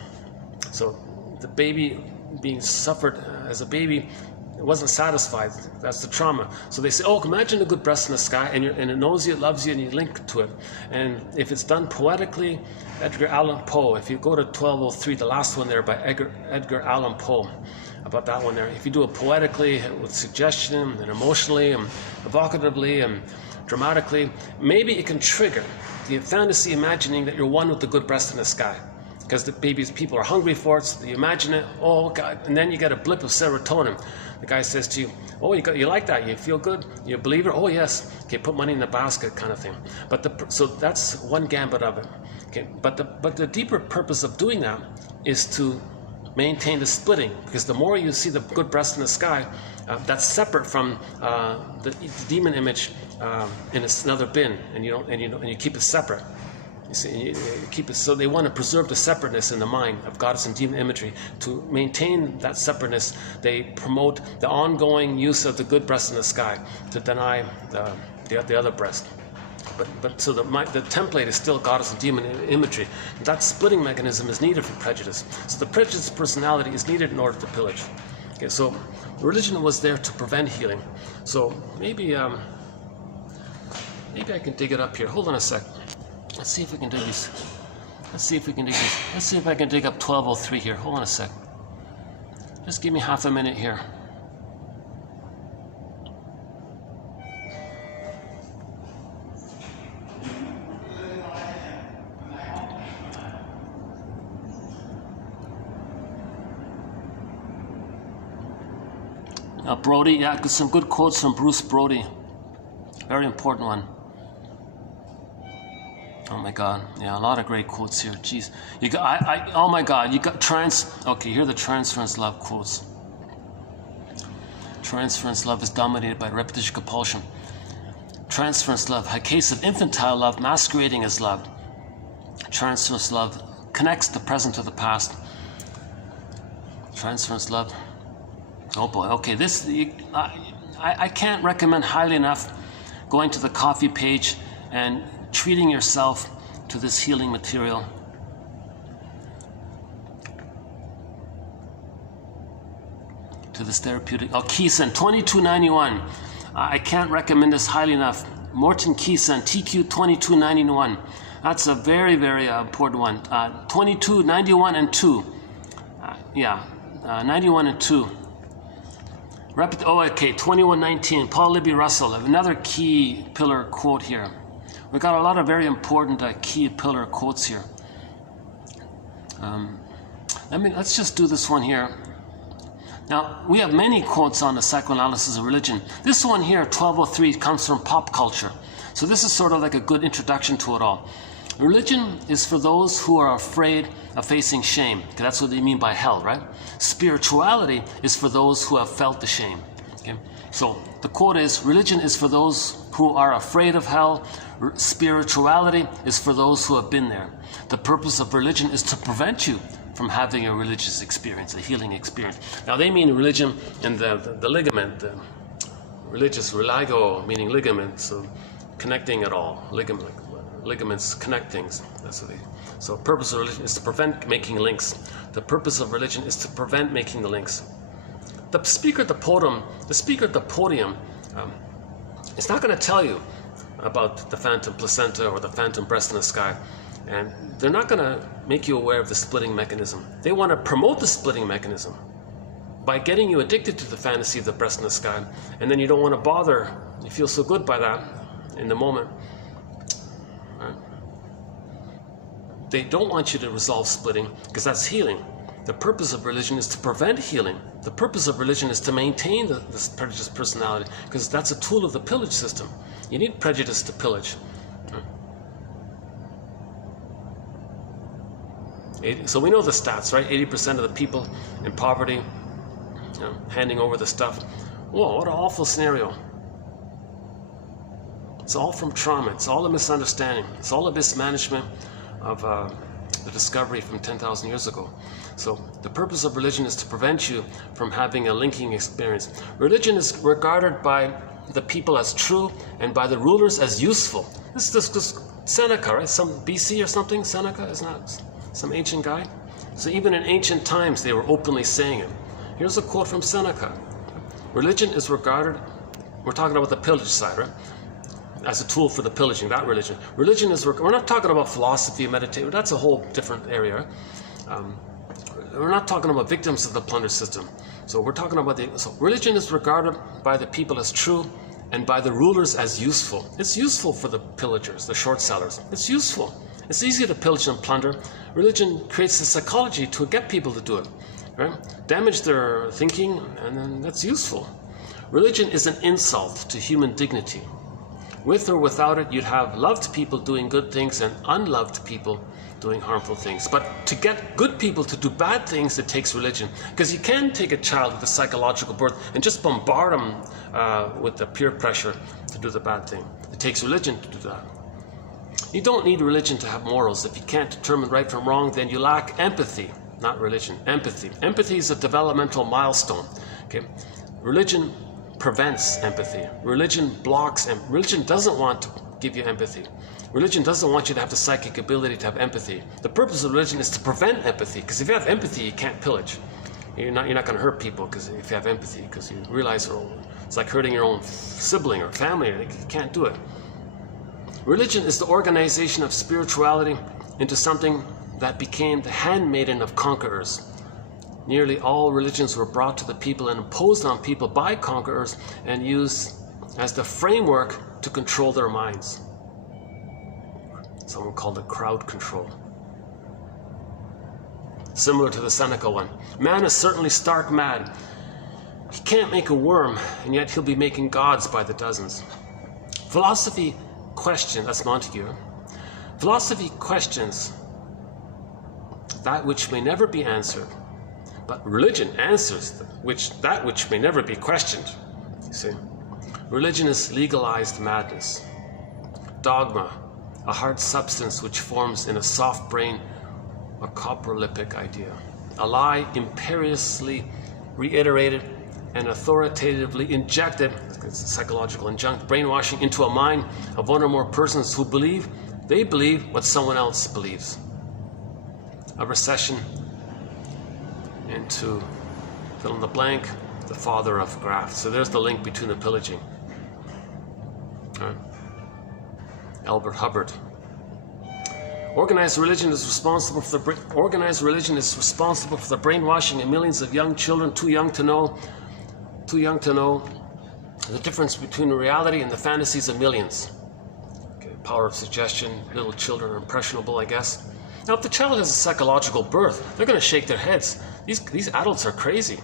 So the baby being suffered as a baby, it wasn't satisfied. That's the trauma. So they say, oh, imagine a good breast in the sky, and it knows you, it loves you, and you link to it. And if it's done poetically, Edgar Allan Poe, if you go to 1203, the last one there by Edgar Allan Poe, about that one there, if you do it poetically with suggestion and emotionally and evocatively and dramatically, maybe it can trigger the fantasy imagining that you're one with the good breast in the sky. Because the people are hungry for it, so you imagine it, oh God, and then you get a blip of serotonin. The guy says to you, oh, you like that, you feel good, you a believer? Oh yes, okay, put money in the basket kind of thing. So that's one gambit of it. Okay, but the deeper purpose of doing that is to maintain the splitting, because the more you see the good breast in the sky, that's separate from the demon image in another bin, and you keep it separate. You see, you keep it, so they want to preserve the separateness in the mind of goddess and demon imagery. To maintain that separateness, they promote the ongoing use of the good breast in the sky to deny the other breast. So the template is still goddess and demon imagery. That splitting mechanism is needed for prejudice. So the prejudiced personality is needed in order to pillage. Okay, so religion was there to prevent healing. So maybe I can dig it up here. Hold on a sec. Let's see if we can do these. Let's see if we can dig these. Let's see if I can dig up 1203 here. Hold on a sec. Just give me half a minute here. Brody, yeah, some good quotes from Bruce Brody. Very important one. Oh my God, yeah, a lot of great quotes here. Jeez, you got, oh my God, you got okay, here are the transference love quotes. Transference love is dominated by repetition compulsion. Transference love, a case of infantile love masquerading as love. Transference love connects the present to the past. Transference love, oh boy, okay, I can't recommend highly enough going to the coffee page and treating yourself to this healing material. To this therapeutic, Keeson, 2291. I can't recommend this highly enough. Morton Keeson, TQ 2291. That's a very, very important one. 2291 and 2. 91 and 2. Okay, 2119. Paul Libby Russell, another key pillar quote here. We've got a lot of very important key pillar quotes here. Let's just do this one here. Now, we have many quotes on the psychoanalysis of religion. This one here, 1203, comes from pop culture. So this is sort of like a good introduction to it all. Religion is for those who are afraid of facing shame. Okay, that's what they mean by hell, right? Spirituality is for those who have felt the shame. Okay? So the quote is, religion is for those who are afraid of hell. Spirituality is for those who have been there. The purpose of religion is to prevent you from having a religious experience, a healing experience. Now they mean religion in the ligament, the religious, religo, meaning ligament, so connecting it all, ligaments connect things. That's what so the purpose of religion is to prevent making links. The purpose of religion is to prevent making the links. The speaker at the podium, is not going to tell you about the phantom placenta or the phantom breast in the sky, and they're not going to make you aware of the splitting mechanism. They want to promote the splitting mechanism by getting you addicted to the fantasy of the breast in the sky, and then you don't want to bother. You feel so good by that in the moment. Right? They don't want you to resolve splitting, because that's healing. The purpose of religion is to prevent healing. The purpose of religion is to maintain this prejudiced personality, because that's a tool of the pillage system. You need prejudice to pillage. So we know the stats, right? 80% of the people in poverty, handing over the stuff. Whoa, what an awful scenario. It's all from trauma. It's all a misunderstanding. It's all a mismanagement of the discovery from 10,000 years ago. So the purpose of religion is to prevent you from having a linking experience. Religion is regarded by the people as true and by the rulers as useful. This is Seneca, right? Some BC or something. Seneca is not some ancient guy. So even in ancient times, they were openly saying it. Here's a quote from Seneca. Religion is regarded, we're talking about the pillage side, right? As a tool for the pillaging, that religion. Religion is, we're not talking about philosophy, meditation, that's a whole different area. We're not talking about victims of the plunder system. So we're talking about so religion is regarded by the people as true and by the rulers as useful. It's useful for the pillagers, the short sellers. It's useful. It's easy to pillage and plunder. Religion creates the psychology to get people to do it, right? Damage their thinking, and then that's useful. Religion is an insult to human dignity. With or without it, you'd have loved people doing good things and unloved people doing harmful things. But to get good people to do bad things, it takes religion. Because you can't take a child with a psychological birth and just bombard them with the peer pressure to do the bad thing. It takes religion to do that. You don't need religion to have morals. If you can't determine right from wrong, then you lack empathy, not religion. Empathy. Empathy is a developmental milestone. Okay? Religion prevents empathy. Religion blocks, and religion doesn't want to give you empathy. Religion doesn't want you to have the psychic ability to have empathy. The purpose of religion is to prevent empathy, because if you have empathy, you can't pillage. You're not going to hurt people because if you have empathy, because you realize it's like hurting your own sibling or family. You can't do it. Religion is the organization of spirituality into something that became the handmaiden of conquerors. Nearly all religions were brought to the people and imposed on people by conquerors and used as the framework to control their minds. Someone called it crowd control. Similar to the Seneca one. Man is certainly stark mad. He can't make a worm, and yet he'll be making gods by the dozens. Philosophy questions, that's Montague. Philosophy questions that which may never be answered, but religion answers that which may never be questioned. You see, religion is legalized madness. Dogma, a hard substance which forms in a soft brain a coprolipic idea. A lie imperiously reiterated and authoritatively injected, it's a psychological injunct, brainwashing into a mind of one or more persons who believe what someone else believes. A recession into, fill in the blank, the father of graft. So there's the link between the pillaging. All right. Albert Hubbard. Organized religion is responsible for the brainwashing of millions of young children too young to know the difference between reality and the fantasies of millions. Okay, power of suggestion. Little children are impressionable, I guess. Now, if the child has a psychological birth, they're going to shake their heads. These adults are crazy.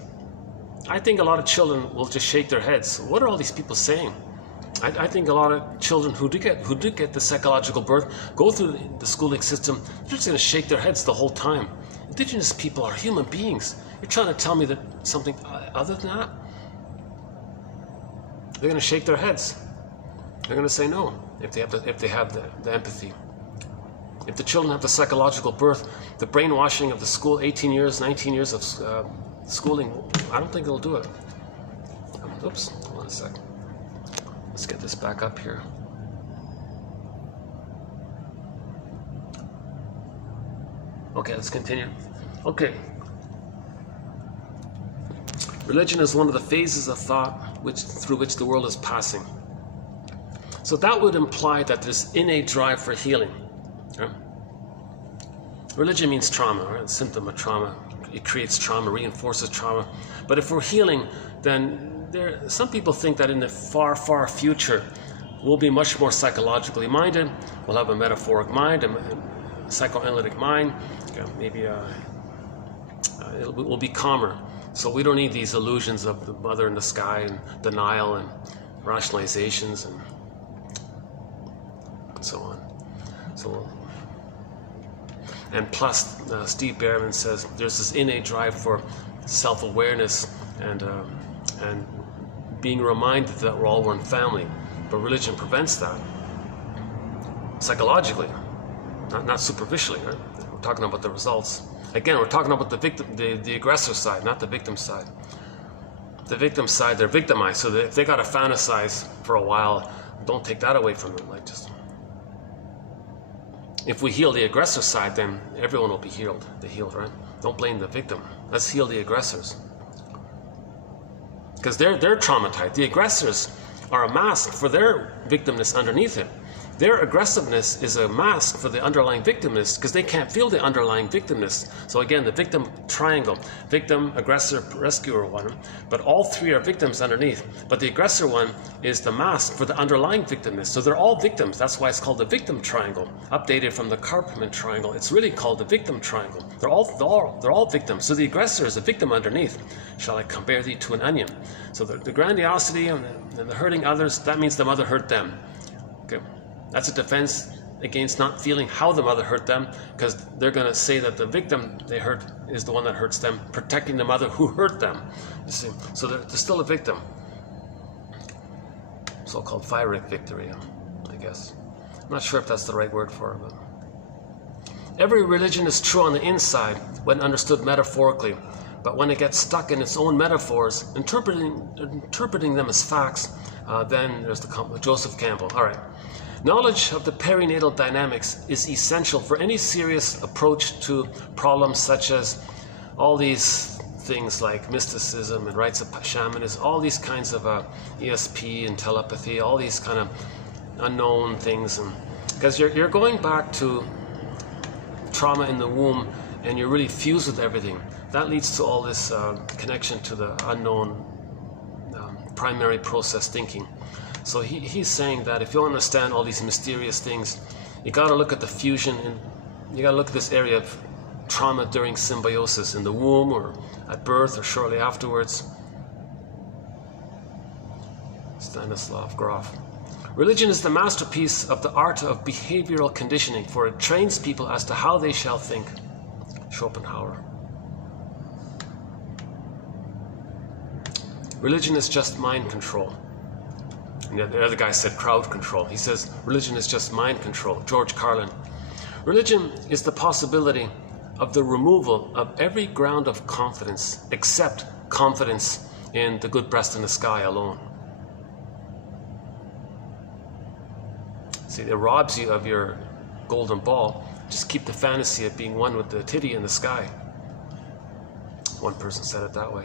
I think a lot of children will just shake their heads. What are all these people saying? I think a lot of children who do get the psychological birth, go through the schooling system, they're just going to shake their heads the whole time. Indigenous people are human beings. You're trying to tell me that something other than that? They're going to shake their heads. They're going to say no if they have the empathy. If the children have the psychological birth, the brainwashing of the school, 18 years, 19 years of schooling, I don't think they'll do it. Oops, hold on a second. Let's get this back up here. Okay, let's continue. Okay. Religion is one of the phases of thought through which the world is passing. So that would imply that there's innate drive for healing. Right? Religion means trauma, right? A symptom of trauma. It creates trauma, reinforces trauma. But if we're healing, then some people think that in the far, far future, we'll be much more psychologically minded. We'll have a metaphoric mind, a psychoanalytic mind. Maybe we'll be calmer. So we don't need these illusions of the mother in the sky and denial and rationalizations and so on. And plus, Steve Behrman says there's this innate drive for self-awareness and being reminded that we're all one family. But religion prevents that. Psychologically, not superficially, right? We're talking about the results. Again, we're talking about the victim, the aggressor side, not the victim side. The victim side, they're victimized, so that if they got to fantasize for a while, don't take that away from them. Like, just if we heal the aggressor side, then everyone will be healed. The healed, right? Don't blame the victim. Let's heal the aggressors, because they're traumatized. The aggressors are a mask for their victimness underneath it. Their aggressiveness is a mask for the underlying victimness because they can't feel the underlying victimness. So again, the victim triangle, victim, aggressor, rescuer one, but all three are victims underneath. But the aggressor one is the mask for the underlying victimness. So they're all victims. That's why it's called the victim triangle, updated from the Karpman triangle. It's really called the victim triangle. They're all victims. So the aggressor is a victim underneath. Shall I compare thee to an onion? So the grandiosity and the hurting others, that means the mother hurt them. Okay. That's a defense against not feeling how the mother hurt them, because they're going to say that the victim they hurt is the one that hurts them, protecting the mother who hurt them. You see, so they're still a victim. So-called Pyrrhic victory, I guess. I'm not sure if that's the right word for it. But every religion is true on the inside when understood metaphorically, but when it gets stuck in its own metaphors, interpreting them as facts, then there's the Joseph Campbell. All right. Knowledge of the perinatal dynamics is essential for any serious approach to problems such as all these things like mysticism and rites of shamanism, all these kinds of ESP and telepathy, all these kind of unknown things. And because you're going back to trauma in the womb and you're really fused with everything. That leads to all this connection to the unknown primary process thinking. So he's saying that if you understand all these mysterious things, you got to look at the fusion, and you got to look at this area of trauma during symbiosis in the womb or at birth or shortly afterwards. Stanislav Grof. Religion is the masterpiece of the art of behavioral conditioning, for it trains people as to how they shall think. Schopenhauer. Religion is just mind control. And the other guy said crowd control. He says religion is just mind control. George Carlin. Religion is the possibility of the removal of every ground of confidence except confidence in the good breast in the sky alone. See, it robs you of your golden ball. Just keep the fantasy of being one with the titty in the sky. One person said it that way.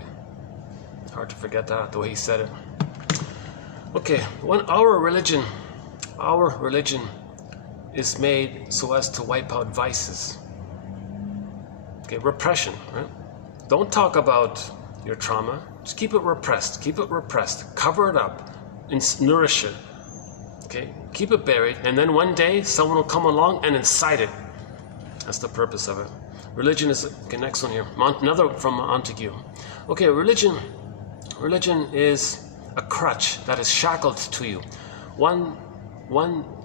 Hard to forget that, the way he said it. Okay, our religion is made so as to wipe out vices. Okay, repression, right? Don't talk about your trauma. Just keep it repressed. Keep it repressed. Cover it up and nourish it. Okay, keep it buried, and then one day someone will come along and incite it. That's the purpose of it. Religion is okay. Next one here. Another from Montague. Okay, religion is a crutch that is shackled to you, one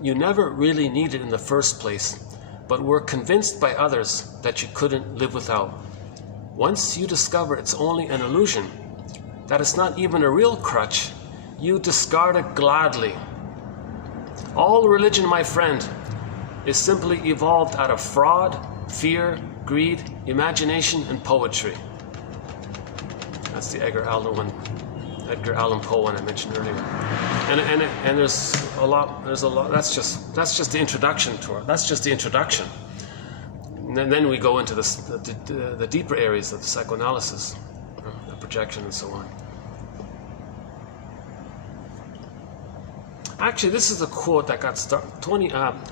you never really needed in the first place, but were convinced by others that you couldn't live without. Once you discover it's only an illusion, that it's not even a real crutch, you discard it gladly. All religion, my friend, is simply evolved out of fraud, fear, greed, imagination, and poetry. That's the Edgar Allan Poe one I mentioned earlier. And there's a lot. That's just the introduction to it. That's just the introduction. And then we go into the deeper areas of the psychoanalysis, the projection, and so on. Actually, this is the quote that got started.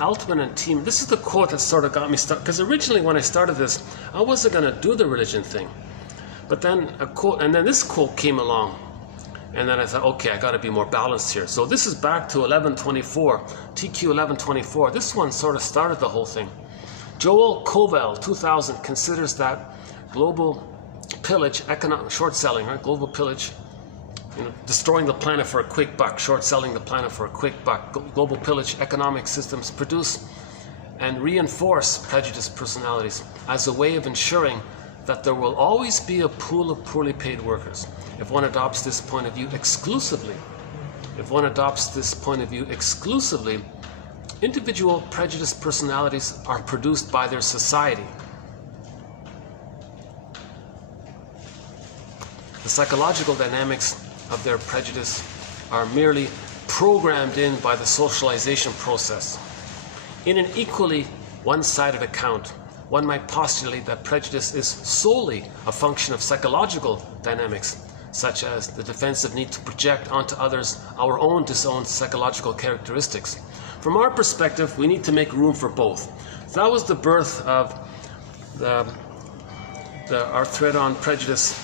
Altman and team. This is the quote that sort of got me started. Because originally, when I started this, I wasn't going to do the religion thing. But then this quote came along, and then I thought, okay, I got to be more balanced here. So this is back to 1124, TQ 1124. This one sort of started the whole thing. Joel Kovel, 2000, considers that global pillage, short selling, right? Global pillage. Destroying the planet for a quick buck, short selling the planet for a quick buck. Global pillage economic systems produce and reinforce prejudiced personalities as a way of ensuring that there will always be a pool of poorly paid workers. If one adopts this point of view exclusively, individual prejudiced personalities are produced by their society. The psychological dynamics of their prejudice are merely programmed in by the socialization process. In an equally one-sided account, one might postulate that prejudice is solely a function of psychological dynamics, such as the defensive need to project onto others our own disowned psychological characteristics. from our perspective, we need to make room for both. So that was the birth of our thread on prejudice,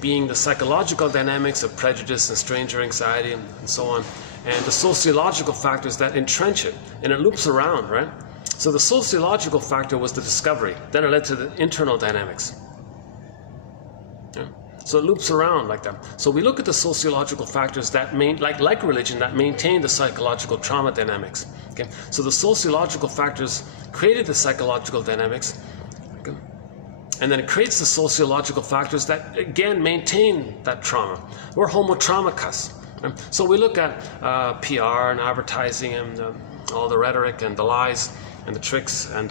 being the psychological dynamics of prejudice and stranger anxiety and so on, and the sociological factors that entrench it, and it loops around, right? So the sociological factor was the discovery, then it led to the internal dynamics. Yeah. So it loops around like that. So we look at the sociological factors that like religion, that maintain the psychological trauma dynamics. Okay. So the sociological factors created the psychological dynamics, okay. And then it creates the sociological factors that again maintain that trauma. We're homotraumicus. Okay. So we look at PR and advertising and all the rhetoric and the lies and the tricks, and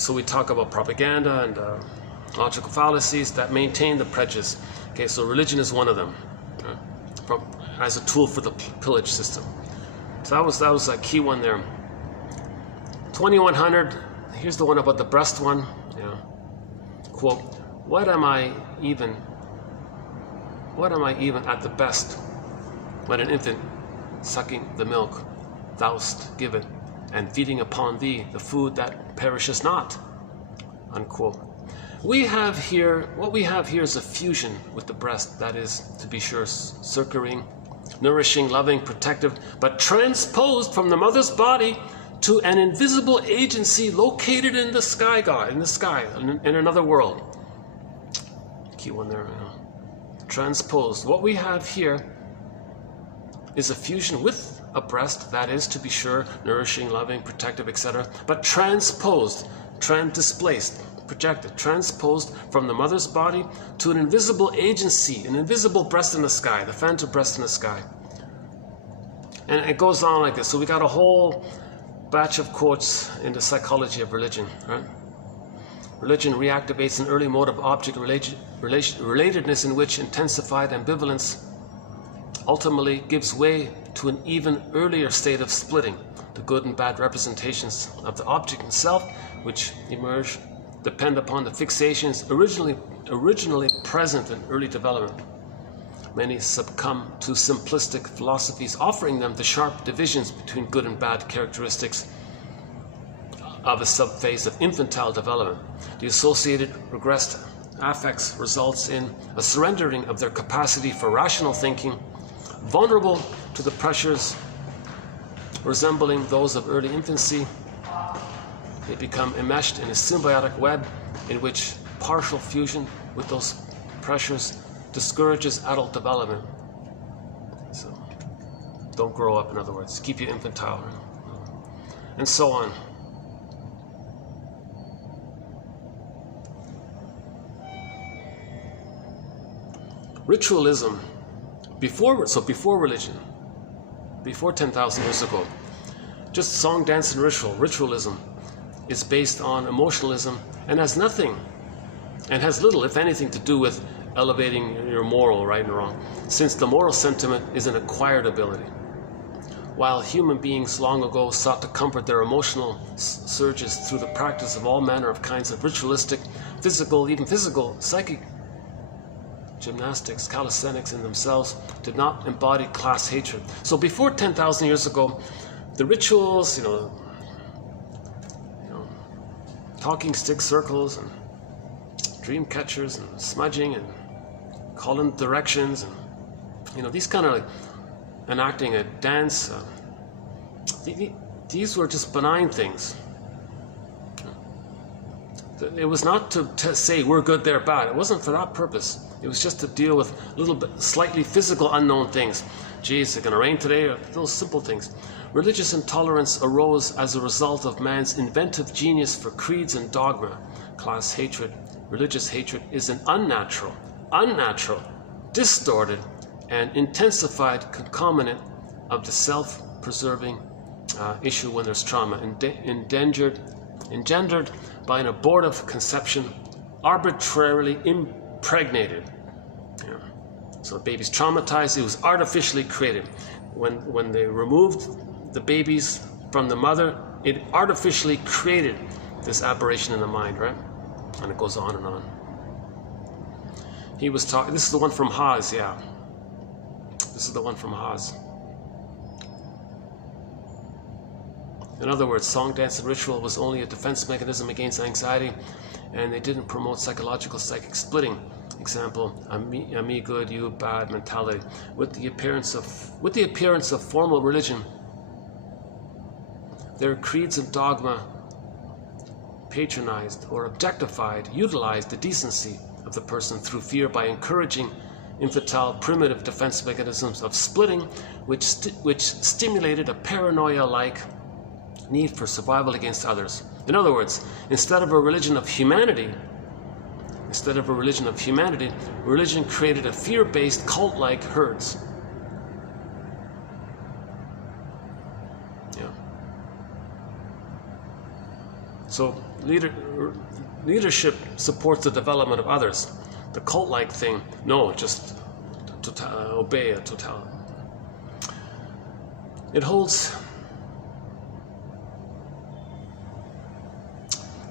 so we talk about propaganda and logical fallacies that maintain the prejudice. Okay, so religion is one of them, as a tool for the pillage system. So that was a key one there. 2100. Here's the one about the breast one. Yeah. Quote: What am I even at the best when an infant sucking the milk thou'st given, and feeding upon thee the food that perishes not? Unquote. What we have here is a fusion with the breast, that is, to be sure, succoring, nourishing, loving, protective, but transposed from the mother's body to an invisible agency located in the sky, in another world. Key one there. Transposed. What we have here is a fusion with a breast, that is, to be sure, nourishing, loving, protective, etc., but transposed, displaced, projected, transposed from the mother's body to an invisible agency, an invisible breast in the sky, the phantom breast in the sky. And it goes on like this. So we got a whole batch of quotes in the psychology of religion, right? Religion reactivates an early mode of object relatedness in which intensified ambivalence ultimately gives way to an even earlier state of splitting, the good and bad representations of the object itself, which emerge, depend upon the fixations originally present in early development. Many succumb to simplistic philosophies, offering them the sharp divisions between good and bad characteristics of a subphase of infantile development. The associated regressed affects results in a surrendering of their capacity for rational thinking, vulnerable to the pressures resembling those of early infancy. They become enmeshed in a symbiotic web in which partial fusion with those pressures discourages adult development. So, don't grow up, in other words. Keep you infantile. And so on. Ritualism, before religion, before 10,000 years ago, just song, dance, and ritualism is based on emotionalism and has nothing, and has little, if anything, to do with elevating your moral, right and wrong, since the moral sentiment is an acquired ability. While human beings long ago sought to comfort their emotional surges through the practice of all manner of kinds of ritualistic, physical, even physical, psychic gymnastics, calisthenics in themselves did not embody class hatred. So before 10,000 years ago, the rituals, talking stick circles and dream catchers and smudging and calling directions and these kind of like enacting a dance, these were just benign things. It was not to say we're good, they're bad. It wasn't for that purpose. It was just to deal with little bit slightly physical unknown things. Geez, is it gonna rain today? Or those simple things. Religious intolerance arose as a result of man's inventive genius for creeds and dogma. Class hatred, religious hatred is an unnatural, distorted, and intensified concomitant of the self-preserving issue when there's trauma, engendered by an abortive conception, arbitrarily impregnated. Yeah. So the baby's traumatized, it was artificially created. When they removed the babies from the mother, it artificially created this aberration in the mind, right? And it goes on and on. He was talking, this is the one from Haas, yeah. This is the one from Haas. In other words, song, dance, and ritual was only a defense mechanism against anxiety, and they didn't promote psychological psychic splitting. Example, a me good, you bad mentality. With the appearance of formal religion, their creeds and dogma patronized or objectified, utilized the decency of the person through fear by encouraging infantile primitive defense mechanisms of splitting, which stimulated a paranoia-like need for survival against others. In other words, instead of a religion of humanity, religion created a fear-based cult-like herds. Yeah. So leadership supports the development of others. The cult-like thing, no, just obey a total. It holds.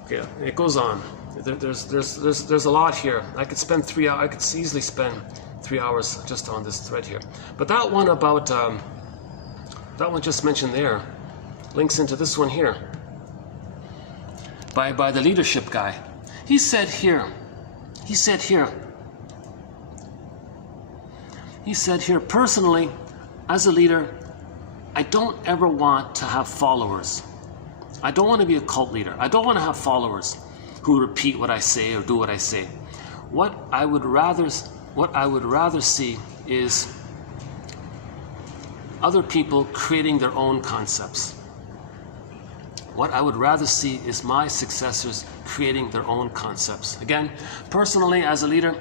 Okay, it goes on. There's a lot here. I could spend 3 hours. I could easily spend 3 hours just on this thread here. But that one about that one just mentioned there links into this one here by the leadership guy. He said here, personally, as a leader, I don't ever want to have followers. I don't want to be a cult leader. I don't want to have followers who repeat what I say or do what I say. What I would rather see is other people creating their own concepts. What I would rather see is my successors creating their own concepts. Again, personally, as a leader,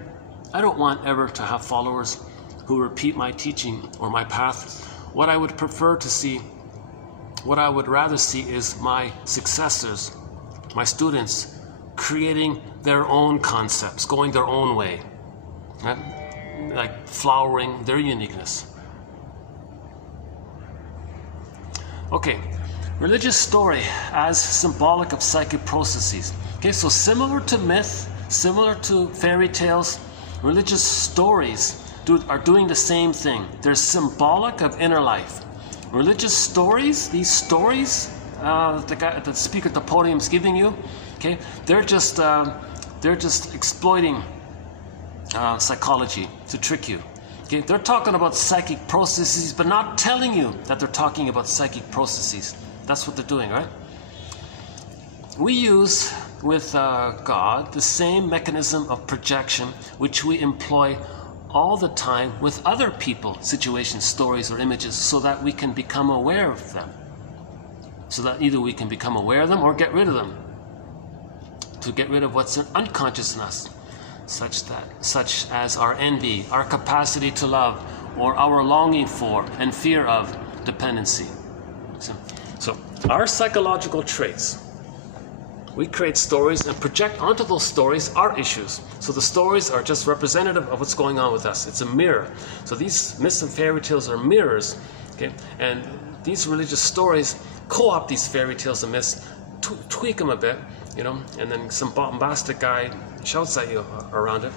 I don't want ever to have followers who repeat my teaching or my path. What I would rather see is my successors, my students, creating their own concepts, going their own way, right? Like flowering their uniqueness. Okay, religious story as symbolic of psychic processes. Okay, so similar to myth, similar to fairy tales, religious stories are doing the same thing. They're symbolic of inner life. Religious stories, these stories, the speaker at the podium is giving you, okay, they're just exploiting psychology to trick you. Okay, they're talking about psychic processes, but not telling you that they're talking about psychic processes. That's what they're doing, right? We use with God the same mechanism of projection which we employ all the time with other people, situations, stories, or images, so that we can become aware of them. So that either we can become aware of them or get rid of them. To get rid of what's unconscious in us, such as our envy, our capacity to love, or our longing for and fear of dependency. So our psychological traits, we create stories and project onto those stories our issues. So the stories are just representative of what's going on with us. It's a mirror. So these myths and fairy tales are mirrors, okay? And these religious stories co-opt these fairy tales and myths, tweak them a bit, you know, and then some bombastic guy shouts at you around it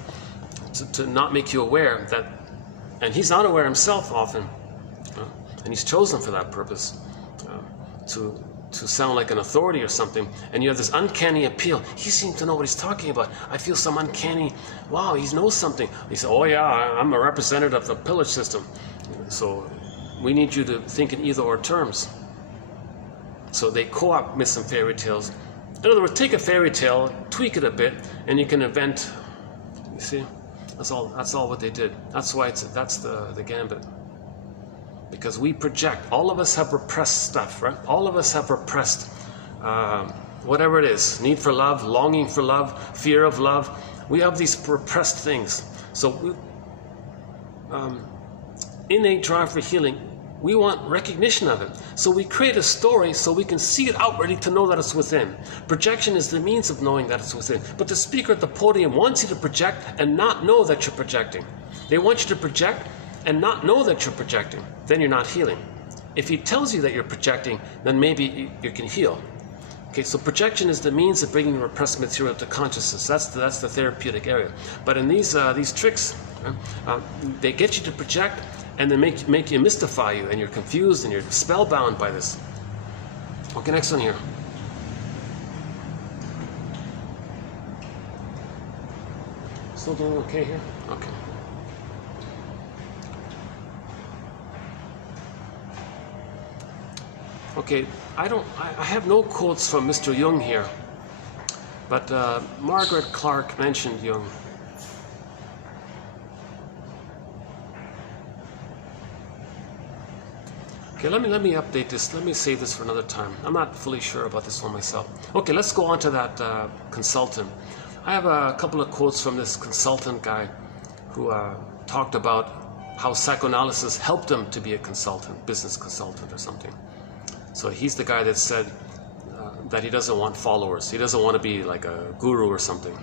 to not make you aware that, and he's not aware himself often, and he's chosen for that purpose, to sound like an authority or something, and you have this uncanny appeal. He seems to know what he's talking about. I feel some uncanny, wow, he knows something. He said, oh yeah, I'm a representative of the pillage system. So we need you to think in either or terms. So they co-opt myths and fairy tales. In other words, take a fairy tale, tweak it a bit, and you can invent, you see, that's all what they did. That's why that's the gambit. Because we project. All of us have repressed stuff, right? All of us have repressed whatever it is. Need for love, longing for love, fear of love. We have these repressed things. So innate drive for healing, we want recognition of it. So we create a story so we can see it outwardly to know that it's within. Projection is the means of knowing that it's within. But the speaker at the podium wants you to project and not know that you're projecting. They want you to project and not know that you're projecting. Then you're not healing. If he tells you that you're projecting, then maybe you can heal. Okay, so projection is the means of bringing repressed material to consciousness. That's the therapeutic area. But in these tricks, they get you to project and then make you mystify you, and you're confused and you're spellbound by this. Okay, next one here. Still doing okay here? Okay. Okay, I have no quotes from Mr. Jung here, but Margaret Clark mentioned Jung. Okay, let me update this. Let me save this for another time. I'm not fully sure about this one myself. Okay, let's go on to that consultant. I have a couple of quotes from this consultant guy who talked about how psychoanalysis helped him to be a consultant, business consultant or something. So he's the guy that said that he doesn't want followers. He doesn't want to be like a guru or something.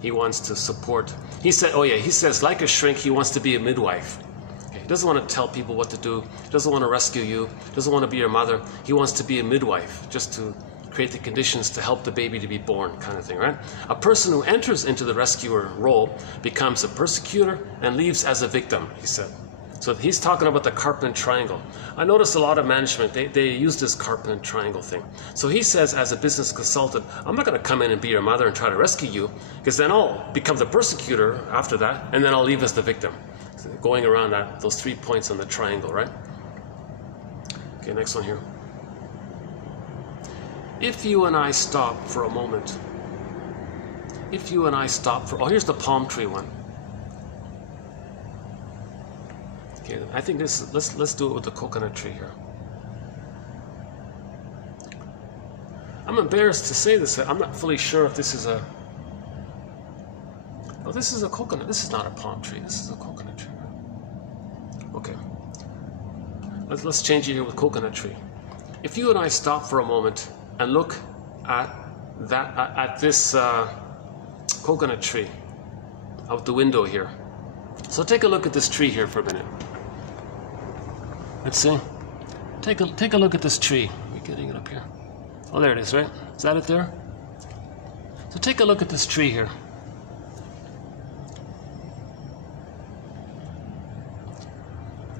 He wants to support. He said, oh yeah, he says like a shrink, he wants to be a midwife. He doesn't want to tell people what to do. He doesn't want to rescue you. He doesn't want to be your mother. He wants to be a midwife, just to create the conditions to help the baby to be born, kind of thing, right? A person who enters into the rescuer role becomes a persecutor and leaves as a victim, he said. So he's talking about the Karpman triangle. I noticed a lot of management, they use this Karpman triangle thing. So he says, as a business consultant, I'm not going to come in and be your mother and try to rescue you, because then I'll become the persecutor after that, and then I'll leave as the victim. So going around those 3 points on the triangle, right? Okay, next one here. If you and I stop for a moment, if you and I stop for, oh, here's the palm tree one. Okay, I think this, let's do it with the coconut tree here. I'm embarrassed to say this, I'm not fully sure if this is a, oh, this is a coconut, this is not a palm tree, this is a coconut tree. Okay, let's change it here with coconut tree. If you and I stop for a moment and look at this coconut tree out the window here. So take a look at this tree here for a minute. Let's see. Take a look at this tree. We're getting it up here. Oh, there it is, right? Is that it there? So take a look at this tree here.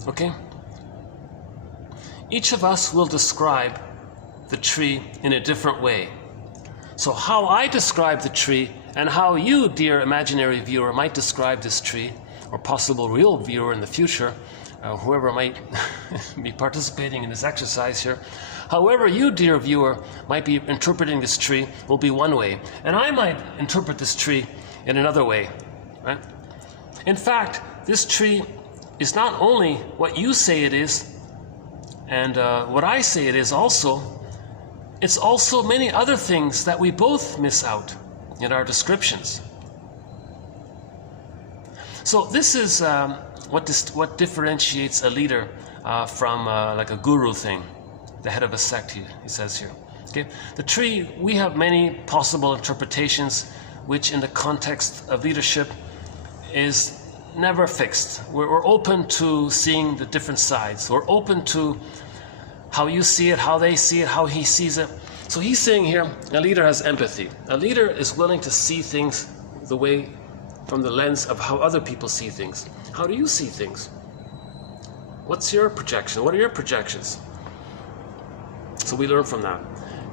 Okay? Each of us will describe the tree in a different way. So how I describe the tree and how you, dear imaginary viewer, might describe this tree, or possible real viewer in the future, whoever might be participating in this exercise here, however you, dear viewer, might be interpreting this tree will be one way, and I might interpret this tree in another way, right? In fact, this tree is not only what you say it is, and what I say it is also, it's also many other things that we both miss out in our descriptions. So this is what differentiates a leader from like a guru thing, the head of a sect, he says here. Okay? The tree, we have many possible interpretations, which in the context of leadership is never fixed. We're open to seeing the different sides. We're open to how you see it, how they see it, how he sees it. So he's saying here, a leader has empathy. A leader is willing to see things the way, from the lens of how other people see things. How do you see things? What's your projection? What are your projections? So we learn from that.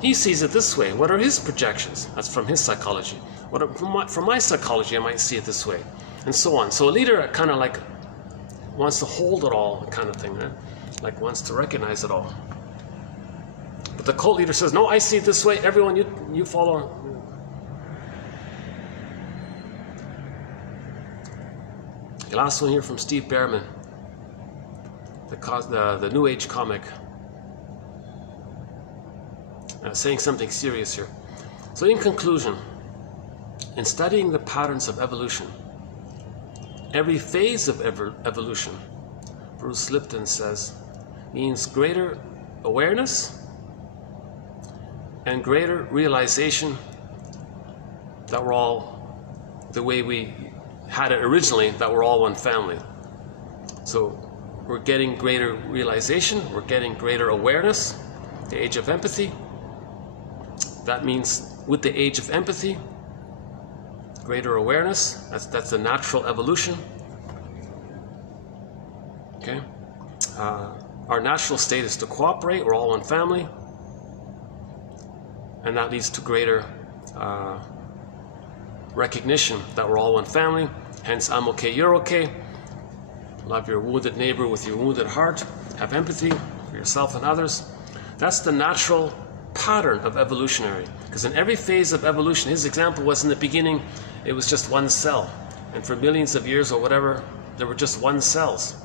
He sees it this way. What are his projections? That's from his psychology. From my psychology, I might see it this way, and so on. So a leader kind of like wants to hold it all, kind of thing, right? Like wants to recognize it all. But the cult leader says, no, I see it this way. Everyone, you follow. The last one here from Steve Behrman, the New Age comic, saying something serious here. So in conclusion, in studying the patterns of evolution, every phase of evolution, Bruce Lipton says, means greater awareness and greater realization that we're all the way we had it originally, that we're all one family. So we're getting greater realization, we're getting greater awareness, the age of empathy. That means with the age of empathy, greater awareness, that's the natural evolution. Okay? Our natural state is to cooperate, we're all one family. and that leads to greater recognition that we're all one family. Hence, I'm okay, you're okay. Love your wounded neighbor with your wounded heart. Have empathy for yourself and others. That's the natural pattern of evolutionary. Because in every phase of evolution, his example was in the beginning, it was just one cell. And for millions of years or whatever, there were just one cells.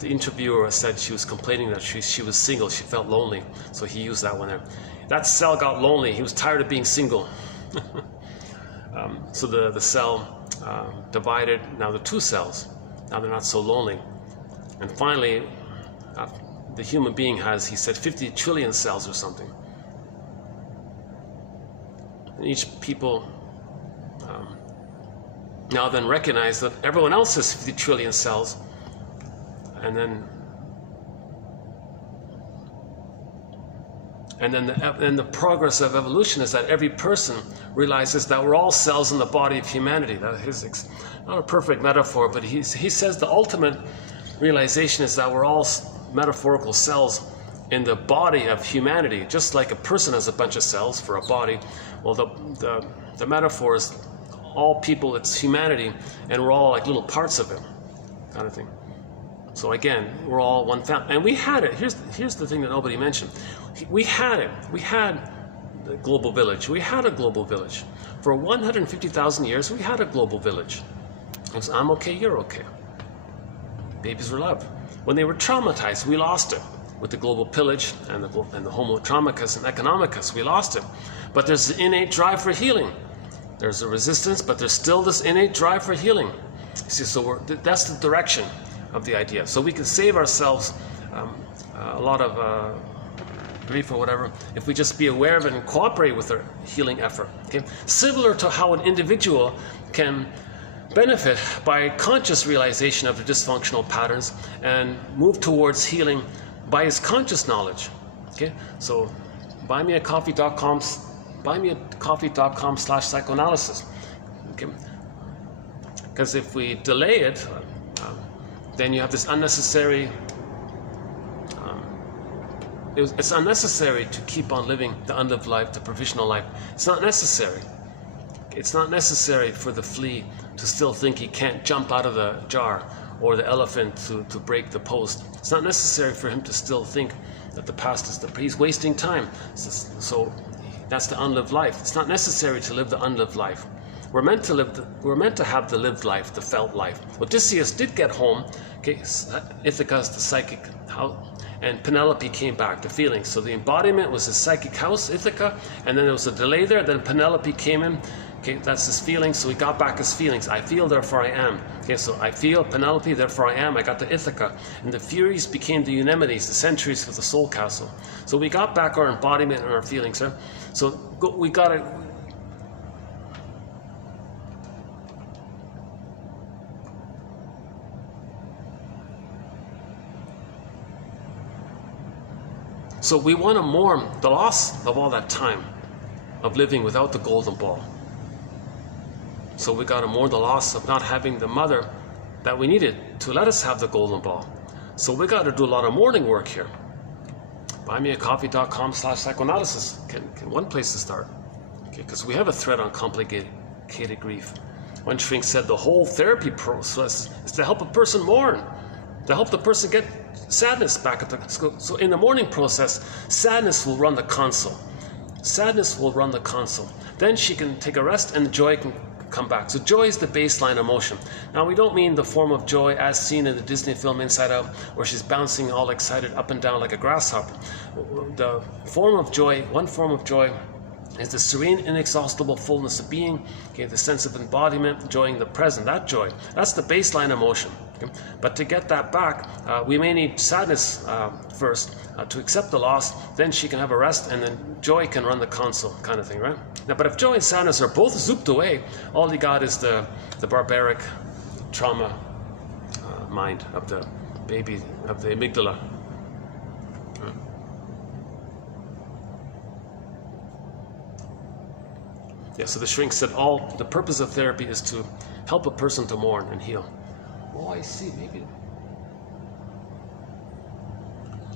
The interviewer said she was complaining that she was single, she felt lonely. So he used that one there. That cell got lonely, he was tired of being single. So the cell divided, now the two cells. Now they're not so lonely. And finally, the human being has, he said, 50 trillion cells or something. And each people now then recognize that everyone else has 50 trillion cells. And then the progress of evolution is that every person realizes that we're all cells in the body of humanity. That is not a perfect metaphor, but he says the ultimate realization is that we're all metaphorical cells in the body of humanity, just like a person has a bunch of cells for a body. Well, the metaphor is all people, it's humanity, and we're all like little parts of it, kind of thing. So again, we're all one family, and we had it. Here's the thing that nobody mentioned. We had it. We had the global village. We had a global village. For 150,000 years, we had a global village. It was, I'm okay, you're okay. Babies were loved. When they were traumatized, we lost it. With the global pillage and the homo economicus and economicus, we lost it. But there's the innate drive for healing. There's a resistance, but there's still this innate drive for healing. See, so that's the direction of the idea. So we can save ourselves a lot of grief or whatever if we just be aware of it and cooperate with our healing effort. Okay? Similar to how an individual can benefit by conscious realization of the dysfunctional patterns and move towards healing by his conscious knowledge. Okay? So buymeacoffee.com/psychoanalysis. Okay? Because if we delay it, then you have this unnecessary, it's unnecessary to keep on living the unlived life, the provisional life. It's not necessary. It's not necessary for the flea to still think he can't jump out of the jar, or the elephant to break the post. It's not necessary for him to still think that the past is he's wasting time. So that's the unlived life. It's not necessary to live the unlived life. We're meant to have the lived life, the felt life. Odysseus did get home. Okay, Ithaca's the psychic house, and Penelope came back, the feelings. So the embodiment was his psychic house, Ithaca, and then there was a delay there. Then Penelope came in. Okay, that's his feelings. So he got back his feelings. I feel, therefore I am. Okay, so I feel, Penelope, therefore I am. I got to Ithaca, and the Furies became the Eunemines, the Centuries with the Soul Castle. So we got back our embodiment and our feelings. Right? So we got it. So we want to mourn the loss of all that time of living without the golden ball. So we got to mourn the loss of not having the mother that we needed to let us have the golden ball. So we got to do a lot of mourning work here. Buymeacoffee.com/psychoanalysis can one place to start. Okay, because we have a thread on complicated grief. One shrink said the whole therapy process is to help a person mourn, to help the person get sadness back at the school. So in the mourning process, sadness will run the console. Sadness will run the console. Then she can take a rest and joy can come back. So joy is the baseline emotion. Now we don't mean the form of joy as seen in the Disney film Inside Out, where she's bouncing all excited up and down like a grasshopper. The form of joy, one form of joy, is the serene, inexhaustible fullness of being, okay, the sense of embodiment, enjoying the present, that joy. That's the baseline emotion. Okay? But to get that back, we may need sadness first to accept the loss, then she can have a rest, and then joy can run the console, kind of thing, right? Now, but if joy and sadness are both zooped away, all you got is the barbaric trauma mind of the baby, of the amygdala. Yeah, so the shrink said the purpose of therapy is to help a person to mourn and heal. Oh, I see, maybe.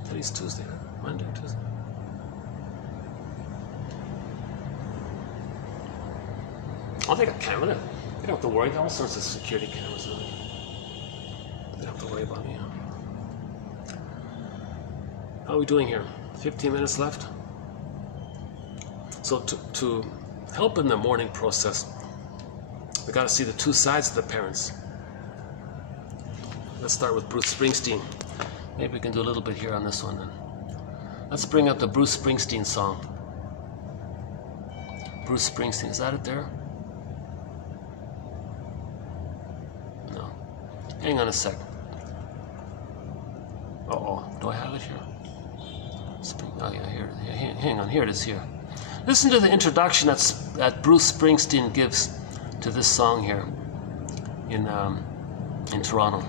Today's Tuesday, Monday, Tuesday. Oh, they got camera. They don't have to worry. All sorts of security cameras. They don't have to worry about me. How are we doing here? 15 minutes left. So to help in the mourning process, we got to see the two sides of the parents. Let's start with Bruce Springsteen. Maybe we can do a little bit here on this one then. Let's bring up the Bruce Springsteen song. Bruce Springsteen, is that it there? No. Hang on a sec. Uh-oh, do I have it here? Oh yeah, here. Hang on, here it is here. Listen to the introduction that Bruce Springsteen gives to this song here in Toronto.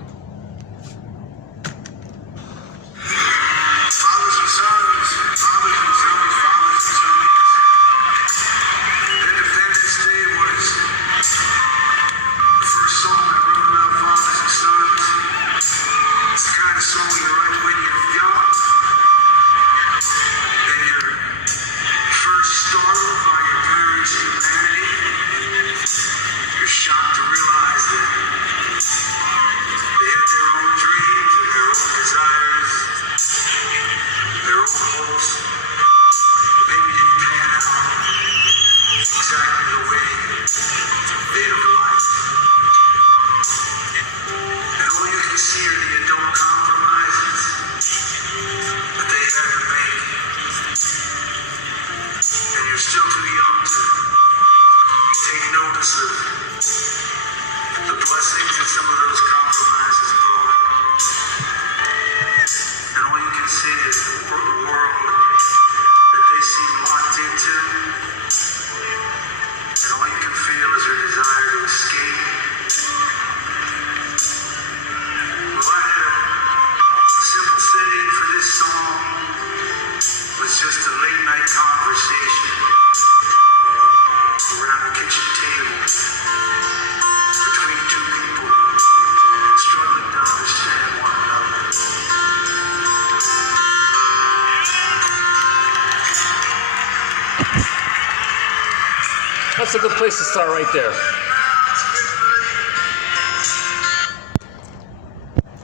That's a good place to start right there.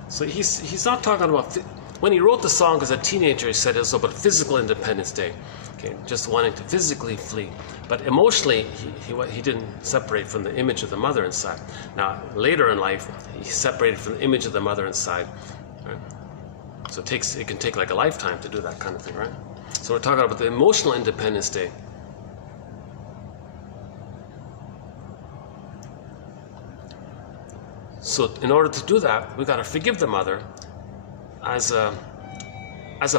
So he's not talking about, when he wrote the song as a teenager, he said it was about physical Independence Day, okay, just wanting to physically flee. But emotionally, he didn't separate from the image of the mother inside. Now, later in life, he separated from the image of the mother inside. Right? So it can take like a lifetime to do that kind of thing, right? So we're talking about the emotional Independence Day. So in order to do that, we got to forgive the mother as a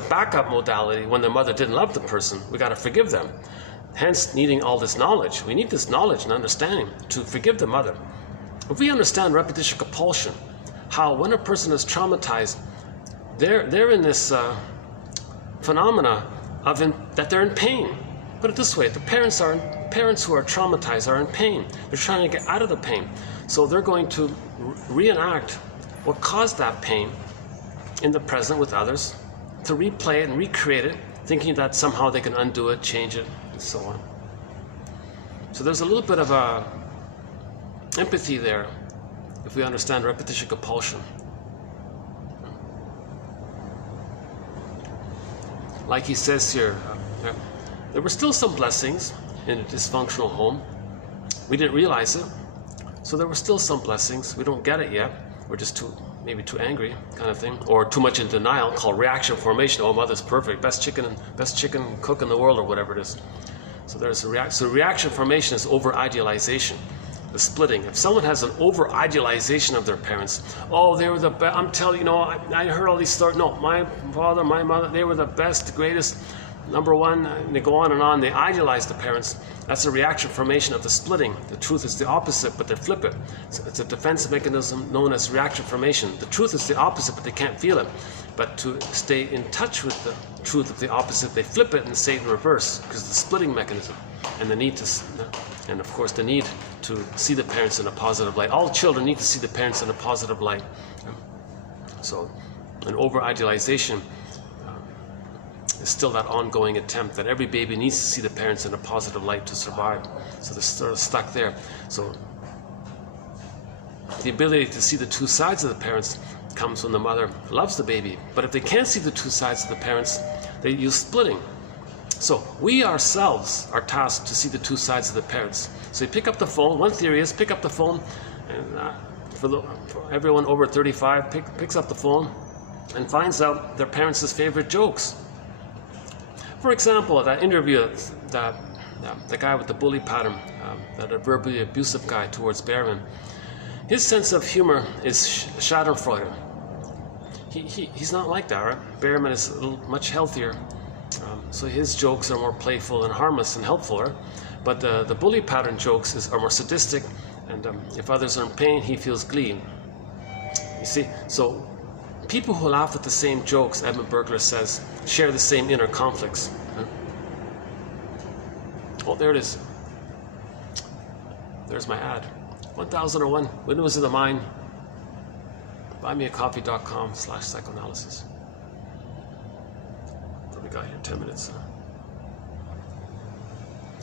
backup modality. When the mother didn't love the person, we got to forgive them. Hence, needing all this knowledge. We need this knowledge and understanding to forgive the mother. If we understand repetition compulsion, how when a person is traumatized, they're in this phenomena of that they're in pain. Put it this way: the parents who are traumatized are in pain. They're trying to get out of the pain, so they're going to reenact what caused that pain in the present with others, to replay it and recreate it, thinking that somehow they can undo it, change it, and so on. So there's a little bit of empathy there if we understand repetition compulsion. Like he says here, there were still some blessings in a dysfunctional home. We didn't realize it. So there were still some blessings. We don't get it yet. We're just maybe too angry, kind of thing, or too much in denial, called reaction formation. Oh, mother's perfect, best chicken cook in the world, or whatever it is. So there's a reaction. So reaction formation is over idealization, the splitting. If someone has an over idealization of their parents, oh, they were the best. I'm telling you, I heard all these stories. No, my father, my mother, they were the best, the greatest. Number one, and they go on and on, they idealize the parents. That's a reaction formation of the splitting. The truth is the opposite, but they flip it. It's a defense mechanism known as reaction formation. The truth is the opposite, but they can't feel it. But to stay in touch with the truth of the opposite, they flip it and say it in reverse, because of the splitting mechanism. And the need and of course the need to see the parents in a positive light. All children need to see the parents in a positive light. So an over-idealization is still that ongoing attempt that every baby needs to see the parents in a positive light to survive. So they're sort of stuck there. So the ability to see the two sides of the parents comes when the mother loves the baby. But if they can't see the two sides of the parents, they use splitting. So we ourselves are tasked to see the two sides of the parents. So you pick up the phone. One theory is pick up the phone, and for everyone over 35 picks up the phone and finds out their parents' favorite jokes. For example, that interview, the guy with the bully pattern, that a verbally abusive guy towards Behrman, his sense of humor is Schadenfreude. He's not like that, right? Behrman is much healthier, so his jokes are more playful and harmless and helpful, right? But the bully pattern jokes are more sadistic, and if others are in pain, he feels glee. You see, so people who laugh at the same jokes, Edmund Burglar says, share the same inner conflicts. Oh, there it is. There's my ad. 1001 Windmills of the Mind. buymeacoffee.com/psychoanalysis. What do we got here? 10 minutes.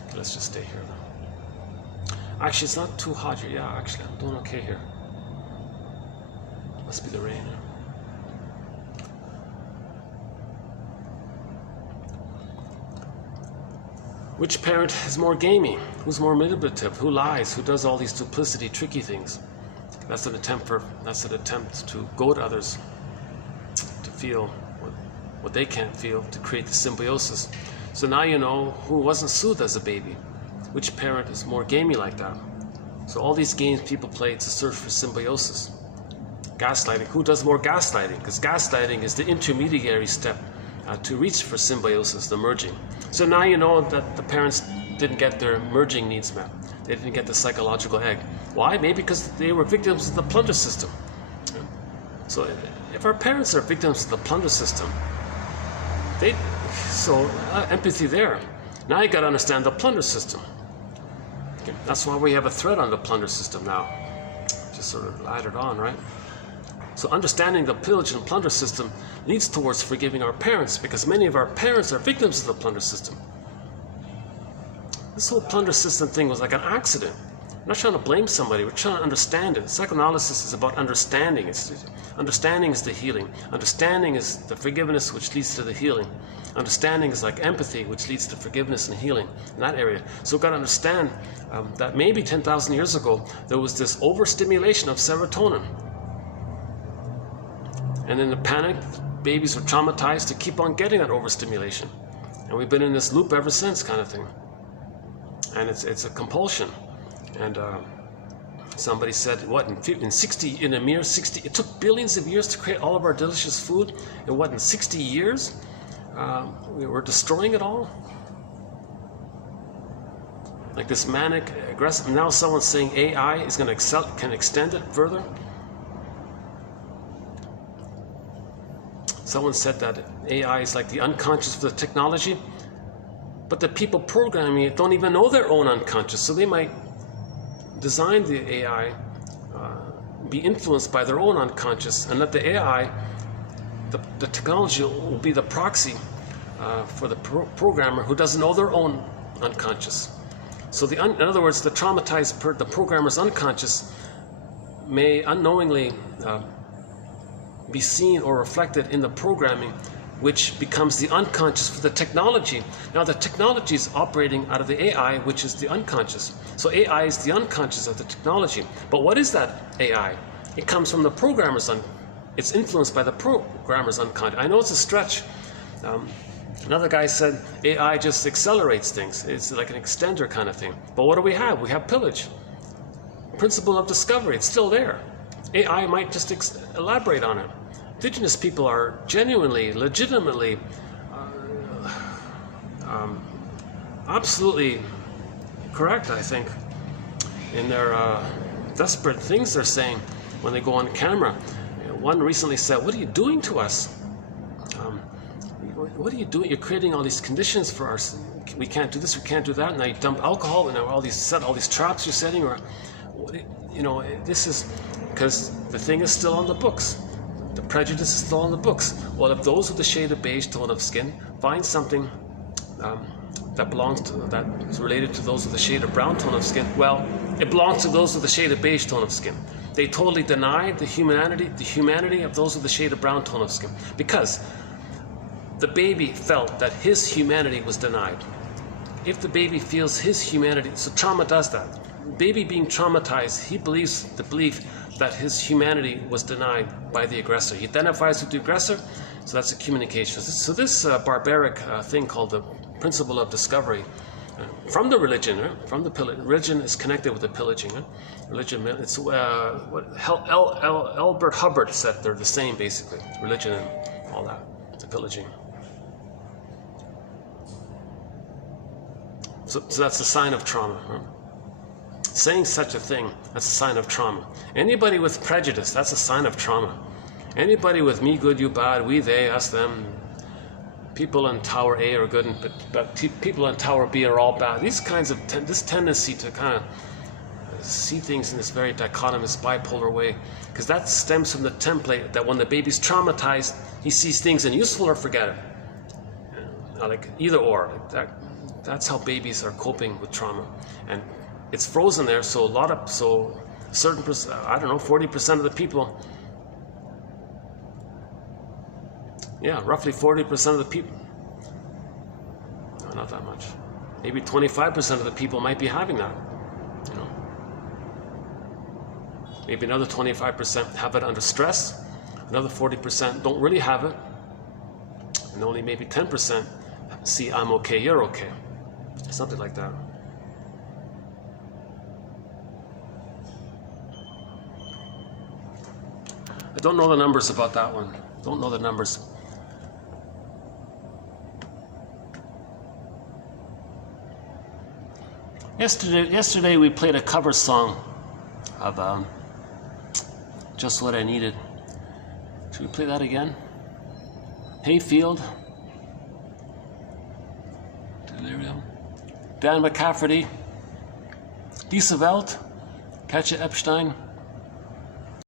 Okay, let's just stay here then. Actually, it's not too hot here. Yeah, actually, I'm doing okay here. Must be the rain. Which parent is more gamey? Who's more manipulative? Who lies? Who does all these duplicity, tricky things? That's an attempt to goad others to feel what they can't feel, to create the symbiosis. So now you know who wasn't soothed as a baby. Which parent is more gamey like that? So all these games people play to search for symbiosis. Gaslighting. Who does more gaslighting? Because gaslighting is the intermediary step to reach for symbiosis, the merging. So now you know that the parents didn't get their merging needs met. They didn't get the psychological egg. Why? Maybe because they were victims of the plunder system. So if our parents are victims of the plunder system, empathy there. Now you got to understand the plunder system. Okay. That's why we have a thread on the plunder system now. Just sort of added on, right? So understanding the pillage and plunder system leads towards forgiving our parents, because many of our parents are victims of the plunder system. This whole plunder system thing was like an accident. We're not trying to blame somebody, we're trying to understand it. Psychoanalysis is about understanding. Understanding is the healing. Understanding is the forgiveness which leads to the healing. Understanding is like empathy, which leads to forgiveness and healing in that area. So we've got to understand that maybe 10,000 years ago, there was this overstimulation of serotonin. And in the panic, babies were traumatized to keep on getting that overstimulation. And we've been in this loop ever since, kind of thing. And it's a compulsion. And somebody said, what, in a mere 60, it took billions of years to create all of our delicious food, and what, in 60 years, we were destroying it all? Like this manic, aggressive, now someone's saying AI is going to can extend it further. Someone said that AI is like the unconscious of the technology, but the people programming it don't even know their own unconscious, so they might design the AI, be influenced by their own unconscious, and let the AI, the technology will be the proxy for the programmer who doesn't know their own unconscious. So in other words, the traumatized, the programmer's unconscious may unknowingly be seen or reflected in the programming, which becomes the unconscious for the technology. Now the technology is operating out of the AI, which is the unconscious. So AI is the unconscious of the technology. But what is that AI? It comes from the programmer's it's influenced by the programmer's unconscious. I know it's a stretch. Another guy said AI just accelerates things. It's like an extender kind of thing. But what do we have? We have pillage. Principle of discovery, it's still there. AI might just elaborate on it. Indigenous people are genuinely, legitimately, absolutely correct, I think, in their desperate things they're saying when they go on camera. One recently said, "What are you doing to us? What are you doing? You're creating all these conditions for us. We can't do this, we can't do that. And now you dump alcohol, and now all these traps you're setting, or this is because the thing is still on the books. The prejudice is still on the books. Well, if those with the shade of beige tone of skin find something that belongs to, that is related to those with a shade of brown tone of skin, well, it belongs to those with a shade of beige tone of skin. They totally denied the humanity of those with a shade of brown tone of skin, because the baby felt that his humanity was denied. If the baby feels his humanity, so trauma does that. Baby being traumatized, he believes the belief that his humanity was denied by the aggressor. He identifies with the aggressor, so that's a communication. So this barbaric thing called the principle of discovery, from the religion, from the religion is connected with the pillaging. Religion, it's Albert Hubbard said they're the same basically. Religion and all that, the pillaging. So that's a sign of trauma. Saying such a thing, that's a sign of trauma. Anybody with prejudice, that's a sign of trauma. Anybody with me good, you bad, we, they, us, them, people in Tower A are good, but people in Tower B are all bad. These kinds of, this tendency to kind of see things in this very dichotomous, bipolar way, because that stems from the template that when the baby's traumatized, he sees things and useful or forget it. Like either or. That's how babies are coping with trauma. And it's frozen there, so certain percent, I don't know, 40% of the people, yeah, roughly 40% of the people, no, not that much, maybe 25% of the people might be having that, you know. Maybe another 25% have it under stress, another 40% don't really have it, and only maybe 10% see I'm okay, you're okay, something like that. I don't know the numbers about that one. Don't know the numbers. Yesterday we played a cover song of Just What I Needed. Should we play that again? Hayfield. Delirium. Dan McCafferty. Lisa Welt. Katja Epstein.